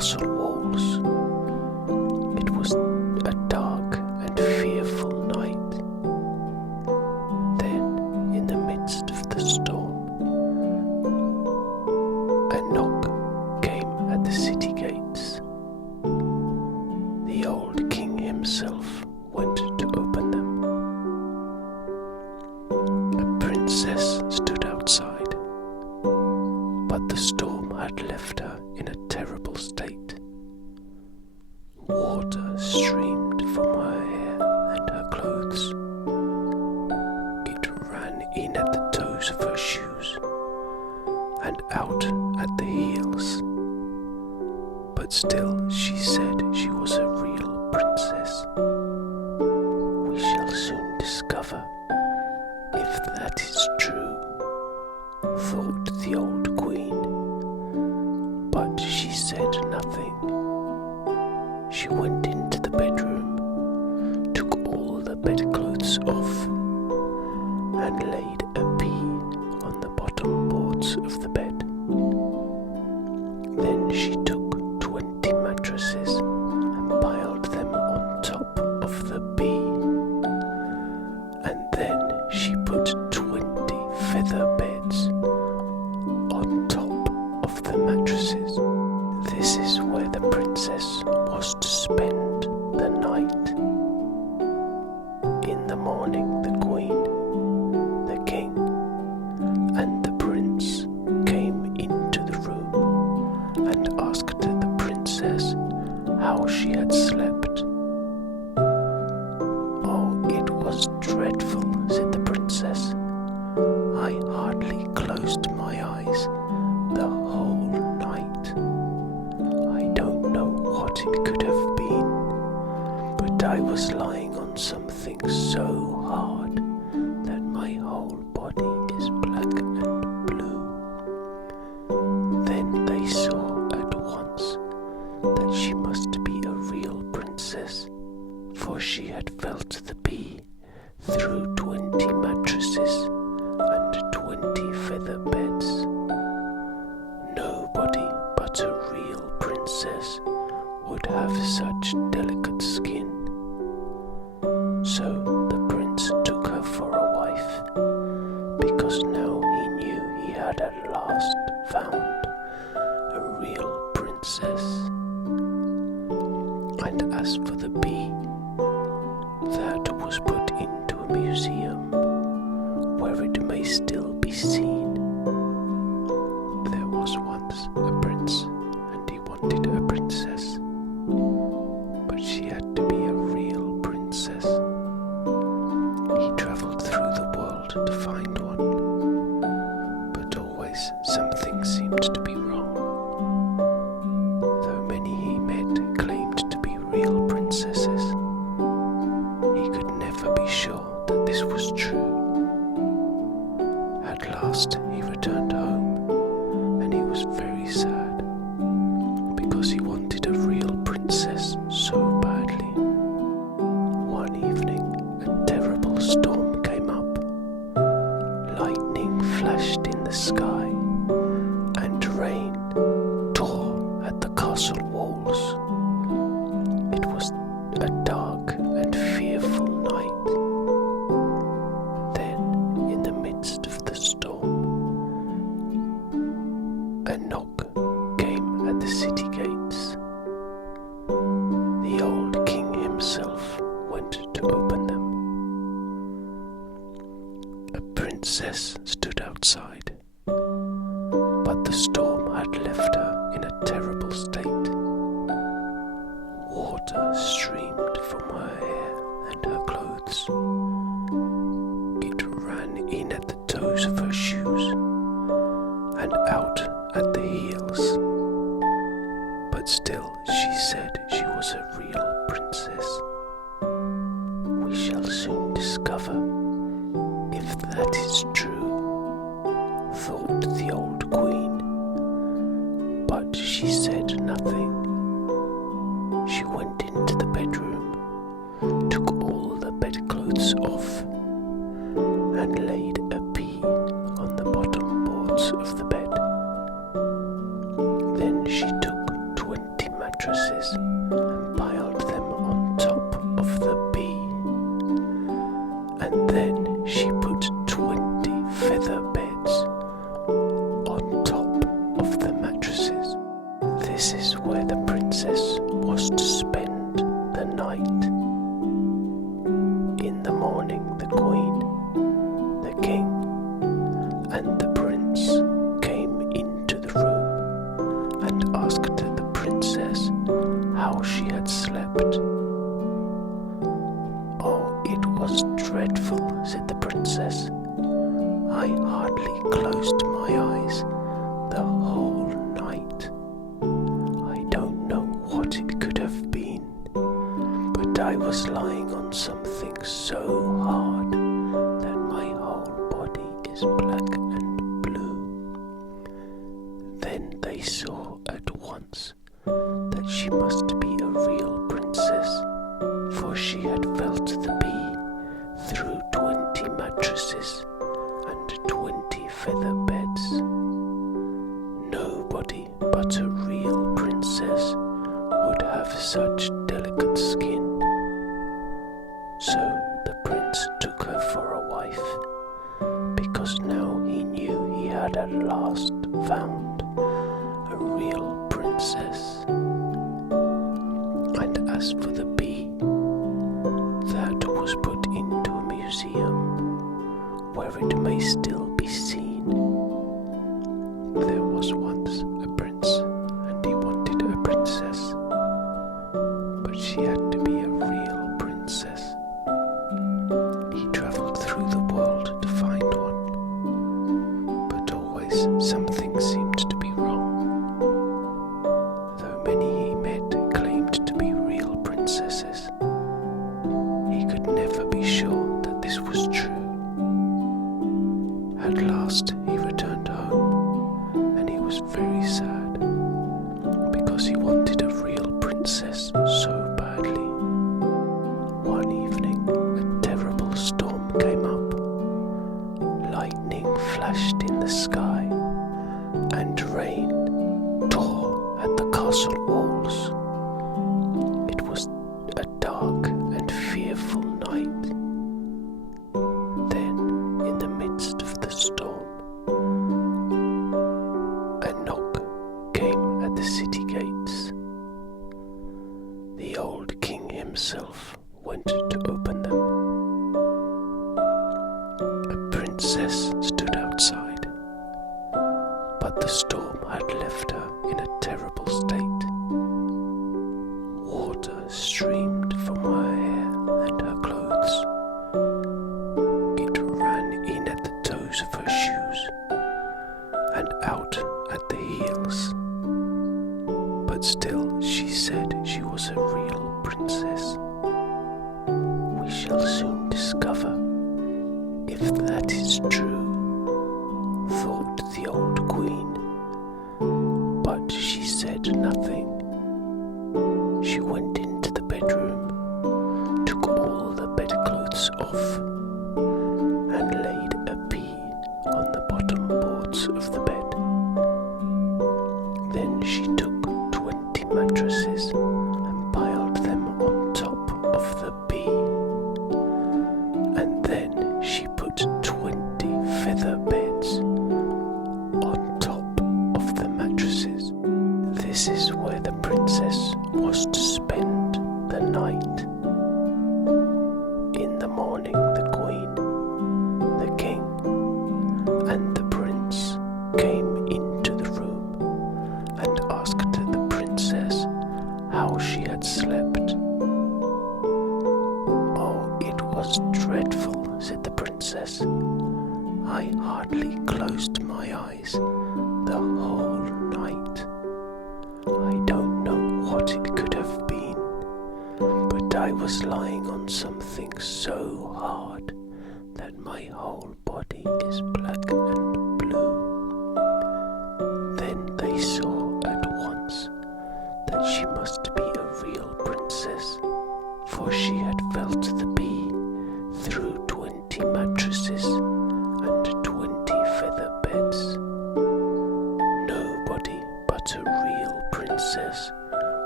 castle walls. It was a dark and fearful night. Then, in the midst of the storm, a knock came at the city gates. The old king himself went to open them. A princess stood outside, but the storm had left her in a terrible state. Water streamed from her hair and her clothes. It ran in at the toes of her shoes and out at the heels. But still she said she was a real princess. We shall soon discover if that is true, thought the old queen. But she said nothing. She went into the bedroom, took all the bedclothes off, and laid a pea on the bottom boards of the bed. Then she took 20 mattresses and piled them on top of the pea. And then she put 20 feather beds on top of the mattresses. This is where the princess was to spend the night. In the morning, the queen, the king, and the prince came into the room and asked the princess how she had slept. "Oh, it was dreadful," said the princess. "I hardly closed my eyes the whole night. I don't know what it could have been, but I was lying on something so hard that my whole body is black and blue." Then they saw at once that she must be a real princess, for she had felt the pea through 20 mattresses and 20 feather beds. Nobody but a real princess would have such delicate skin. So the prince took her for a wife, because now he knew he had at last found a real princess. And as for the bee, that was put into a museum where it may still be seen. There was once a prince, and he wanted a princess, but she had to be a real princess. He travelled through the world to find one, but always something seemed to be wrong. Though many he met claimed to be real princesses, he could never be sure that this was true. At last he returned home, and he was very sad, because he wanted a real princess so badly. One evening a terrible storm came up. Lightning flashed in the sky, and rain tore at the castle walls. It was a dark and fearful night. Then, in the midst of the storm, a knock came at the city gates. The old king himself went to open them. A princess stood outside, but the storm had left her in a terrible state. Water streamed from her hair and her clothes. It ran in at the toes of her shoes and out at the heels. But still she said she was a real princess. We shall soon discover if that is true, thought the old queen. But she said nothing. She went into the bedroom, took all the bedclothes off, and laid a pea on the bottom boards of the bed. Then she took 20 mattresses and piled them on top of the bee. And then she put 20 feather beds on top of the mattresses. This is where the princess was to spend the night. In the morning, the queen, the king, and the prince came into the room and asked the princess how she had slept. "Oh, it was dreadful," said the princess. "I hardly closed my eyes the whole night. I don't know what it could have been, but I was lying on something so hard that my whole body is black and blue." Then they saw at once that she must be a real princess, for she had felt the bee through 20 mattresses and 20 feather beds. Nobody but a real princess would have such delicate skin. So the prince took her for a wife, because now he knew he had at last found a real princess. And as for the bee, that was put into a museum where it may still be seen. There was once a prince, and he wanted a princess, but she had to be a real princess. He travelled through the world to find one, but always something seemed to be wrong. Though many he met claimed to be real princesses, he could never be sure that this was true. At last he returned home, and he was very sad, because he wanted a real princess so badly. One evening a terrible storm came up. Lightning flashed in the sky, and rain tore at the castle walls. It was a dark and fearful night. Then, in the midst of the storm, a knock came at the city gates. The old king himself went to open them. A princess stood outside, but the storm had left her in a terrible state. Water streamed from her hair and her clothes. It ran in at the toes of her shoes and out at the heels. But still she said she was a real princess. "We shall soon discover if that is true," thought the old queen. But she said nothing. She went into the bedroom, took all the bedclothes off, and laid a bee on the bottom boards of the bed. Then she took 20 mattresses and piled them on top of the bee. And then she put 20 feather beds on top of the mattresses. This is where the princess was to spend the night. In the morning, the queen, the king, and the prince came into the room and asked the princess how she had slept. "Oh, it was dreadful," said the princess. "I hardly closed my eyes the whole night. I don't know what it could have been, but I was lying on something so hard that my whole body is black and blue." Then they saw at once that she must be a real princess, for she had felt the bee through 20 mattresses and 20 feather beds. Nobody but a real princess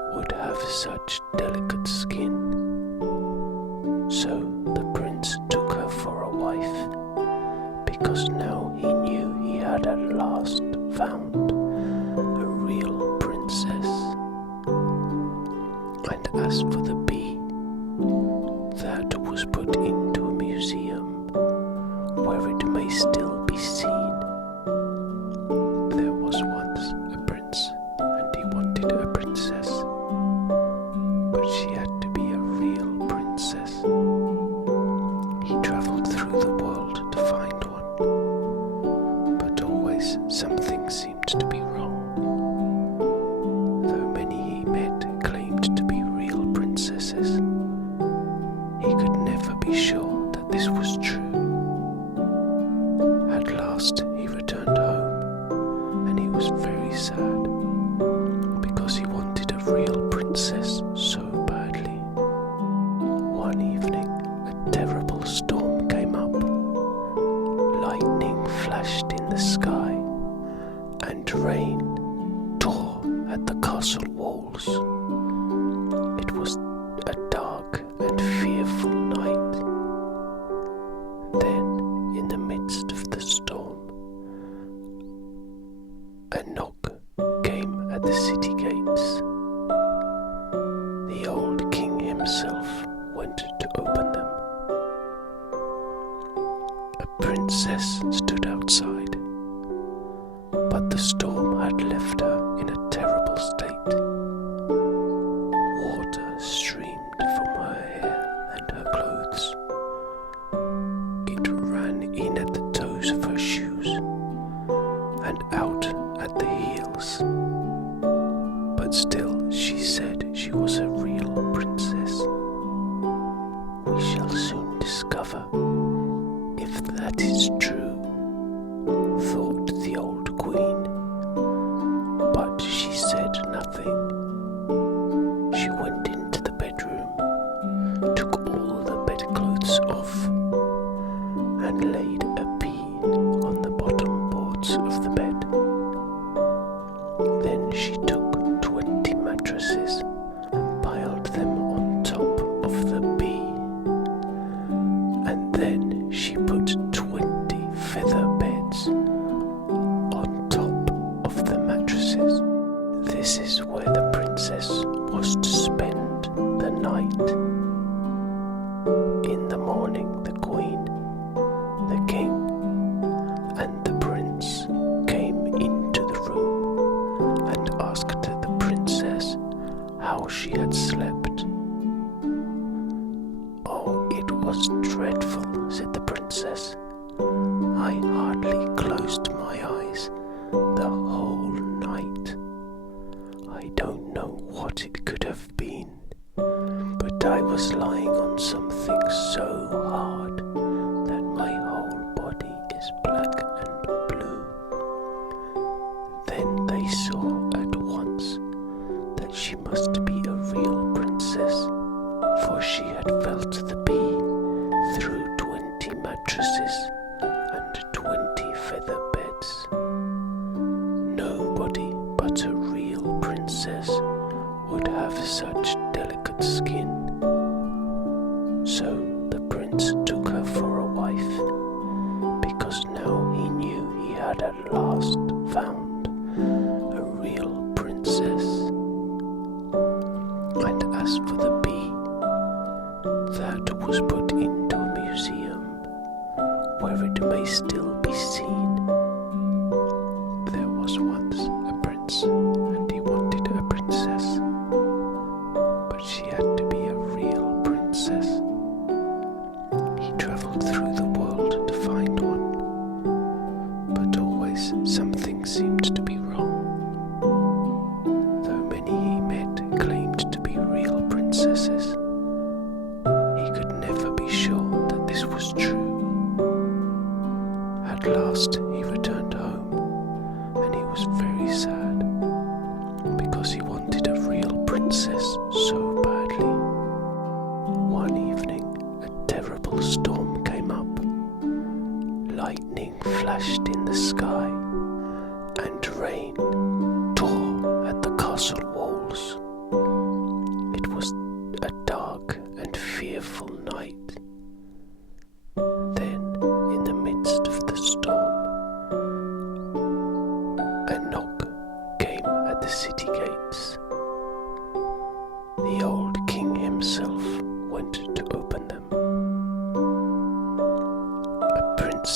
would have such delicate skin. So the prince took her for a wife, because now he knew he had at last found a real princess. And as for the bee, that was put into a museum where it may still be seen. There was once a prince, and he wanted a princess, but she had to be a real princess. He travelled through the world to find one, but always something seemed to be wrong. Though many he met claimed to be real princesses, he could never be sure that this was true. At last he returned home, and he was very sad, because he wanted a real princess so badly. One evening, a terrible storm came up. Lightning flashed in the sky, and rain tore at the castle walls. It was a dark and fearful night. Then, in the midst of the storm, a knock came at the city gates. The old king himself went to open them. A princess stood outside, but the storm had left her in a terrible state. Water streamed from her hair and her clothes. It ran in at the toes of her shoes and out at the heels. But still she said she was a real princess. We shall soon discover if that is true, thought the old queen. But she said nothing. She went into the bedroom, took all the bedclothes off, and laid a pea on the bottom boards of the bed. Then she took 20 mattresses and piled them on top of the pea. And then she put 20 feather beds on top of the mattresses. This is where the princess was to spend the night. In the morning, the queen, the king, and the prince came into the room and asked the princess how she had slept. "Oh, it was dreadful," said the princess. "I hardly closed my eyes the whole night. I don't know what it could have been, but I was lying on something so hard that my whole body is black and blue." Then they saw at once that she must be a real princess, for she had felt the bee through 20 mattresses and 20 feather beds. Nobody but a real princess would have such delicate skin. So the prince took her for a wife, because now he knew he had at last found a real princess. And as for the bee, that was put into a museum where it may still be seen. There was once a prince, and he wanted a princess, but she had to be a real princess. He travelled through the world to find one, but always something seemed to be wrong. Though many he met claimed to be real princesses, he could never be sure that this was true. At last he returned home, and he was very sad, because he wanted a real princess so badly. One evening, a terrible storm came up. Lightning flashed in the sky, and rain tore at the castle walls.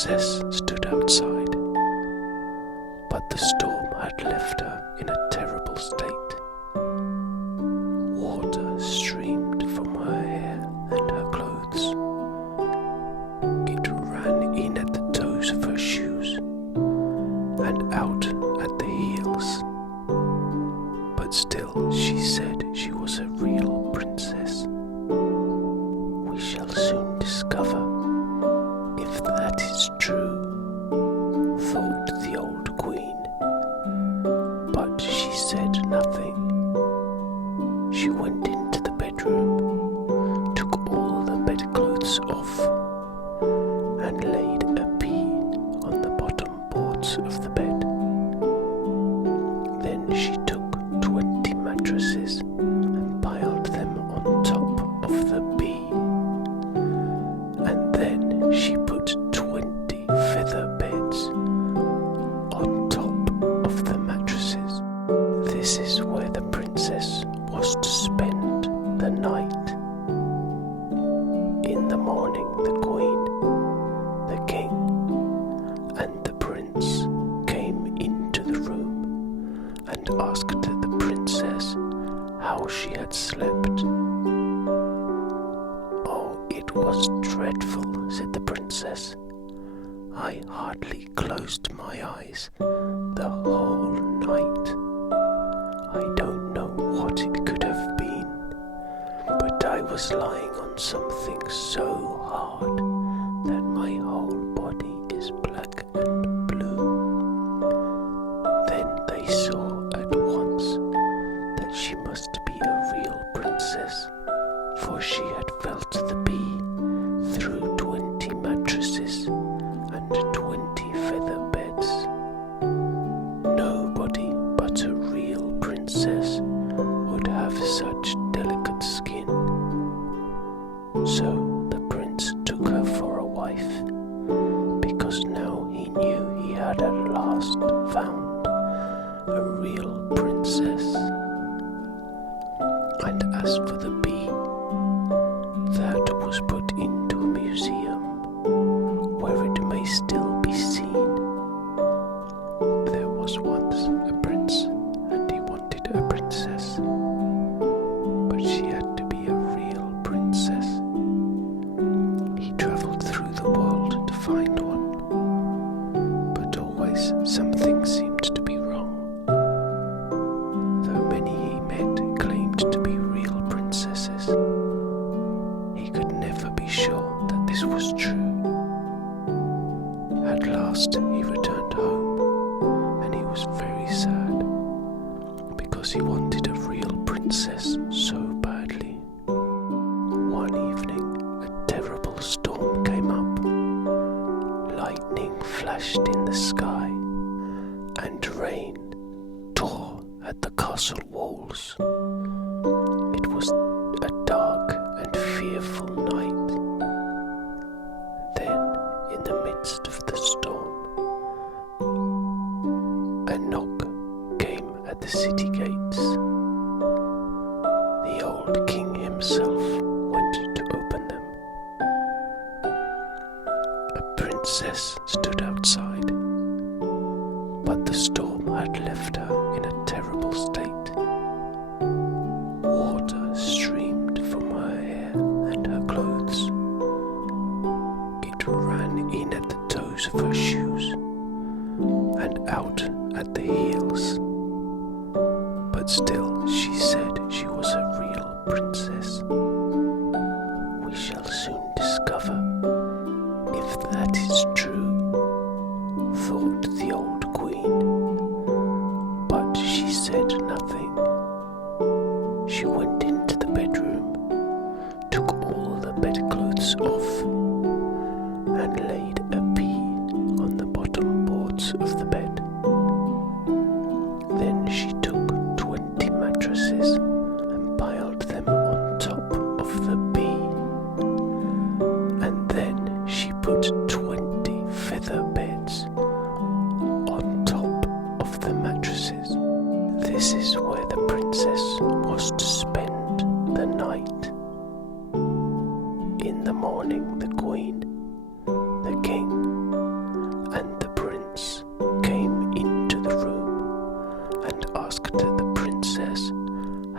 princess stood outside, but the storm had left her in a terrible state. Water streamed from her hair and her clothes. It ran in at the toes of her shoes and out at the heels. But still she said she was a real princess. We shall soon discover if that is true, thought the old queen. But she said nothing. She went into the bedroom, took all the bedclothes off, and laid a pea on the bottom boards of the bed. Then she took 20 mattresses and piled them on top of the pea. And then she put 20 feather beds on top of the mattresses. This is where the princess was to spend the night. In the morning, the queen, the king, and the prince came into the room and asked the princess how she had slept. "Oh, it was dreadful," said the princess. "I hardly closed my eyes the whole night. I don't know what it could have been, but I was lying on something so hard that my whole body is black and blue." Then they saw at once that she must be a real princess, for she had felt the bee through 20 mattresses and 20 feather beds. Nobody but a real princess would have such delicate skin. So the prince took her for a wife, because now he knew he had at last found a real princess. And as for the bee, that was put into a museum where it may still be seen. There was once a prince, and he wanted a princess, but she had to be a real princess. He travelled through the world to find one, but always something seemed to be wrong. Though many he met claimed to be real princesses, he could never be sure that this was true. At last he returned home, and he was very sad, because he wanted a real princess so badly. One evening a terrible storm came up. Lightning flashed in the sky, and rain tore at the castle walls. It was a dark and fearful night. Then, in the midst of the storm, a knock came at the city gates. The old king himself went to open them. A princess stood outside, but the storm had left her in a terrible state. Water streamed from her hair and her clothes. It ran in at the toes of her shoes and out at the heels. But still she said she was a real princess. We shall soon discover if that is true, thought the old queen. But she said nothing. She went into the bedroom, took all the bedclothes off, and laid a pea on the bottom boards of the bed. Then she took 20 mattresses and piled them on top of the pea. And then she put 20 feather beds on top of the mattresses. This is where the princess was to spend the night. In the morning, the queen, the king,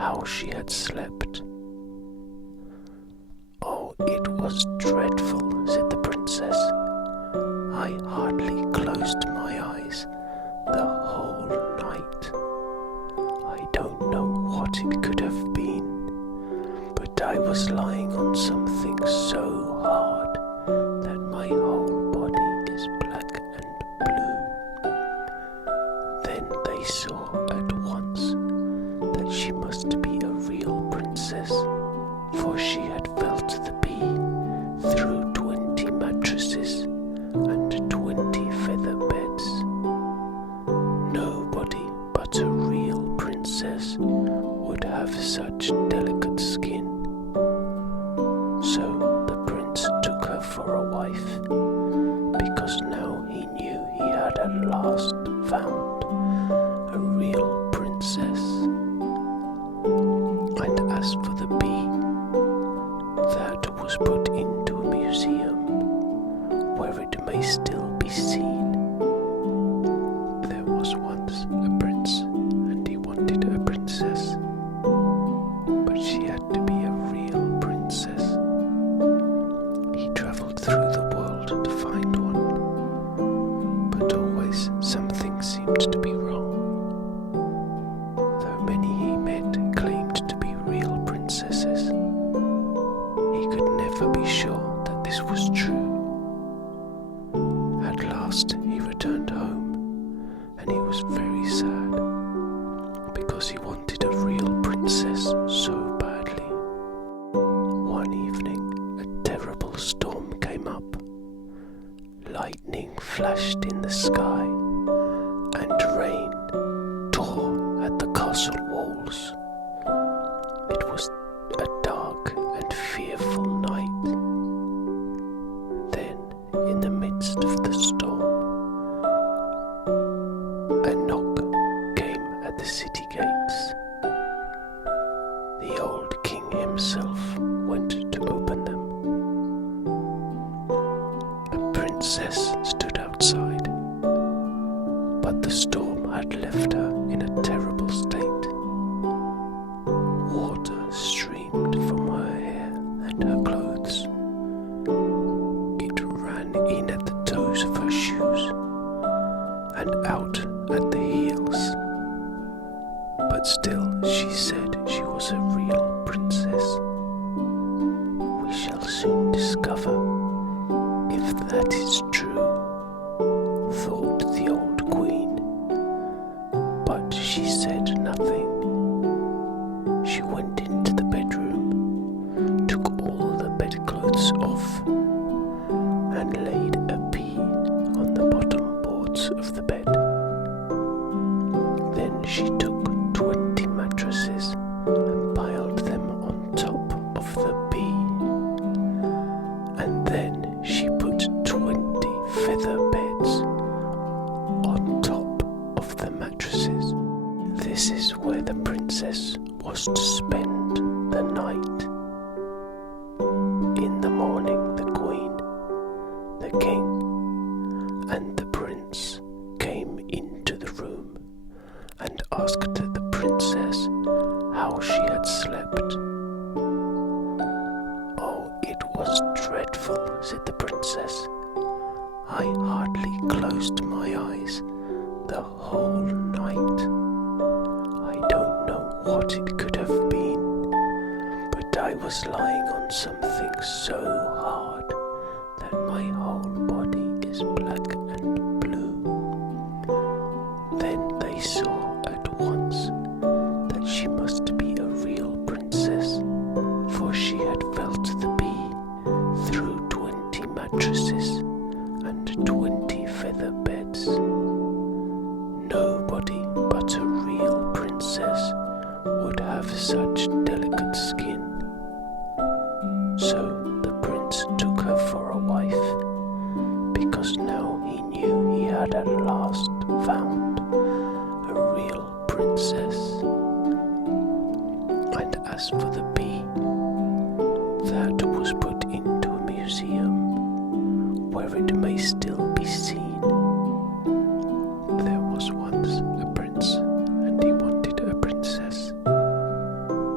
how she had slept. "Oh, it was dreadful," said the princess. "I hardly closed my eyes the whole night. I don't know what it could have been, but I was lying on something so hard that my whole body is black and blue." Then they saw at once that she must be a real princess, for she had felt the bee through 20 mattresses and 20 feather beds. Nobody but a real princess would have such delicate skin. So the prince took her for a wife, because now he knew he had at last found a real princess. And as for the bee, that was put into a museum where it may still be seen. There was once a prince, and he wanted a princess, but she had to be a real princess. He travelled through the world to find one, but always something seemed to be wrong. Though many he met claimed to be real princesses, he could never be sure that this was true. At last he returned home, and he was very sad, because he wanted a real princess so badly. One evening a terrible storm came up. Lightning flashed in the sky, and rain tore at the castle walls. It was a dark and fearful night. Then, in the midst of the storm, a knock came at the city gates. The old king himself went to open them. A princess stood outside, but the storm had left her in a terrible state. Water streamed from her hair and her clothes. It ran in at the toes of her shoes and out at the heels. But still she said she was a real princess. "We shall soon discover if that is true," thought the old queen. But she said nothing. She went into the bedroom, took all the bedclothes off, and laid a pea on the bottom boards of the bed. Then she took 20 mattresses and piled them on top of the pea. And then she put 20 feather beds on top of the mattresses. This is where the princess was to spend the night. In the morning the queen, the king, and the prince came into the room and asked the princess how she had slept. "Oh, it was dreadful," said the princess. "I hardly closed my eyes the whole night. I don't know what it could have been, but I was lying on something so hard that my whole body is black and blue." Then they saw at once that she must be a real princess, for she had felt the bee through 20 mattresses and 20 feather beds. Nobody but a real princess would have such delicate skin. So the prince took her for a wife, because now he knew he had at last found a real princess. And as for the bee, that was put into a museum where it may still be seen. There was once a prince, and he wanted a princess,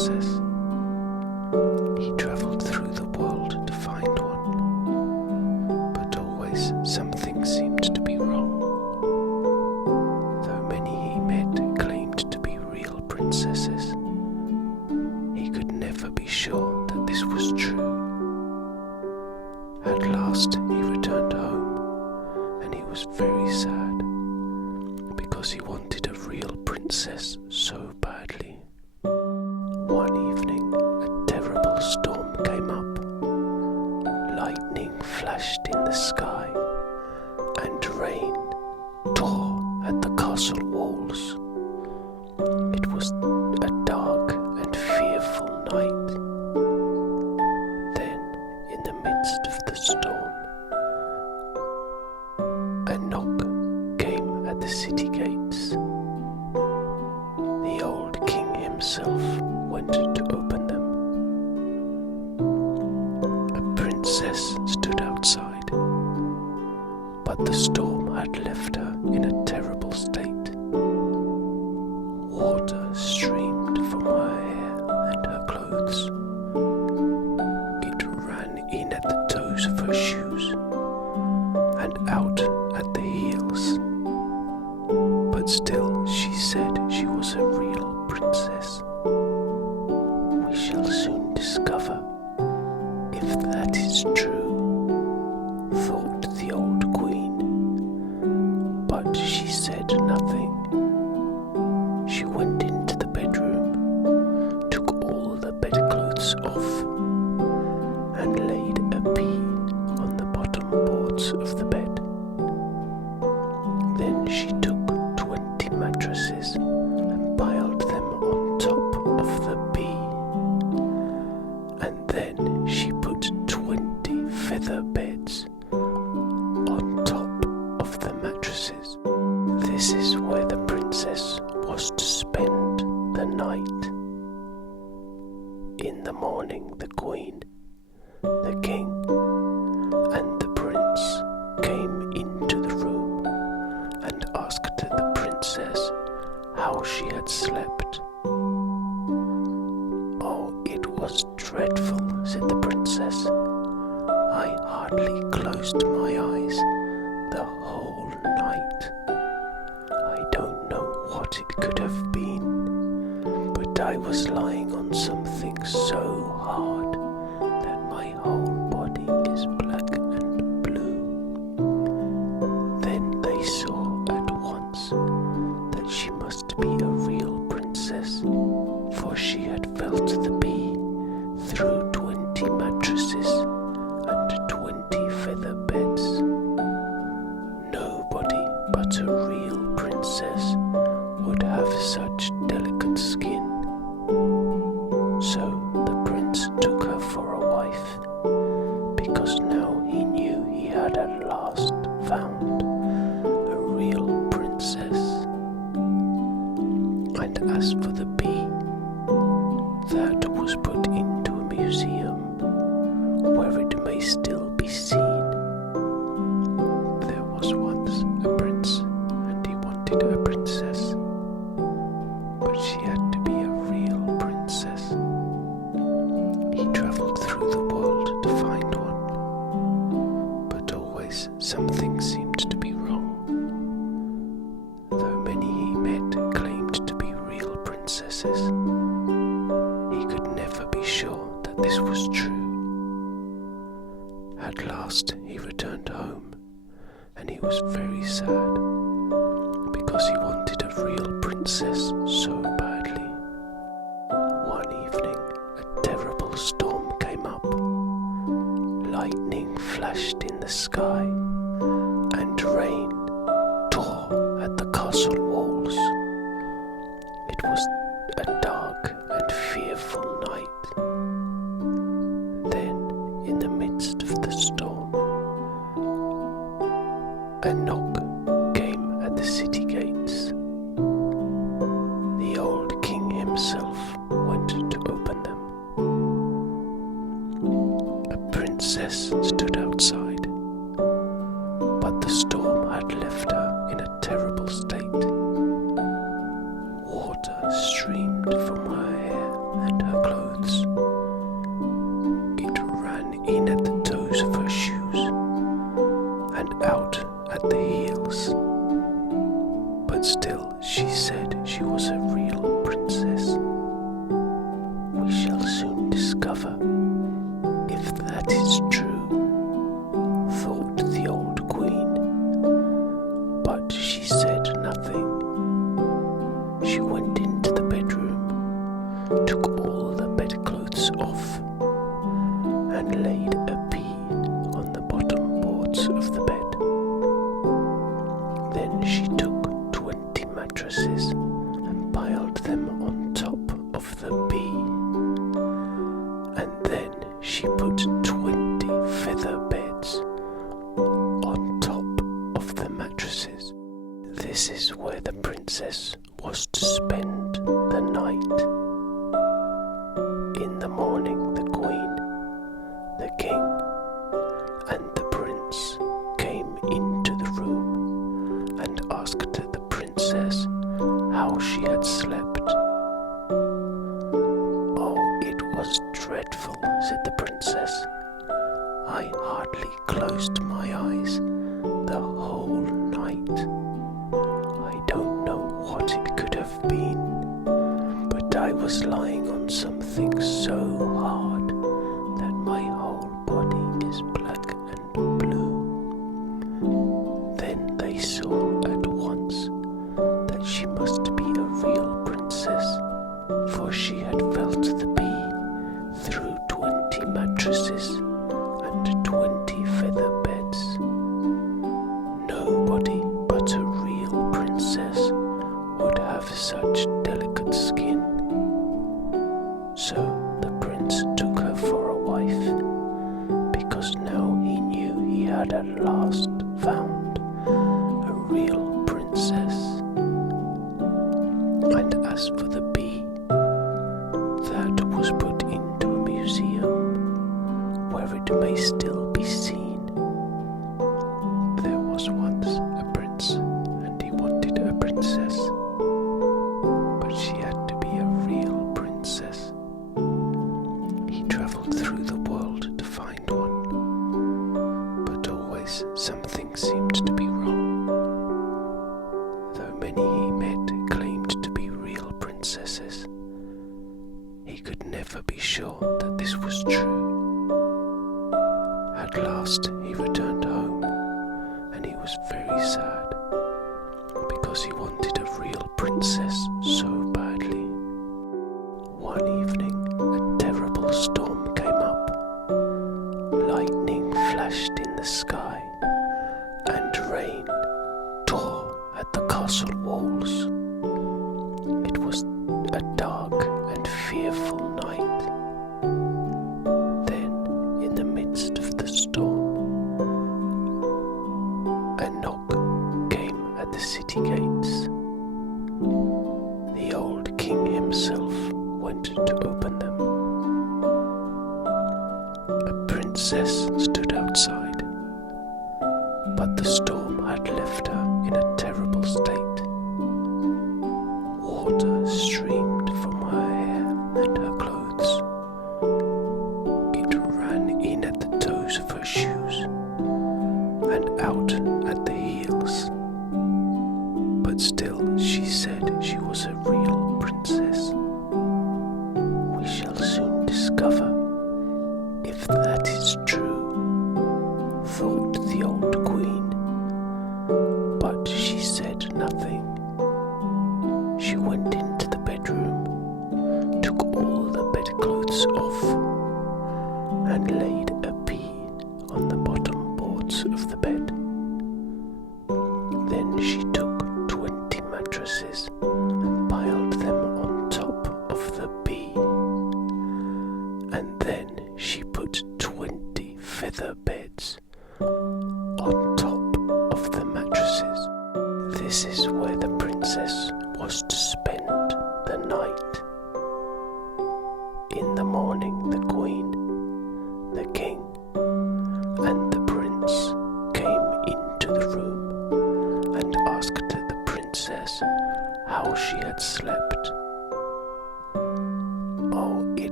princess. He travelled through the world to find one, but always something seemed to be wrong. Though many he met claimed to be real princesses, he could never be sure that this was true. At last he returned home, and he was very sad, because he wanted a real princess so badly. One evening, a terrible storm came up. Lightning flashed in the sky, and rain tore at the castle walls. It was a dark and fearful night. Then, in the midst of the storm, a knock came at the city gates. The old king himself went to open them. A princess stood outside, but the storm had left her in a terrible state. Water streamed from her hair and her clothes. It ran in at the toes of her shoes and out at the heels. But still she said she was a real princess. We shall soon discover if that is true, thought the old queen. But she said nothing. She went into the bedroom, took all the bedclothes off, and laid a pea on the bottom boards of the bed. Then she took 20 mattresses and piled them on top of the pea. And then she put 20 feather beds on top of the mattresses. This is where the princess was to spend the night. In the morning, the queen, the king, and the prince came into the room and asked the princess how she had slept. "Oh, it was dreadful," said the princess. "I hardly closed my eyes the whole night. I don't know what it could have been, but I was lying on something so hard that my whole body is black and blue." Then they saw at once that she must be a real princess, for she had felt the pea through 20 mattresses and 20 feather beds. Nobody but a real princess would have such delicate skin. So the prince took her for a wife, because now he knew he had at last found a real princess. And as for the pea, that was put into a museum where it may still be seen. There was once a prince, and he wanted a princess, but she had to be a real princess. He travelled through the world to find one, but always something seemed to be wrong. Though many he met claimed to be real princesses, he could never be sure that this was true. At last he returned home, and he was very sad, because he wanted a real princess so badly. One evening, a terrible storm came up. Lightning flashed in the sky, and rain tore at the castle walls. It was a dark and fearful night. Then, in the midst of the storm, a knock came at the city gates. The old king himself went to open them. A princess stood outside, but the storm had left her in a terrible state. Water streamed from her hair and and her clothes. It ran in at the toes of her shoes and out at the heels. But still she said she was a real princess. We shall soon discover if that is true, thought the old queen. But she said nothing. She went into the bedroom, took all the bedclothes off, and laid a pea on the bottom boards of the bed. Then she took 20 mattresses and piled them on top of the pea. And then she put 20 feather beds on top of the mattresses. This is where the princess was to spend the night. In the morning, the queen, the king, and the prince came into the room and asked the princess how she had slept. "Oh, it was dreadful," said the princess. "I hardly closed my eyes the whole night. I don't know what it could have been, but I was lying on something so hard that my whole body is black and blue." Then they saw at once that she must be a real princess, for she had felt the pea through 20 mattresses and 20 feather beds. Nobody but a real princess would have such delicate skin. So the prince took her for a wife, because now he knew he had at last found a real princess. And as for the bee, that was put into a museum where it may still be seen. There was once a prince, and he wanted a princess, but she had to be a real princess. He travelled through the world to find one, but always something seemed to be wrong. Though many he met claimed to be real princesses, he could never be sure that this was true. At last he returned home, and he was very sad, because he wanted a real princess so badly. One evening a terrible storm came up. Lightning flashed in the sky, and rain tore at the castle walls. It was a dark and fearful night. Then, in the midst of the storm, a knock came at the city gates. The old king himself went to open them. A princess stood outside, but the storm had left her in a terrible state. Water streamed from her hair and her clothes. It ran in at the toes of her shoes and out at the heels. But still she said she was a real princess. We shall soon discover if that is true, thought the old queen. But she said nothing. She went into the bedroom, took all the bedclothes off, and laid a pea on the bottom boards of the bed. Then she took 20 mattresses and piled them on top of the pea. And then she put 20 feather beds on top of the mattresses. This is where the princess was to spend the night. In the morning, the queen, the king, and the prince came into the room and asked the princess how she had slept. "Oh,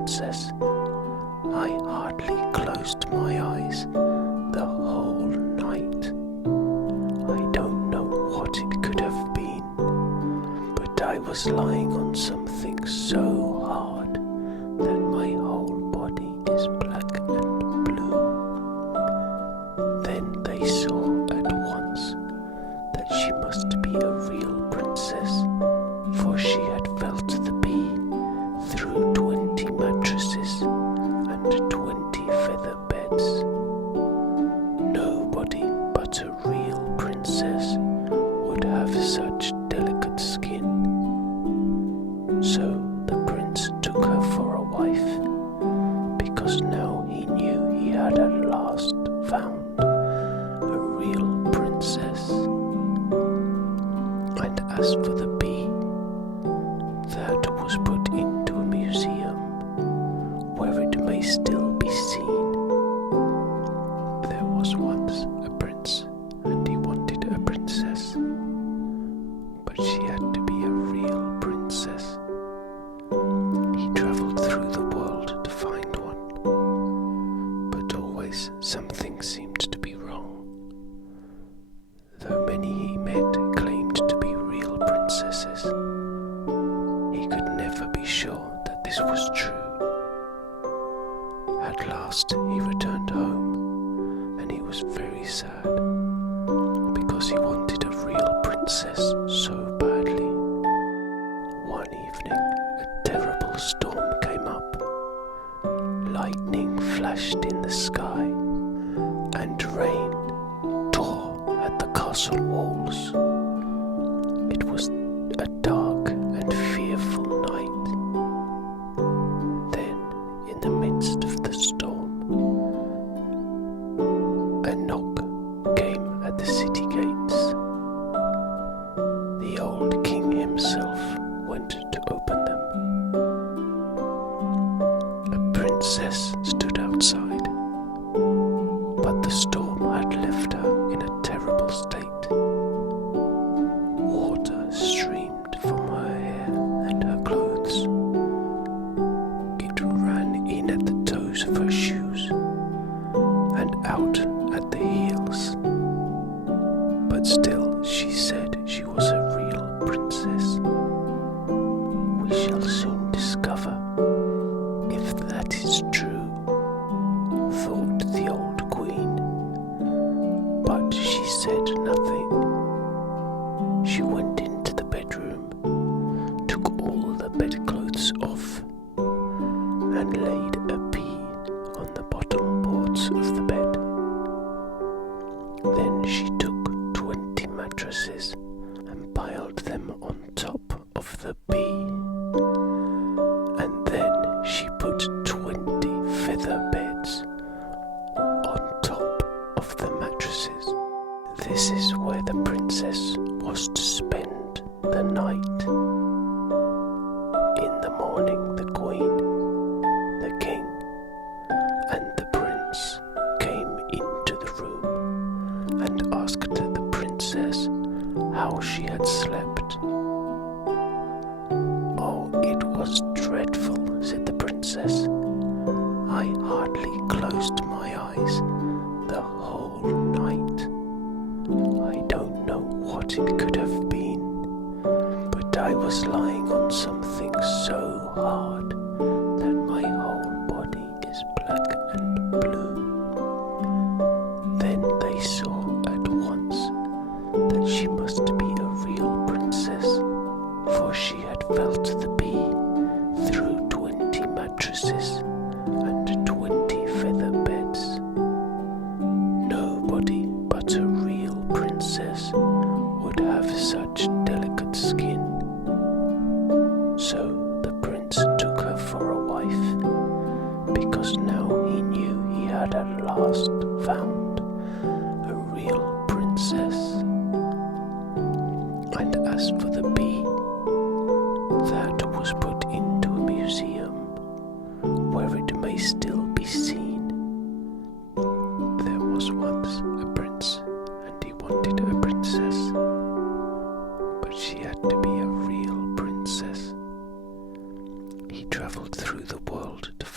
princess. I hardly closed my eyes the whole night. I don't know what it could have been, but I was lying on something so hard that my whole body is black and blue. Then they saw at once that she must be a real princess, for she had felt the bee through 20 mattresses and 20 feather beds. Nobody but a real princess would have such delicate skin. So the prince took her for a wife, because now he knew he had at last found a real princess. And as for the bee, that was put into a museum, where it may still be seen. There was once a prince, and he wanted a princess, but she had to be a real princess. He travelled through the world to find one, but always something seemed to be wrong. Though many he met claimed to be real princesses, he could never be sure that this was true. At last he returned home, and he was very sad, because he wanted a real princess so badly. One evening a terrible storm came up. Lightning flashed in the sky, and rain tore at the castle walls. It was a dark and fearful night. Then, in the midst of the storm, a knock came at the city gates. The old king himself went to open them. A princess stood outside, but the storm had left her in a terrible state. Water streamed from her hair and her clothes. It ran in at the toes of her shoes and out at the heels. But still she said she was a real princess. We shall soon discover if that is true, thought the old queen. But she said nothing. She went into the bedroom, took all the bedclothes off, and laid a pea on the bottom boards of the bed. Then she took 20 mattresses and piled them on top of the bee. And then she put 20 feather beds on top of the mattresses. This is where the princess was to spend the night. In the morning the queen, the king, and the prince came into the room and asked the princess how she had slept. Oh, it was dreadful, said the princess. I hardly closed my eyes the whole night. I don't know what it could have been, but I was lying on something so hard that my whole body is black and blue. Then they saw at once that she must be a real princess, for she had felt the bee through 20 mattresses and 20 feather beds. Nobody but a real princess would have such delicate skin. So the prince took her for a wife, because now he knew he had at last found a real princess. And as for the bee, that was put into a museum, where it may still be seen. There was once a prince, and he wanted a princess, but she had to be a real princess. He travelled through the world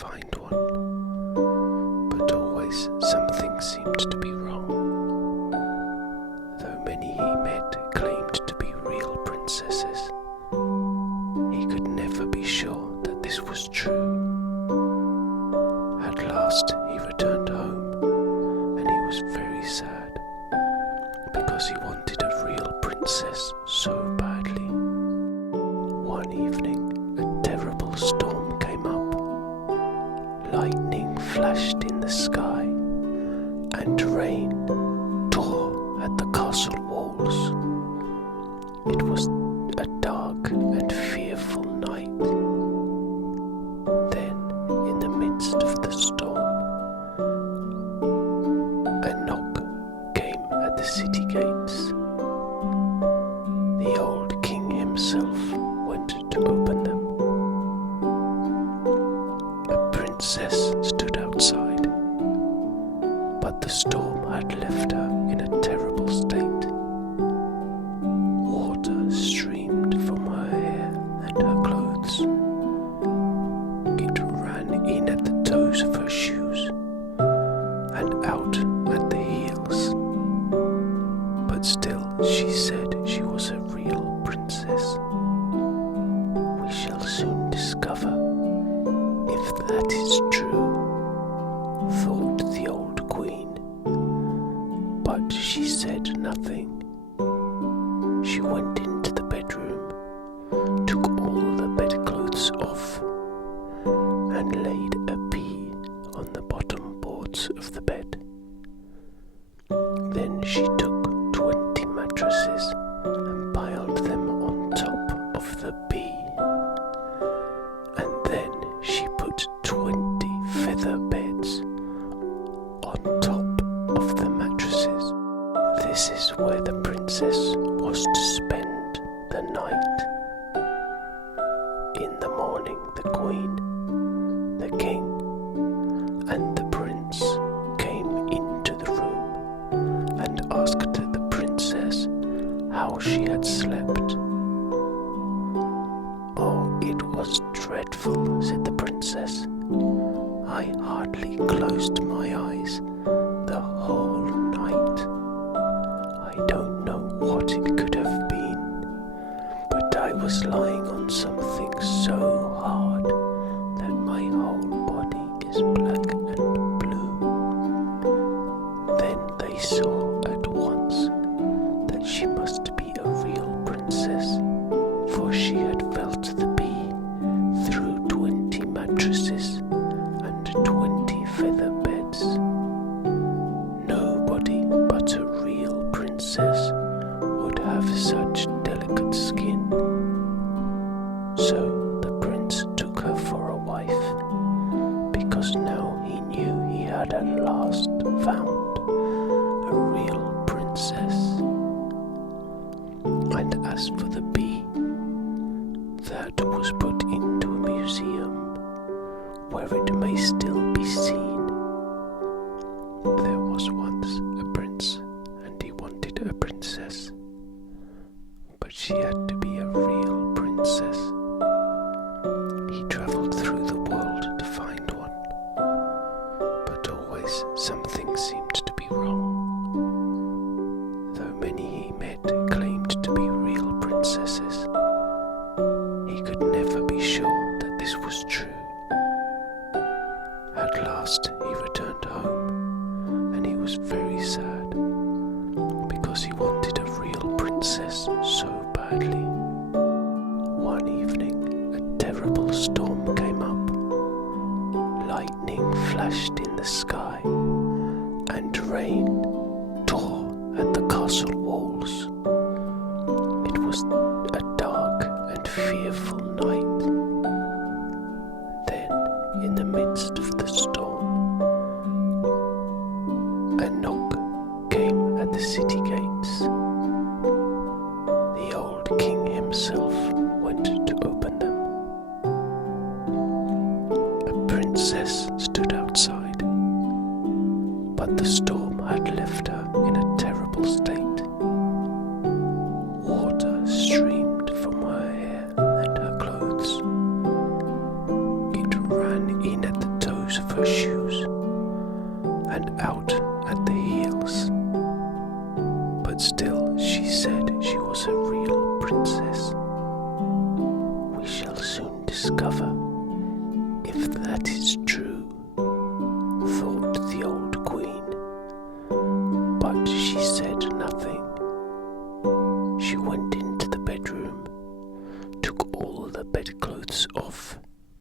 princesses. He could never be sure that this was true. At last he returned home, and he was very sad because he wanted a real princess so badly. One evening, a terrible storm came up. Lightning flashed in the sky, and rain tore at the castle walls. It was a dark and fearful night. Then, in the midst of the storm, a knock came at the city gates. The old king himself went to open them. A princess stood outside, but the storm had left her in a terrible state. Water streamed from her hair and her clothes. It ran in at the toes of her shoes and out at the heels. But still she said she was a real princess. We shall soon discover if that is true, thought the old queen. But she said nothing. She went into the bedroom, took all the bedclothes off, and laid a pea on the bottom boards of the bed. Then she took 20 mattresses and piled them on top of the pea. And then she put 20 feather beds on top of the mattresses. This is where the princess was to spend the night. In the morning, the queen, the king, and the prince came into the room and asked the princess how she had slept. "Oh, it was dreadful," said the princess. "I hardly closed my eyes the whole night. I don't know what it could have been, but I was lying on something so hard that my whole body is black and blue." Then they saw at once that she must be a real princess, for she had felt the pea through 20 mattresses and 20 feather beds. Nobody but a real princess would have such delicate skin. So the prince took her for a wife, because now he knew he had at last found a real princess. And as for the bee, that was put into a museum where it may still be seen. There was once a prince, and he wanted a princess, but she had to be a real princess. He travelled through the world to find one, but always something seemed to be wrong. Though many he met claimed to be real princesses, he could never be sure that this was true. At last he returned home, and he was very sad because he wanted a real princess so badly. One evening, a terrible storm came up. Lightning flashed in the sky, and rain tore at the castle walls. It was a dark and fearful night. Then, in the midst of the storm, a knock came at the city gates. The old king himself went to open them. A princess stood outside, but the storm had left her in a terrible state. Water streamed from her hair and her clothes. It ran in at the toes of her shoes and out at the heels. But still she said she was a real princess. We shall soon discover if that is true, thought the old queen. But she said nothing. She went into the bedroom, took all the bedclothes off,